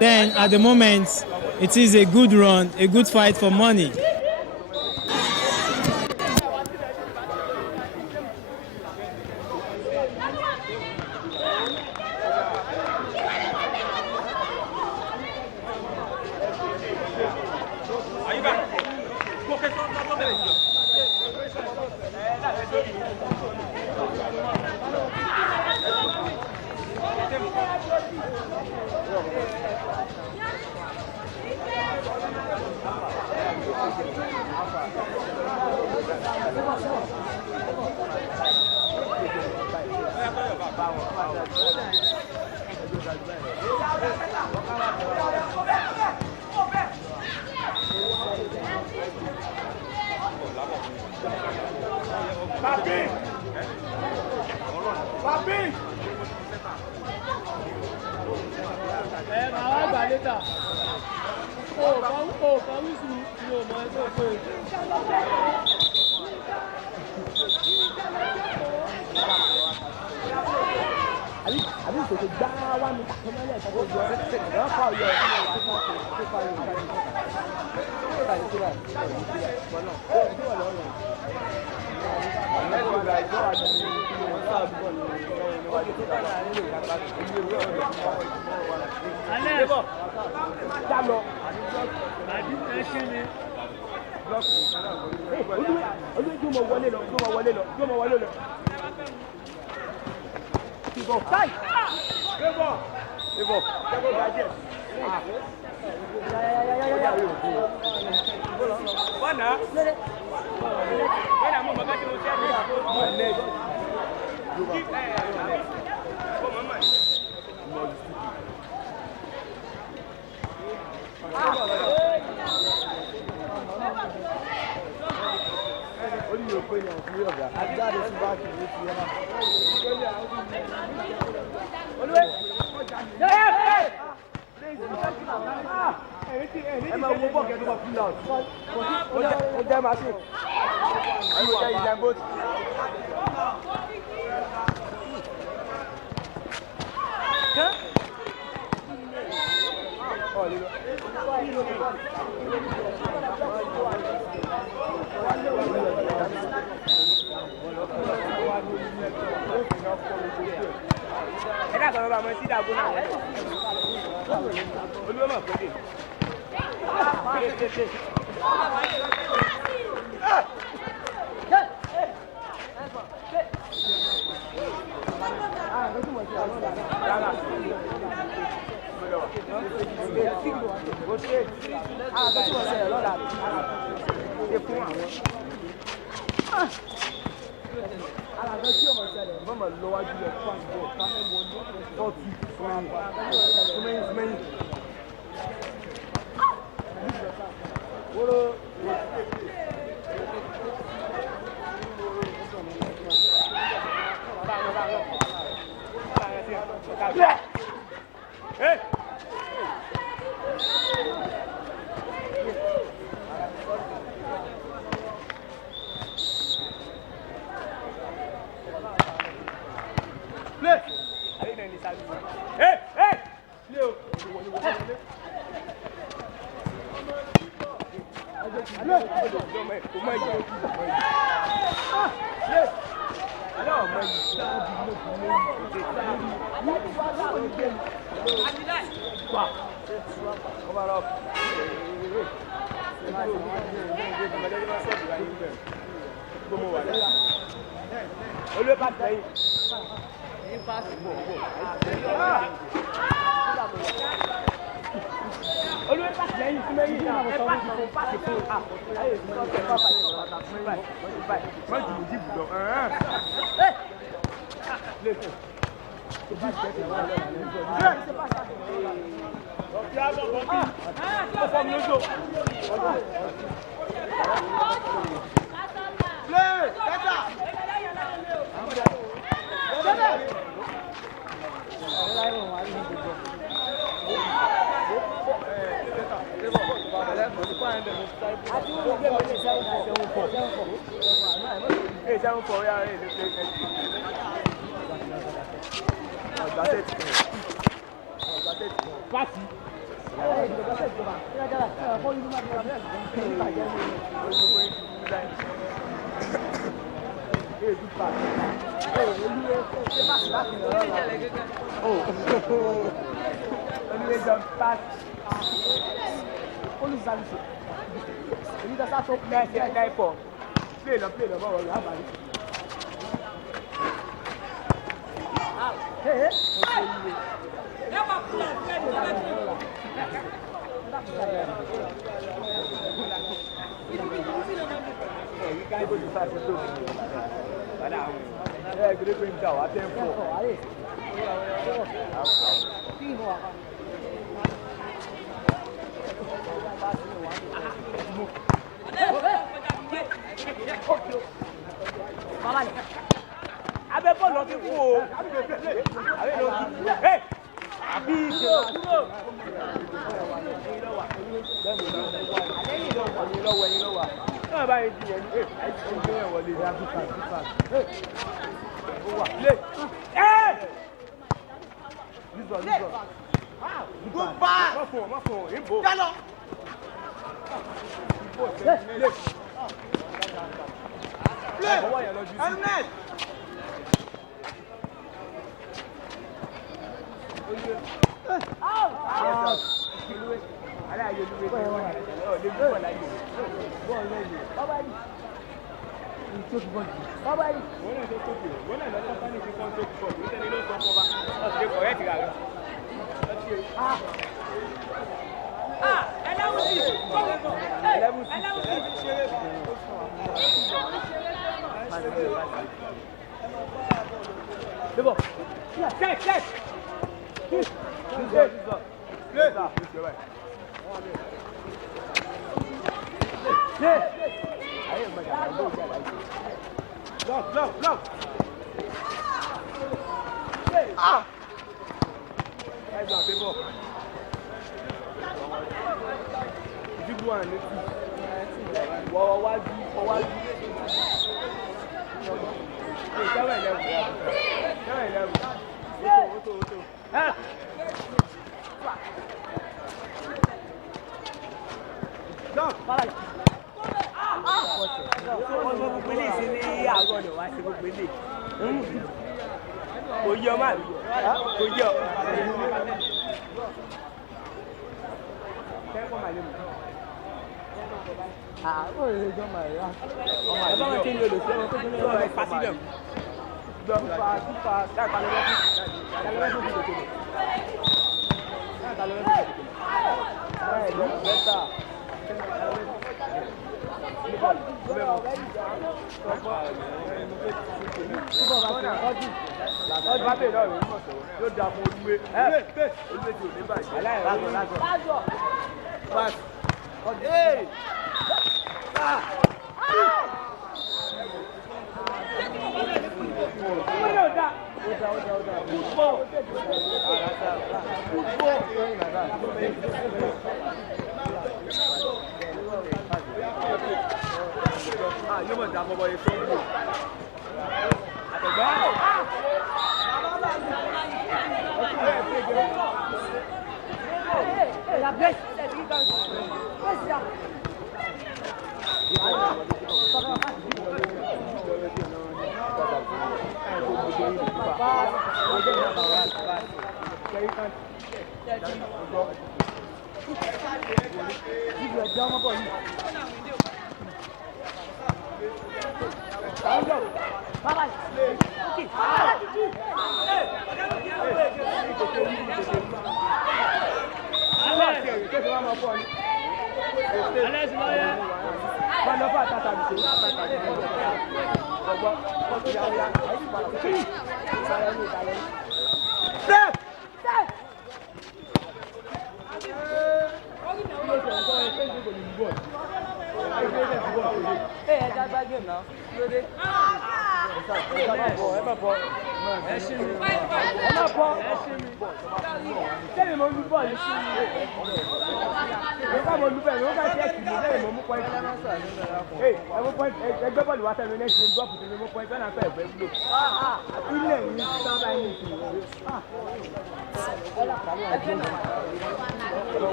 then at the moment it is a good run, a good fight for money.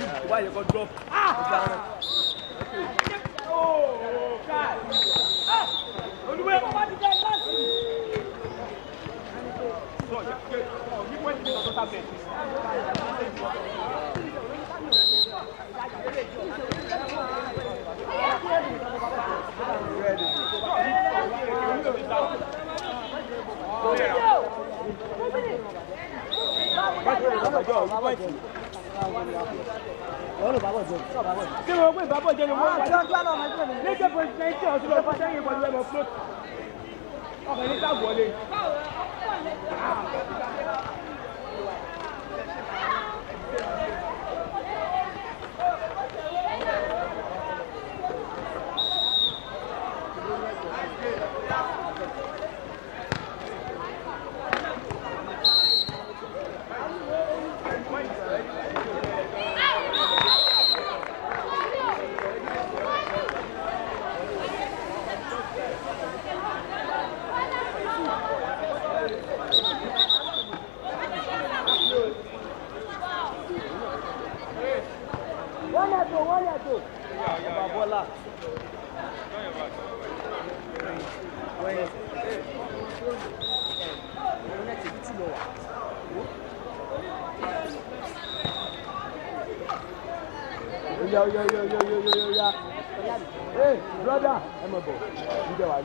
Yeah. Why you got drop? Oh, God. On the way. You went to the Hey, brother, I'm a boy. You know what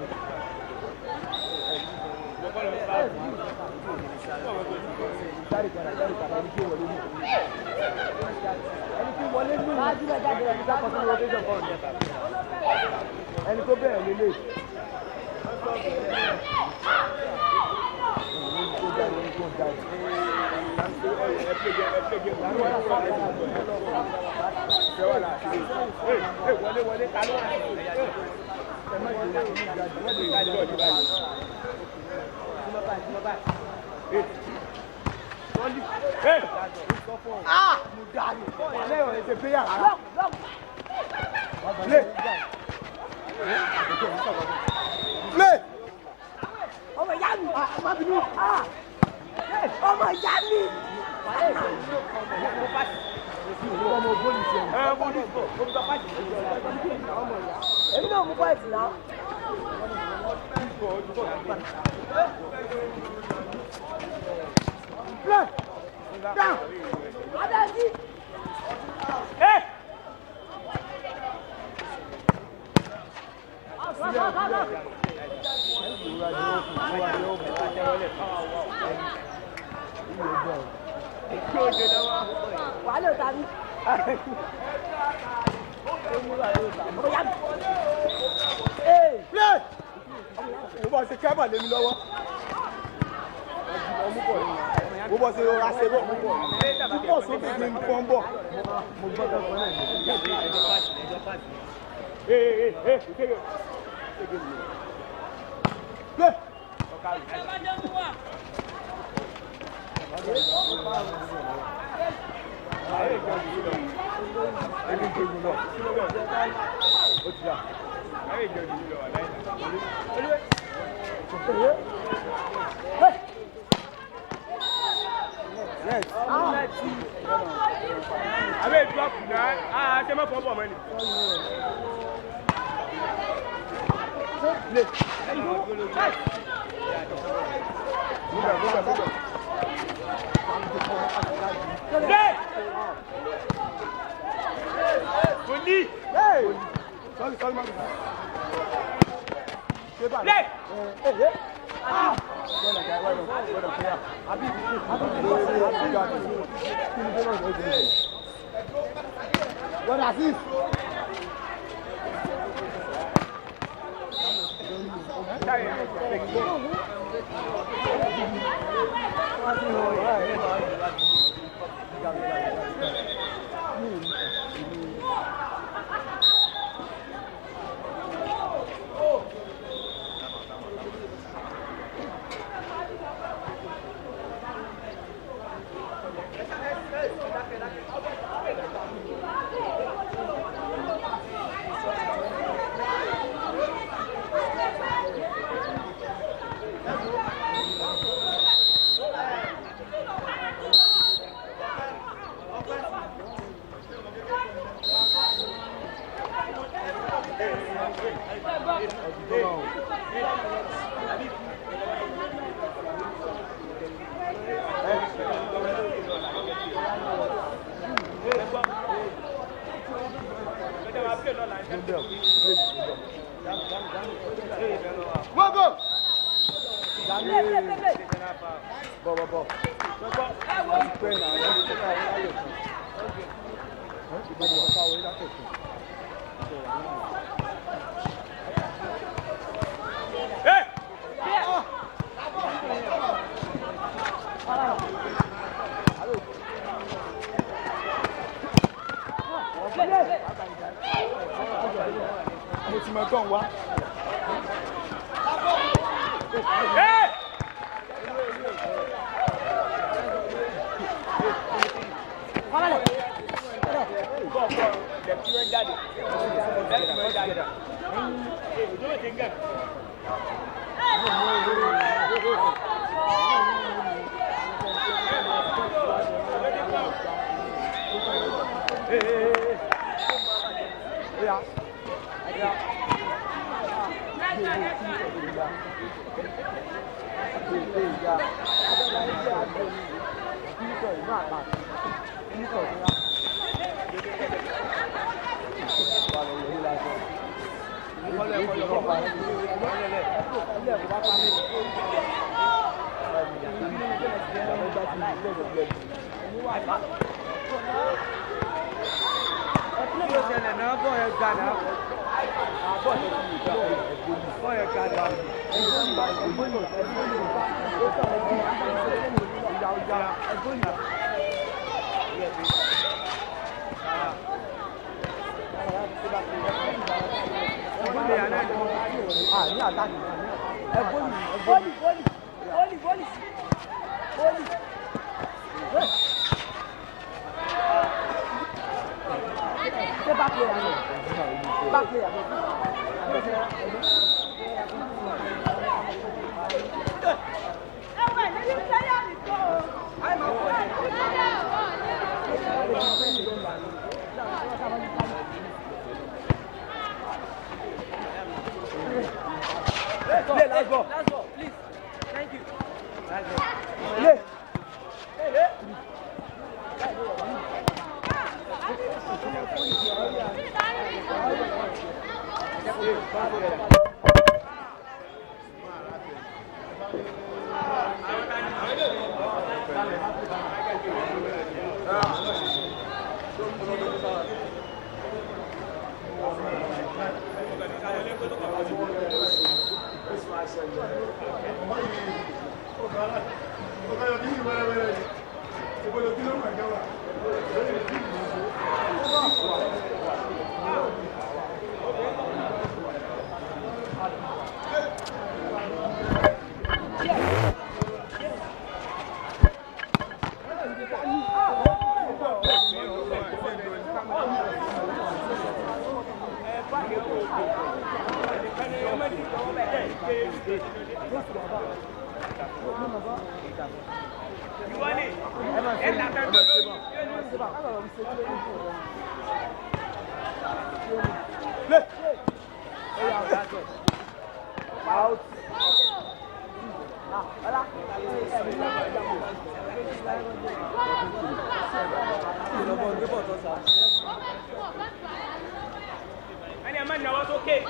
man, I was okay.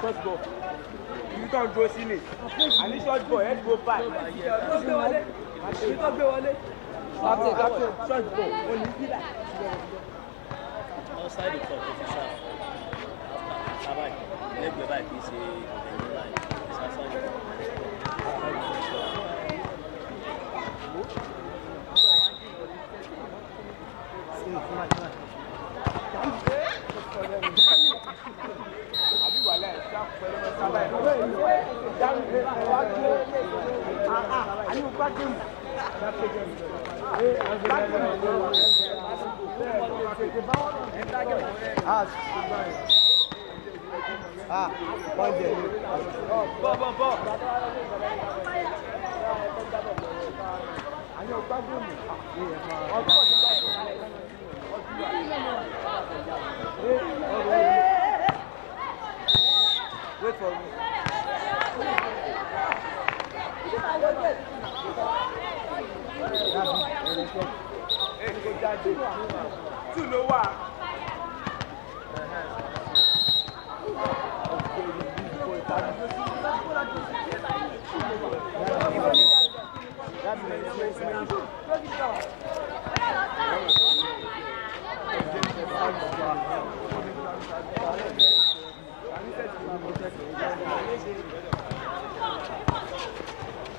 First ball. You can't go see it. And this short ball, let's go back. You can't go on it. Captain, short ball. Outside the court, it's a shot. After, let's go back. It's outside the court. Wait for me. Tu know what?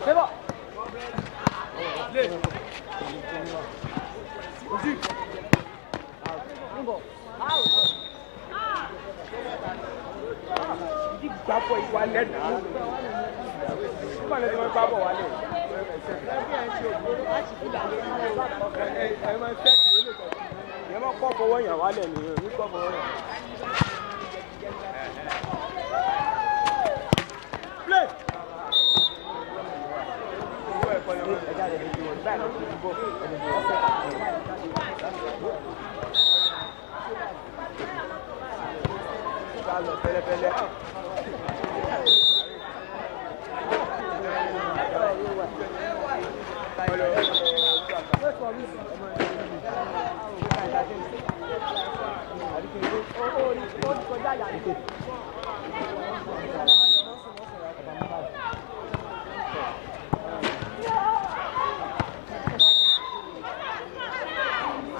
C'est bon. Gbapò ìwà lẹ́nu. Nígbà lẹ́nu wọn gbapò wà lẹ́nu. Ẹ máa ń tẹ́kì ilé ìtọ́jú. Ìyẹn máa kọ́ fọwọ́ yàn wálẹ̀ nìyẹn. Ní kọ́ fọwọ́ yàn. Play. Owó ẹ̀kọ́ ni wọ́n ẹja rẹ̀ ní ìwọ̀n báyìí lọ́sí ìbò. Lọ pẹ̀lẹ́pẹ̀lẹ́.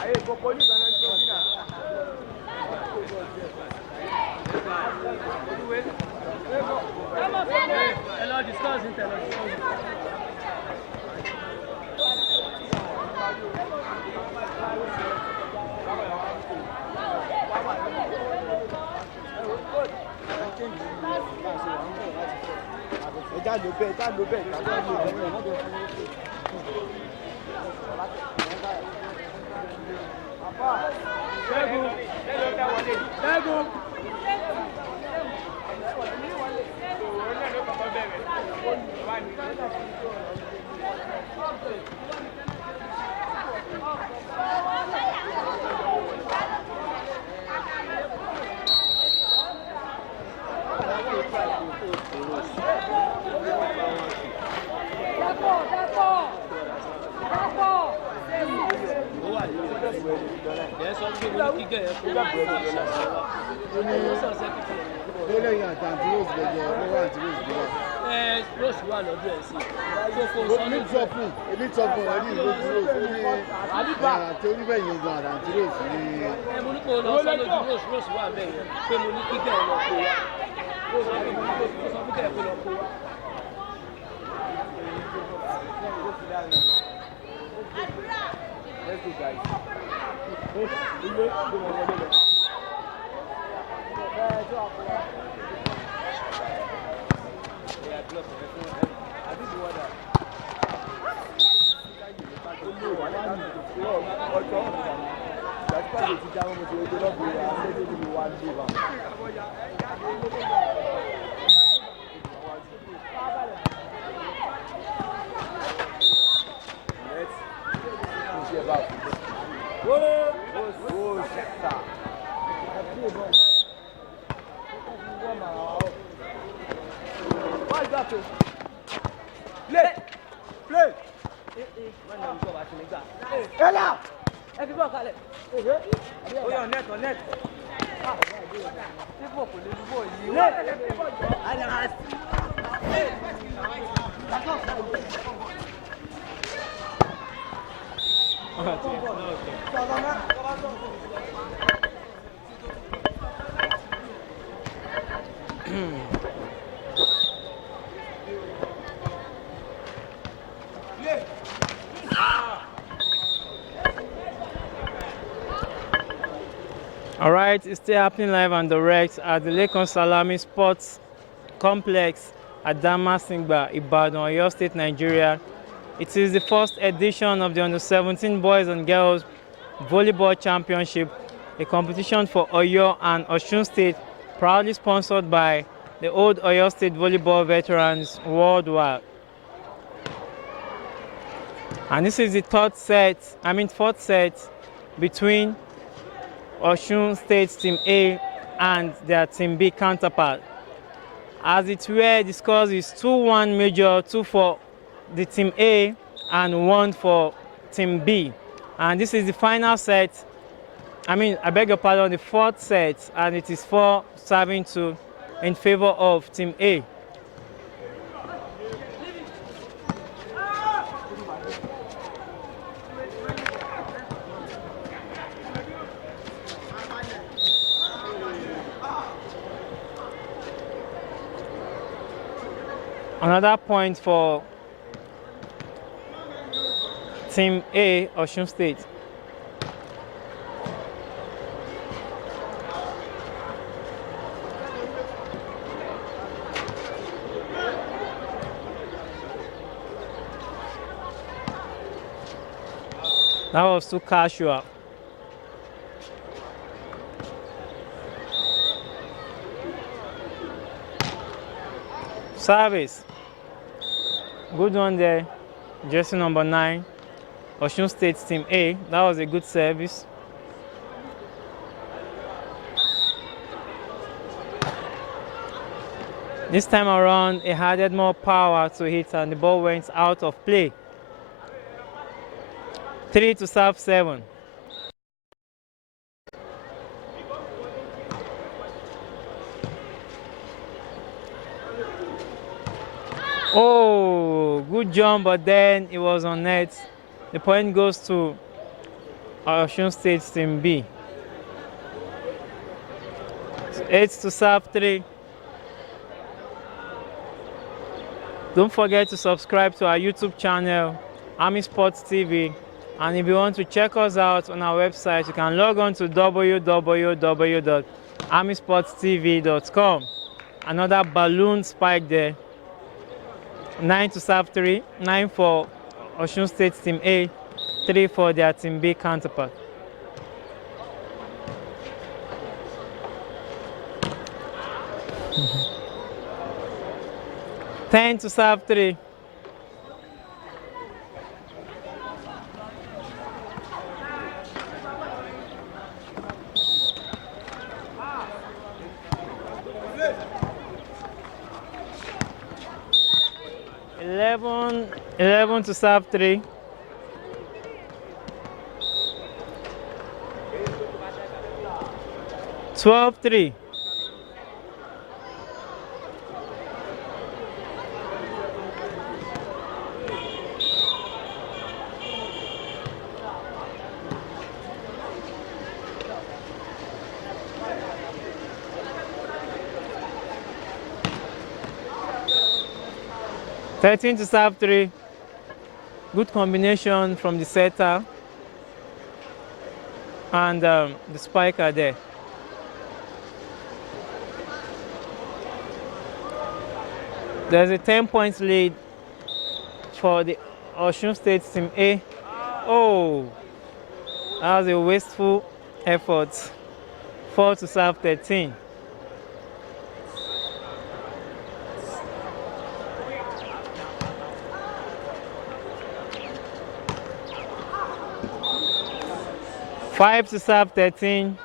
Ayé ìfọ̀pọ̀ ní ìgbàlẹ̀ tó bí náà. Hello, discussing. All right, it's still happening live and direct at the Lake Salami Sports Complex at Damasingba, Ibadan, Oyo State, Nigeria. It is the first edition of the Under-17 Boys and Girls Volleyball Championship, a competition for Oyo and Osun State, proudly sponsored by the old Oyo State volleyball veterans worldwide. And this is the fourth set between Osun State Team A and their Team B counterpart. As it were, the scores is 2-1 major, 2 for the Team A and 1 for Team B. And this is the final set. I beg your pardon, the fourth set, and it is 4-2 in favor of Team A. Another point for Team A, Osun State. That was too casual. Service. Good one there. Jersey number 9. Osun State Team A. That was a good service. This time around, it added more power to it and the ball went out of play. 3-7. Oh, good jump, but then it was on net. The point goes to Osun State Team B. 8-3. Don't forget to subscribe to our YouTube channel, ArmiSports TV. And if you want to check us out on our website, you can log on to www.armisportstv.com. Another balloon spike there. 9 to serve 3, 9 for Osun State Team A, 3 for their Team B counterpart. Mm-hmm. 10 to serve 3. Eleven to serve 3. Twelve 3. Thirteen to serve 3. Good combination from the setter and the spiker there. There's a 10-point lead for the Osun State Team A. Oh, that was a wasteful effort. 4 to serve 13. Five to serve 13.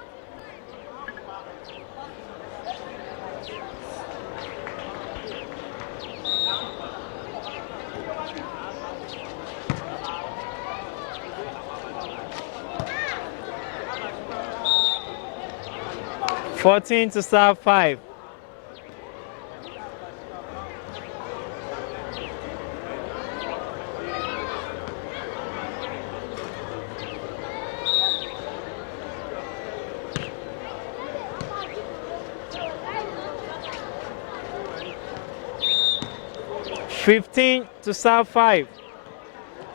Fourteen to serve 5. Fifteen to serve 5.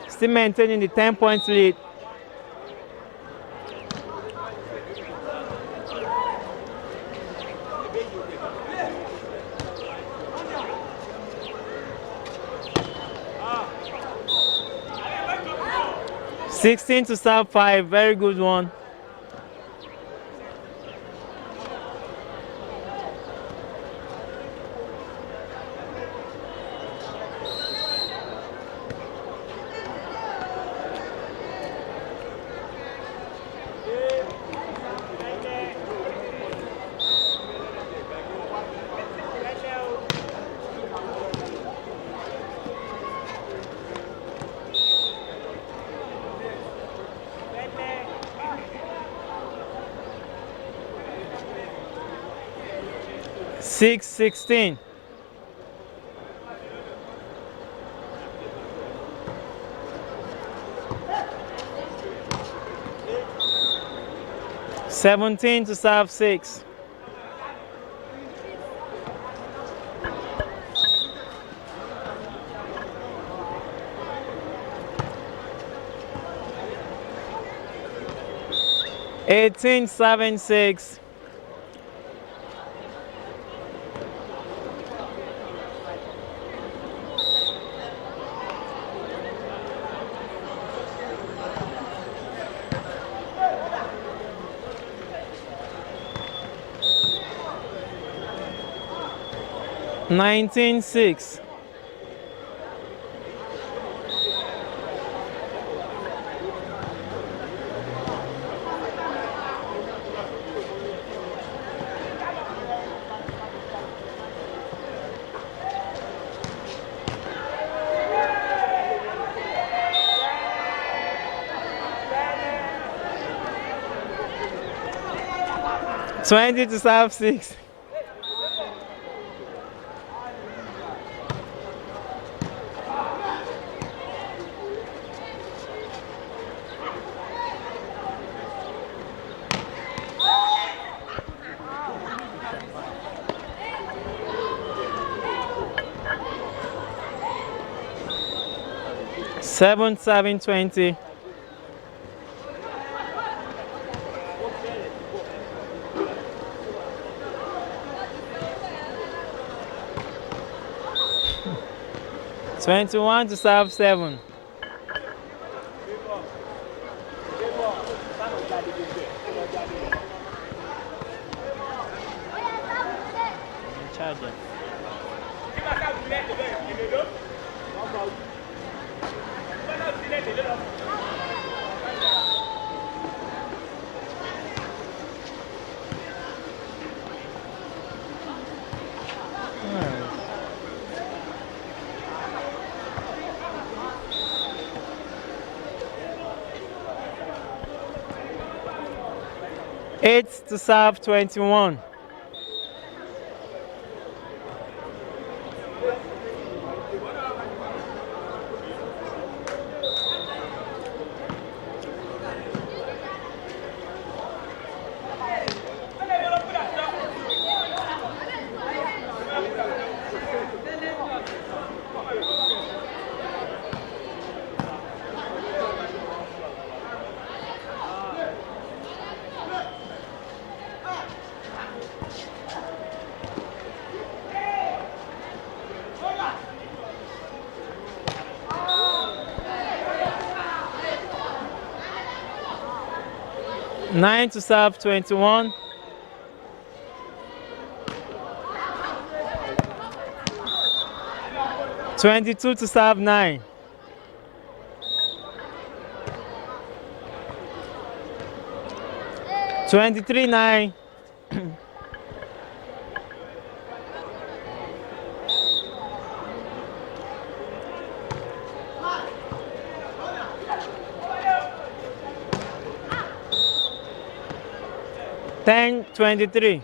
Still maintaining the 10-point lead. Sixteen to serve 5. Very good one. Six 16. Seventeen to serve 6. Eighteen 7-6. Nineteen 6. Twenty to serve 6. Seven 20. 21 to serve 7. Charger. Eight to serve 21. Nine to serve 21. Twenty-two to serve 9. Twenty-three 9. Ten 23.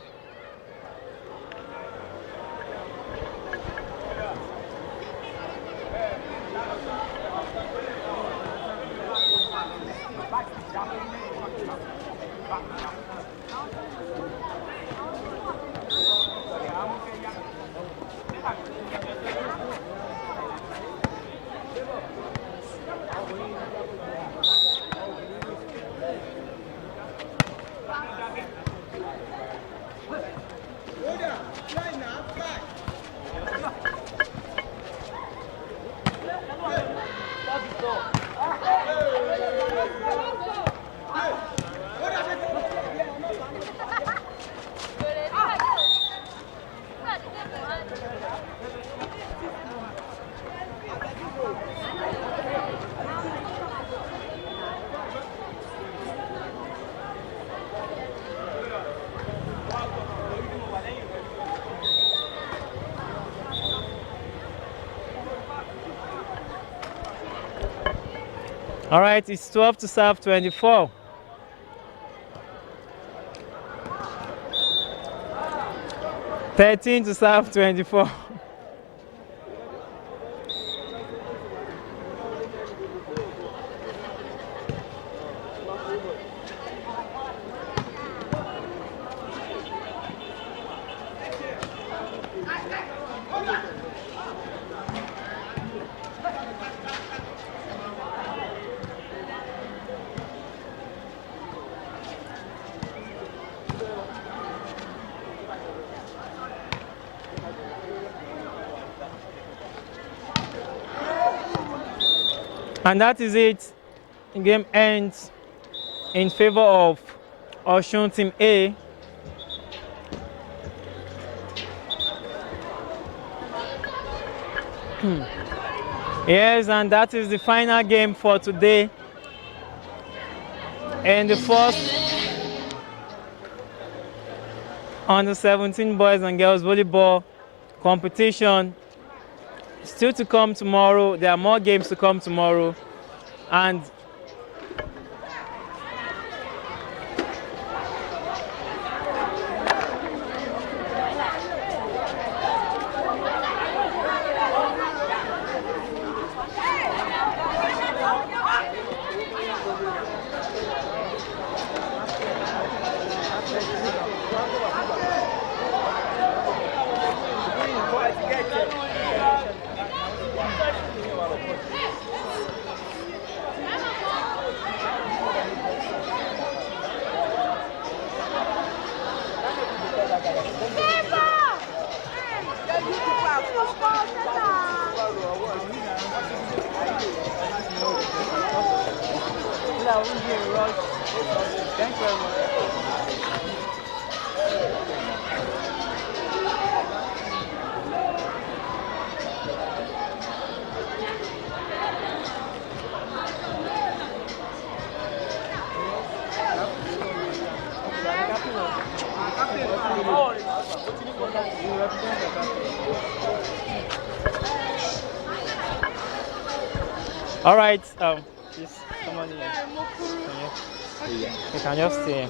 All right, it's 12 to serve 24. Thirteen to serve 24. And that is it. The game ends in favor of Osun Team A. Yes, and that is the final game for today. And the first under 17 boys and girls volleyball competition still to come tomorrow. There are more games to come tomorrow. And Thanks very much. All right. Please, someone here. You can just stay.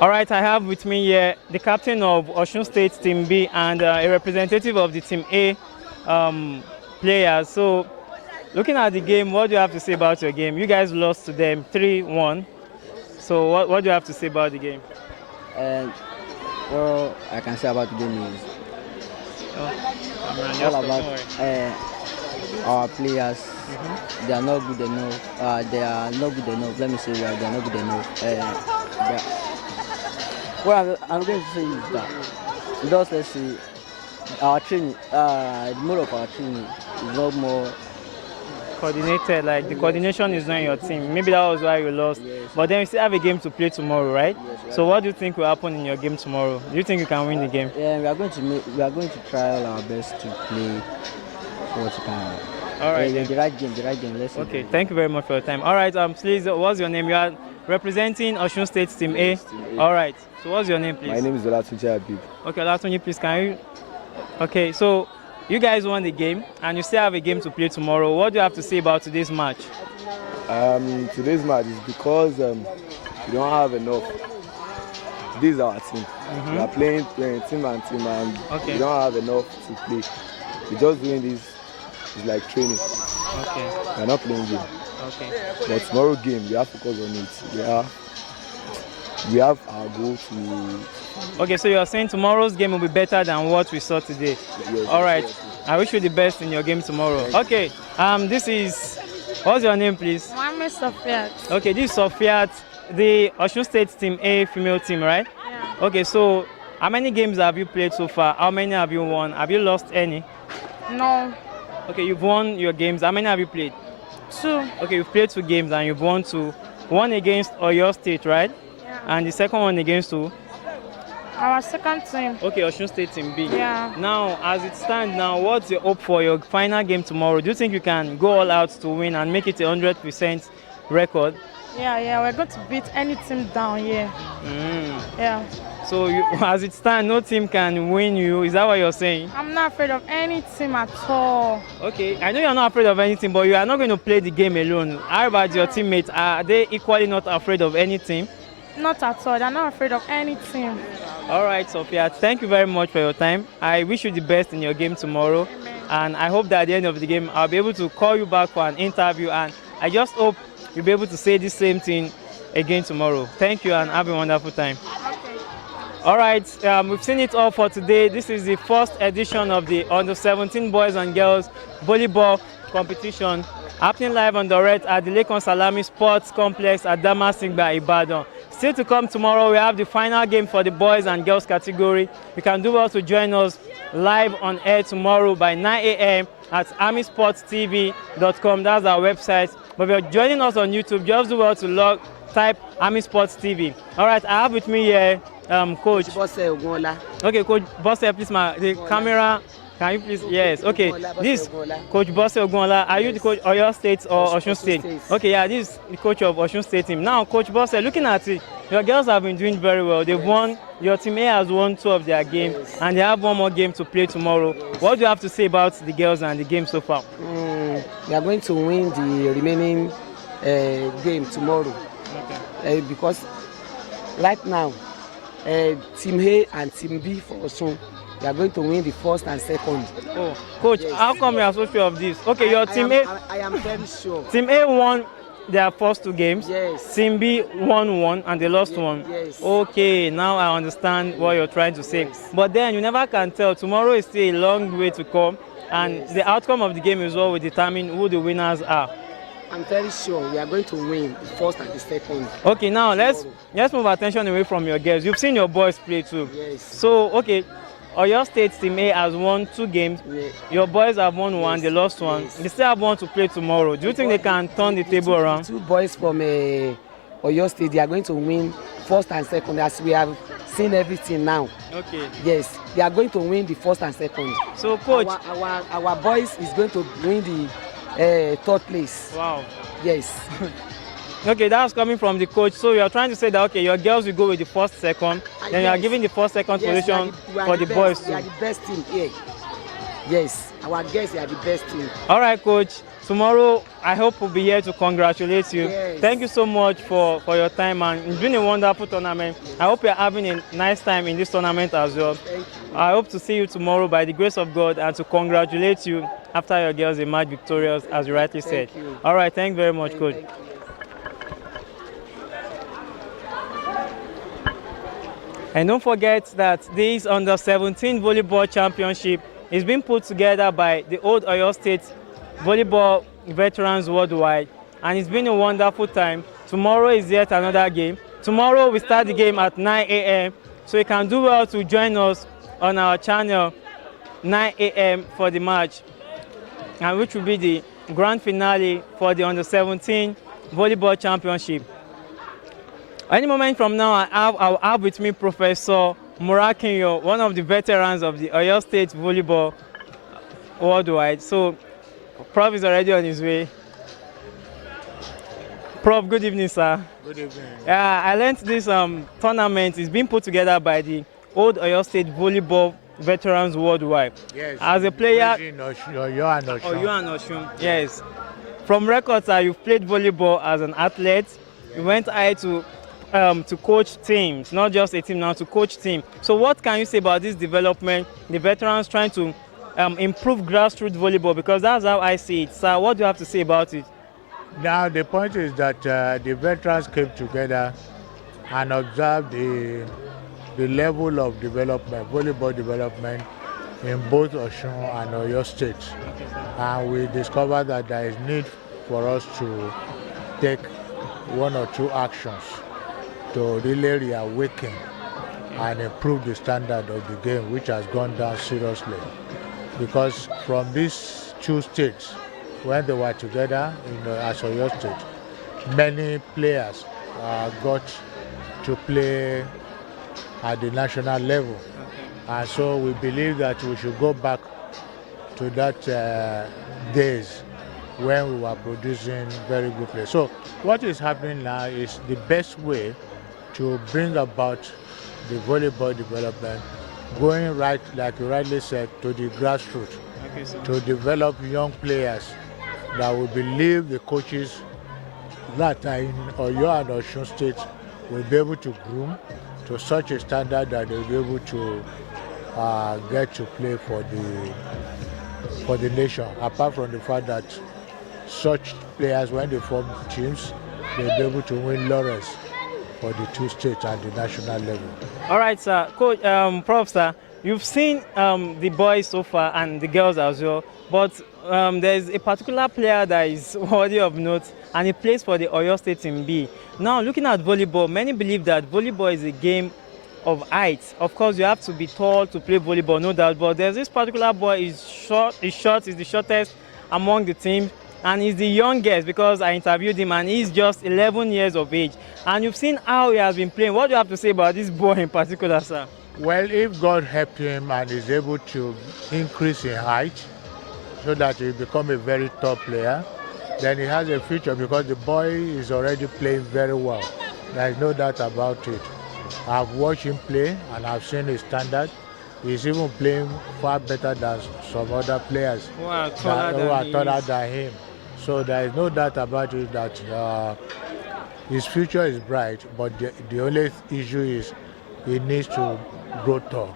All right. I have with me here the captain of Osun State Team B and a representative of the Team A players. So, looking at the game, what do you have to say about your game? You guys lost to them 3-1. So, what do you have to say about the game? Well, I can say about the game is all about our players. They are not good enough. They are not good enough. Let me say that they are not good enough. What I'm going to say is that just let's see our training. The mode of our training is not more coordinated, like the coordination is not in your team. Maybe that was why you lost. Yes. But then you still have a game to play tomorrow, right? Yes, so what do you think will happen in your game tomorrow? Do you think you can win the game? Yeah, we are going to try all our best to play what we can. All right. The right game. Let's okay, thank you very much for your time. All right, please, what's your name? You are representing Osun State Team A. All right. So what's your name, please? My name is Olatunji Abib. Okay, Olatunji, please, can you? Okay, so you guys won the game, and you still have a game to play tomorrow. What do you have to say about today's match? Today's match is because we don't have enough. This is our team. We are playing team and team, and we don't have enough to play. We're just doing this. It's like training. Okay. We're not playing game. Okay. But tomorrow game, we have to focus on it. We have our goal to. Okay, so you're saying tomorrow's game will be better than what we saw today. Yes, all right. Yes. I wish you the best in your game tomorrow. Okay. This is. What's your name, please? Mohammed Sofiat. Okay, this is Sofiat, the Osun State Team A female team, right? Yeah. Okay, so how many games have you played so far? How many have you won? Have you lost any? No. Okay, you've won your games. How many have you played? 2. Okay, you've played 2 games and you've won 2. One against Oyo State, right? Yeah. And the second one against who? Our second team. Okay, Osun State Team B. Yeah. Now, as it stands now, what's your hope for your final game tomorrow? Do you think you can go all out to win and make it a 100% record? Yeah, we're going to beat any team down here. Yeah. So, as it stands, no team can win you. Is that what you're saying? I'm not afraid of any team at all. Okay, I know you're not afraid of anything, but you are not going to play the game alone. How about your teammates? Are they equally not afraid of any team? Not at all. They're not afraid of any team. All right, Sophia, thank you very much for your time. I wish you the best in your game tomorrow. Amen. And I hope that at the end of the game, I'll be able to call you back for an interview. And I just hope you'll be able to say the same thing again tomorrow. Thank you and have a wonderful time. Okay. All right, we've seen it all for today. This is the first edition of the Under-17 Boys and Girls Volleyball Competition happening live on the red at the Lekon Salami Sports Complex at Damasingba, Ibadan. Still to come tomorrow, we have the final game for the boys and girls category. You can do well to join us live on air tomorrow by 9 a.m. at ArmiSportsTV.com. That's our website. But if you're joining us on YouTube, just do well to type ArmiSports TV. All right, I have with me here Coach Bosse Ogunla. Okay, Coach Bosse, please, the camera. Can you please? Yes. Okay. This Coach Bosse Ogunla. Are you the coach of Oyo State or Osun State? Okay. Yeah. This is the coach of Osun State team. Now, Coach Bosse, looking at it, your girls have been doing very well. They've won. Your team A has won 2 of their games, and they have 1 more game to play tomorrow. What do you have to say about the girls and the game so far? We are going to win the remaining game tomorrow. Okay. Because right now, Team A and Team B for Osun, we are going to win the first and second. Oh, Coach, yes. How come you are so sure of this? Okay, your team A. I am very sure. Team A won their first 2 games. Yes. Team B won 1 and they lost 1. Yes. Okay, now I understand what you're trying to say. Yes. But then you never can tell. Tomorrow is still a long way to come, and yes, the outcome of the game is what will determine who the winners are. I'm very sure we are going to win the first and the second. Okay, now let's move attention away from your girls. You've seen your boys play too. Yes. So, okay, Oyo State Team A has won 2 games. Yes. Your boys have won 1, they lost 1. Yes. They still have 1 to play tomorrow. Do you think they can turn the table around? 2 boys from Oyo State, they are going to win first and second, as we have seen everything now. Okay. Yes, they are going to win the first and second. So, coach, our boys is going to win the third place. Wow. Yes. Okay, that's coming from the coach. So you are trying to say that, okay, your girls will go with the first, second, then you are giving the first, second position for the boys too. We are the best team here. Yes, our girls are the best team. All right, coach. Tomorrow, I hope we'll be here to congratulate you. Yes. Thank you so much for your time, and it's been a wonderful tournament. I hope you're having a nice time in this tournament as well. Thank you. I hope to see you tomorrow by the grace of God and to congratulate you after your girls emerged victorious, as you rightly said. You. All right, thank you very much, coach. Thank you. And don't forget that this Under-17 Volleyball Championship is being put together by the Old Oyo State Volleyball Veterans Worldwide, and it's been a wonderful time. Tomorrow is yet another game. Tomorrow we start the game at 9 a.m. So you can do well to join us on our channel 9 a.m. for the match, and which will be the grand finale for the Under-17 Volleyball Championship. Any moment from now, I'll have with me Professor Murakinyo, one of the veterans of the Oyo State Volleyball Worldwide. So, Prof is already on his way. Prof, good evening, sir. Good evening. I learned this tournament is being put together by the Old Oyo State Volleyball Veterans Worldwide. Yes. As a player, Oyo and Oshun. Yes. From records, you've played volleyball as an athlete. You went ahead to coach teams, not just a team now, to coach team. So what can you say about this development, the veterans trying to improve grassroots volleyball? Because that's how I see it. So what do you have to say about it? Now the point is that the veterans came together and observed the level of development, volleyball development in both Oshun and Oyo State. And we discovered that there is need for us to take one or two actions to really reawaken and improve the standard of the game, which has gone down seriously. Because from these two states, when they were together as Oyo State, many players got to play at the national level. And so we believe that we should go back to that days when we were producing very good players. So what is happening now is the best way to bring about the volleyball development, going right, like you rightly said, to the grassroots, to develop young players that will believe the coaches that are in Oyo and Osun State will be able to groom to such a standard that they will be able to get to play for the nation, apart from the fact that such players, when they form teams, they'll be able to win laurels for the two states at the national level. All right, sir. Coach, Prof, sir, you've seen the boys so far and the girls as well, but there's a particular player that is worthy of note, and he plays for the Oyo State Team B. Now, looking at volleyball, many believe that volleyball is a game of height. Of course, you have to be tall to play volleyball, no doubt, but there's this particular boy, he's the shortest among the team, and he's the youngest because I interviewed him and he's just 11 years of age. And you've seen how he has been playing. What do you have to say about this boy in particular, sir? Well, if God helped him and is able to increase in height so that he become a very top player, then he has a future because the boy is already playing very well. There is no doubt about it. I've watched him play and I've seen his standard. He's even playing far better than some other players who are taller than him. So there is no doubt about it that his future is bright, but the only issue is he needs to grow tall.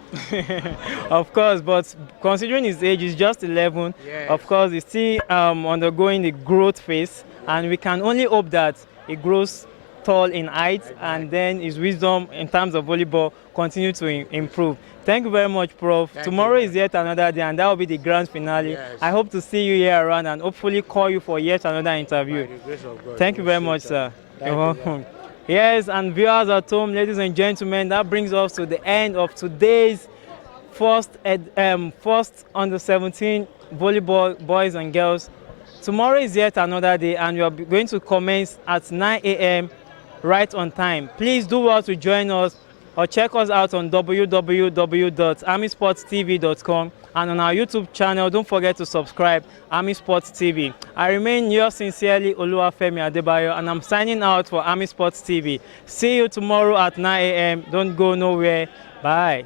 Of course, but considering his age, he's just 11. Yes. Of course, he's still undergoing the growth phase, and we can only hope that he grows tall in height, and then his wisdom in terms of volleyball continue to improve. Thank you very much, Prof. Tomorrow is yet another day, and that will be the grand finale. Yes. I hope to see you here around and hopefully call you for yet another interview. Thank you very much, sir. You're welcome. Yes, and viewers at home, ladies and gentlemen, that brings us to the end of today's first Under-17 volleyball boys and girls. Tomorrow is yet another day, and we are going to commence at 9 a.m. right on time. Please do well to join us or check us out on www.ArmiSportsTV.com and on our YouTube channel. Don't forget to subscribe, ArmiSports TV. I remain yours sincerely, Oluwafemi Adebayo, and I'm signing out for ArmiSports TV. See you tomorrow at 9 a.m. Don't go nowhere. Bye.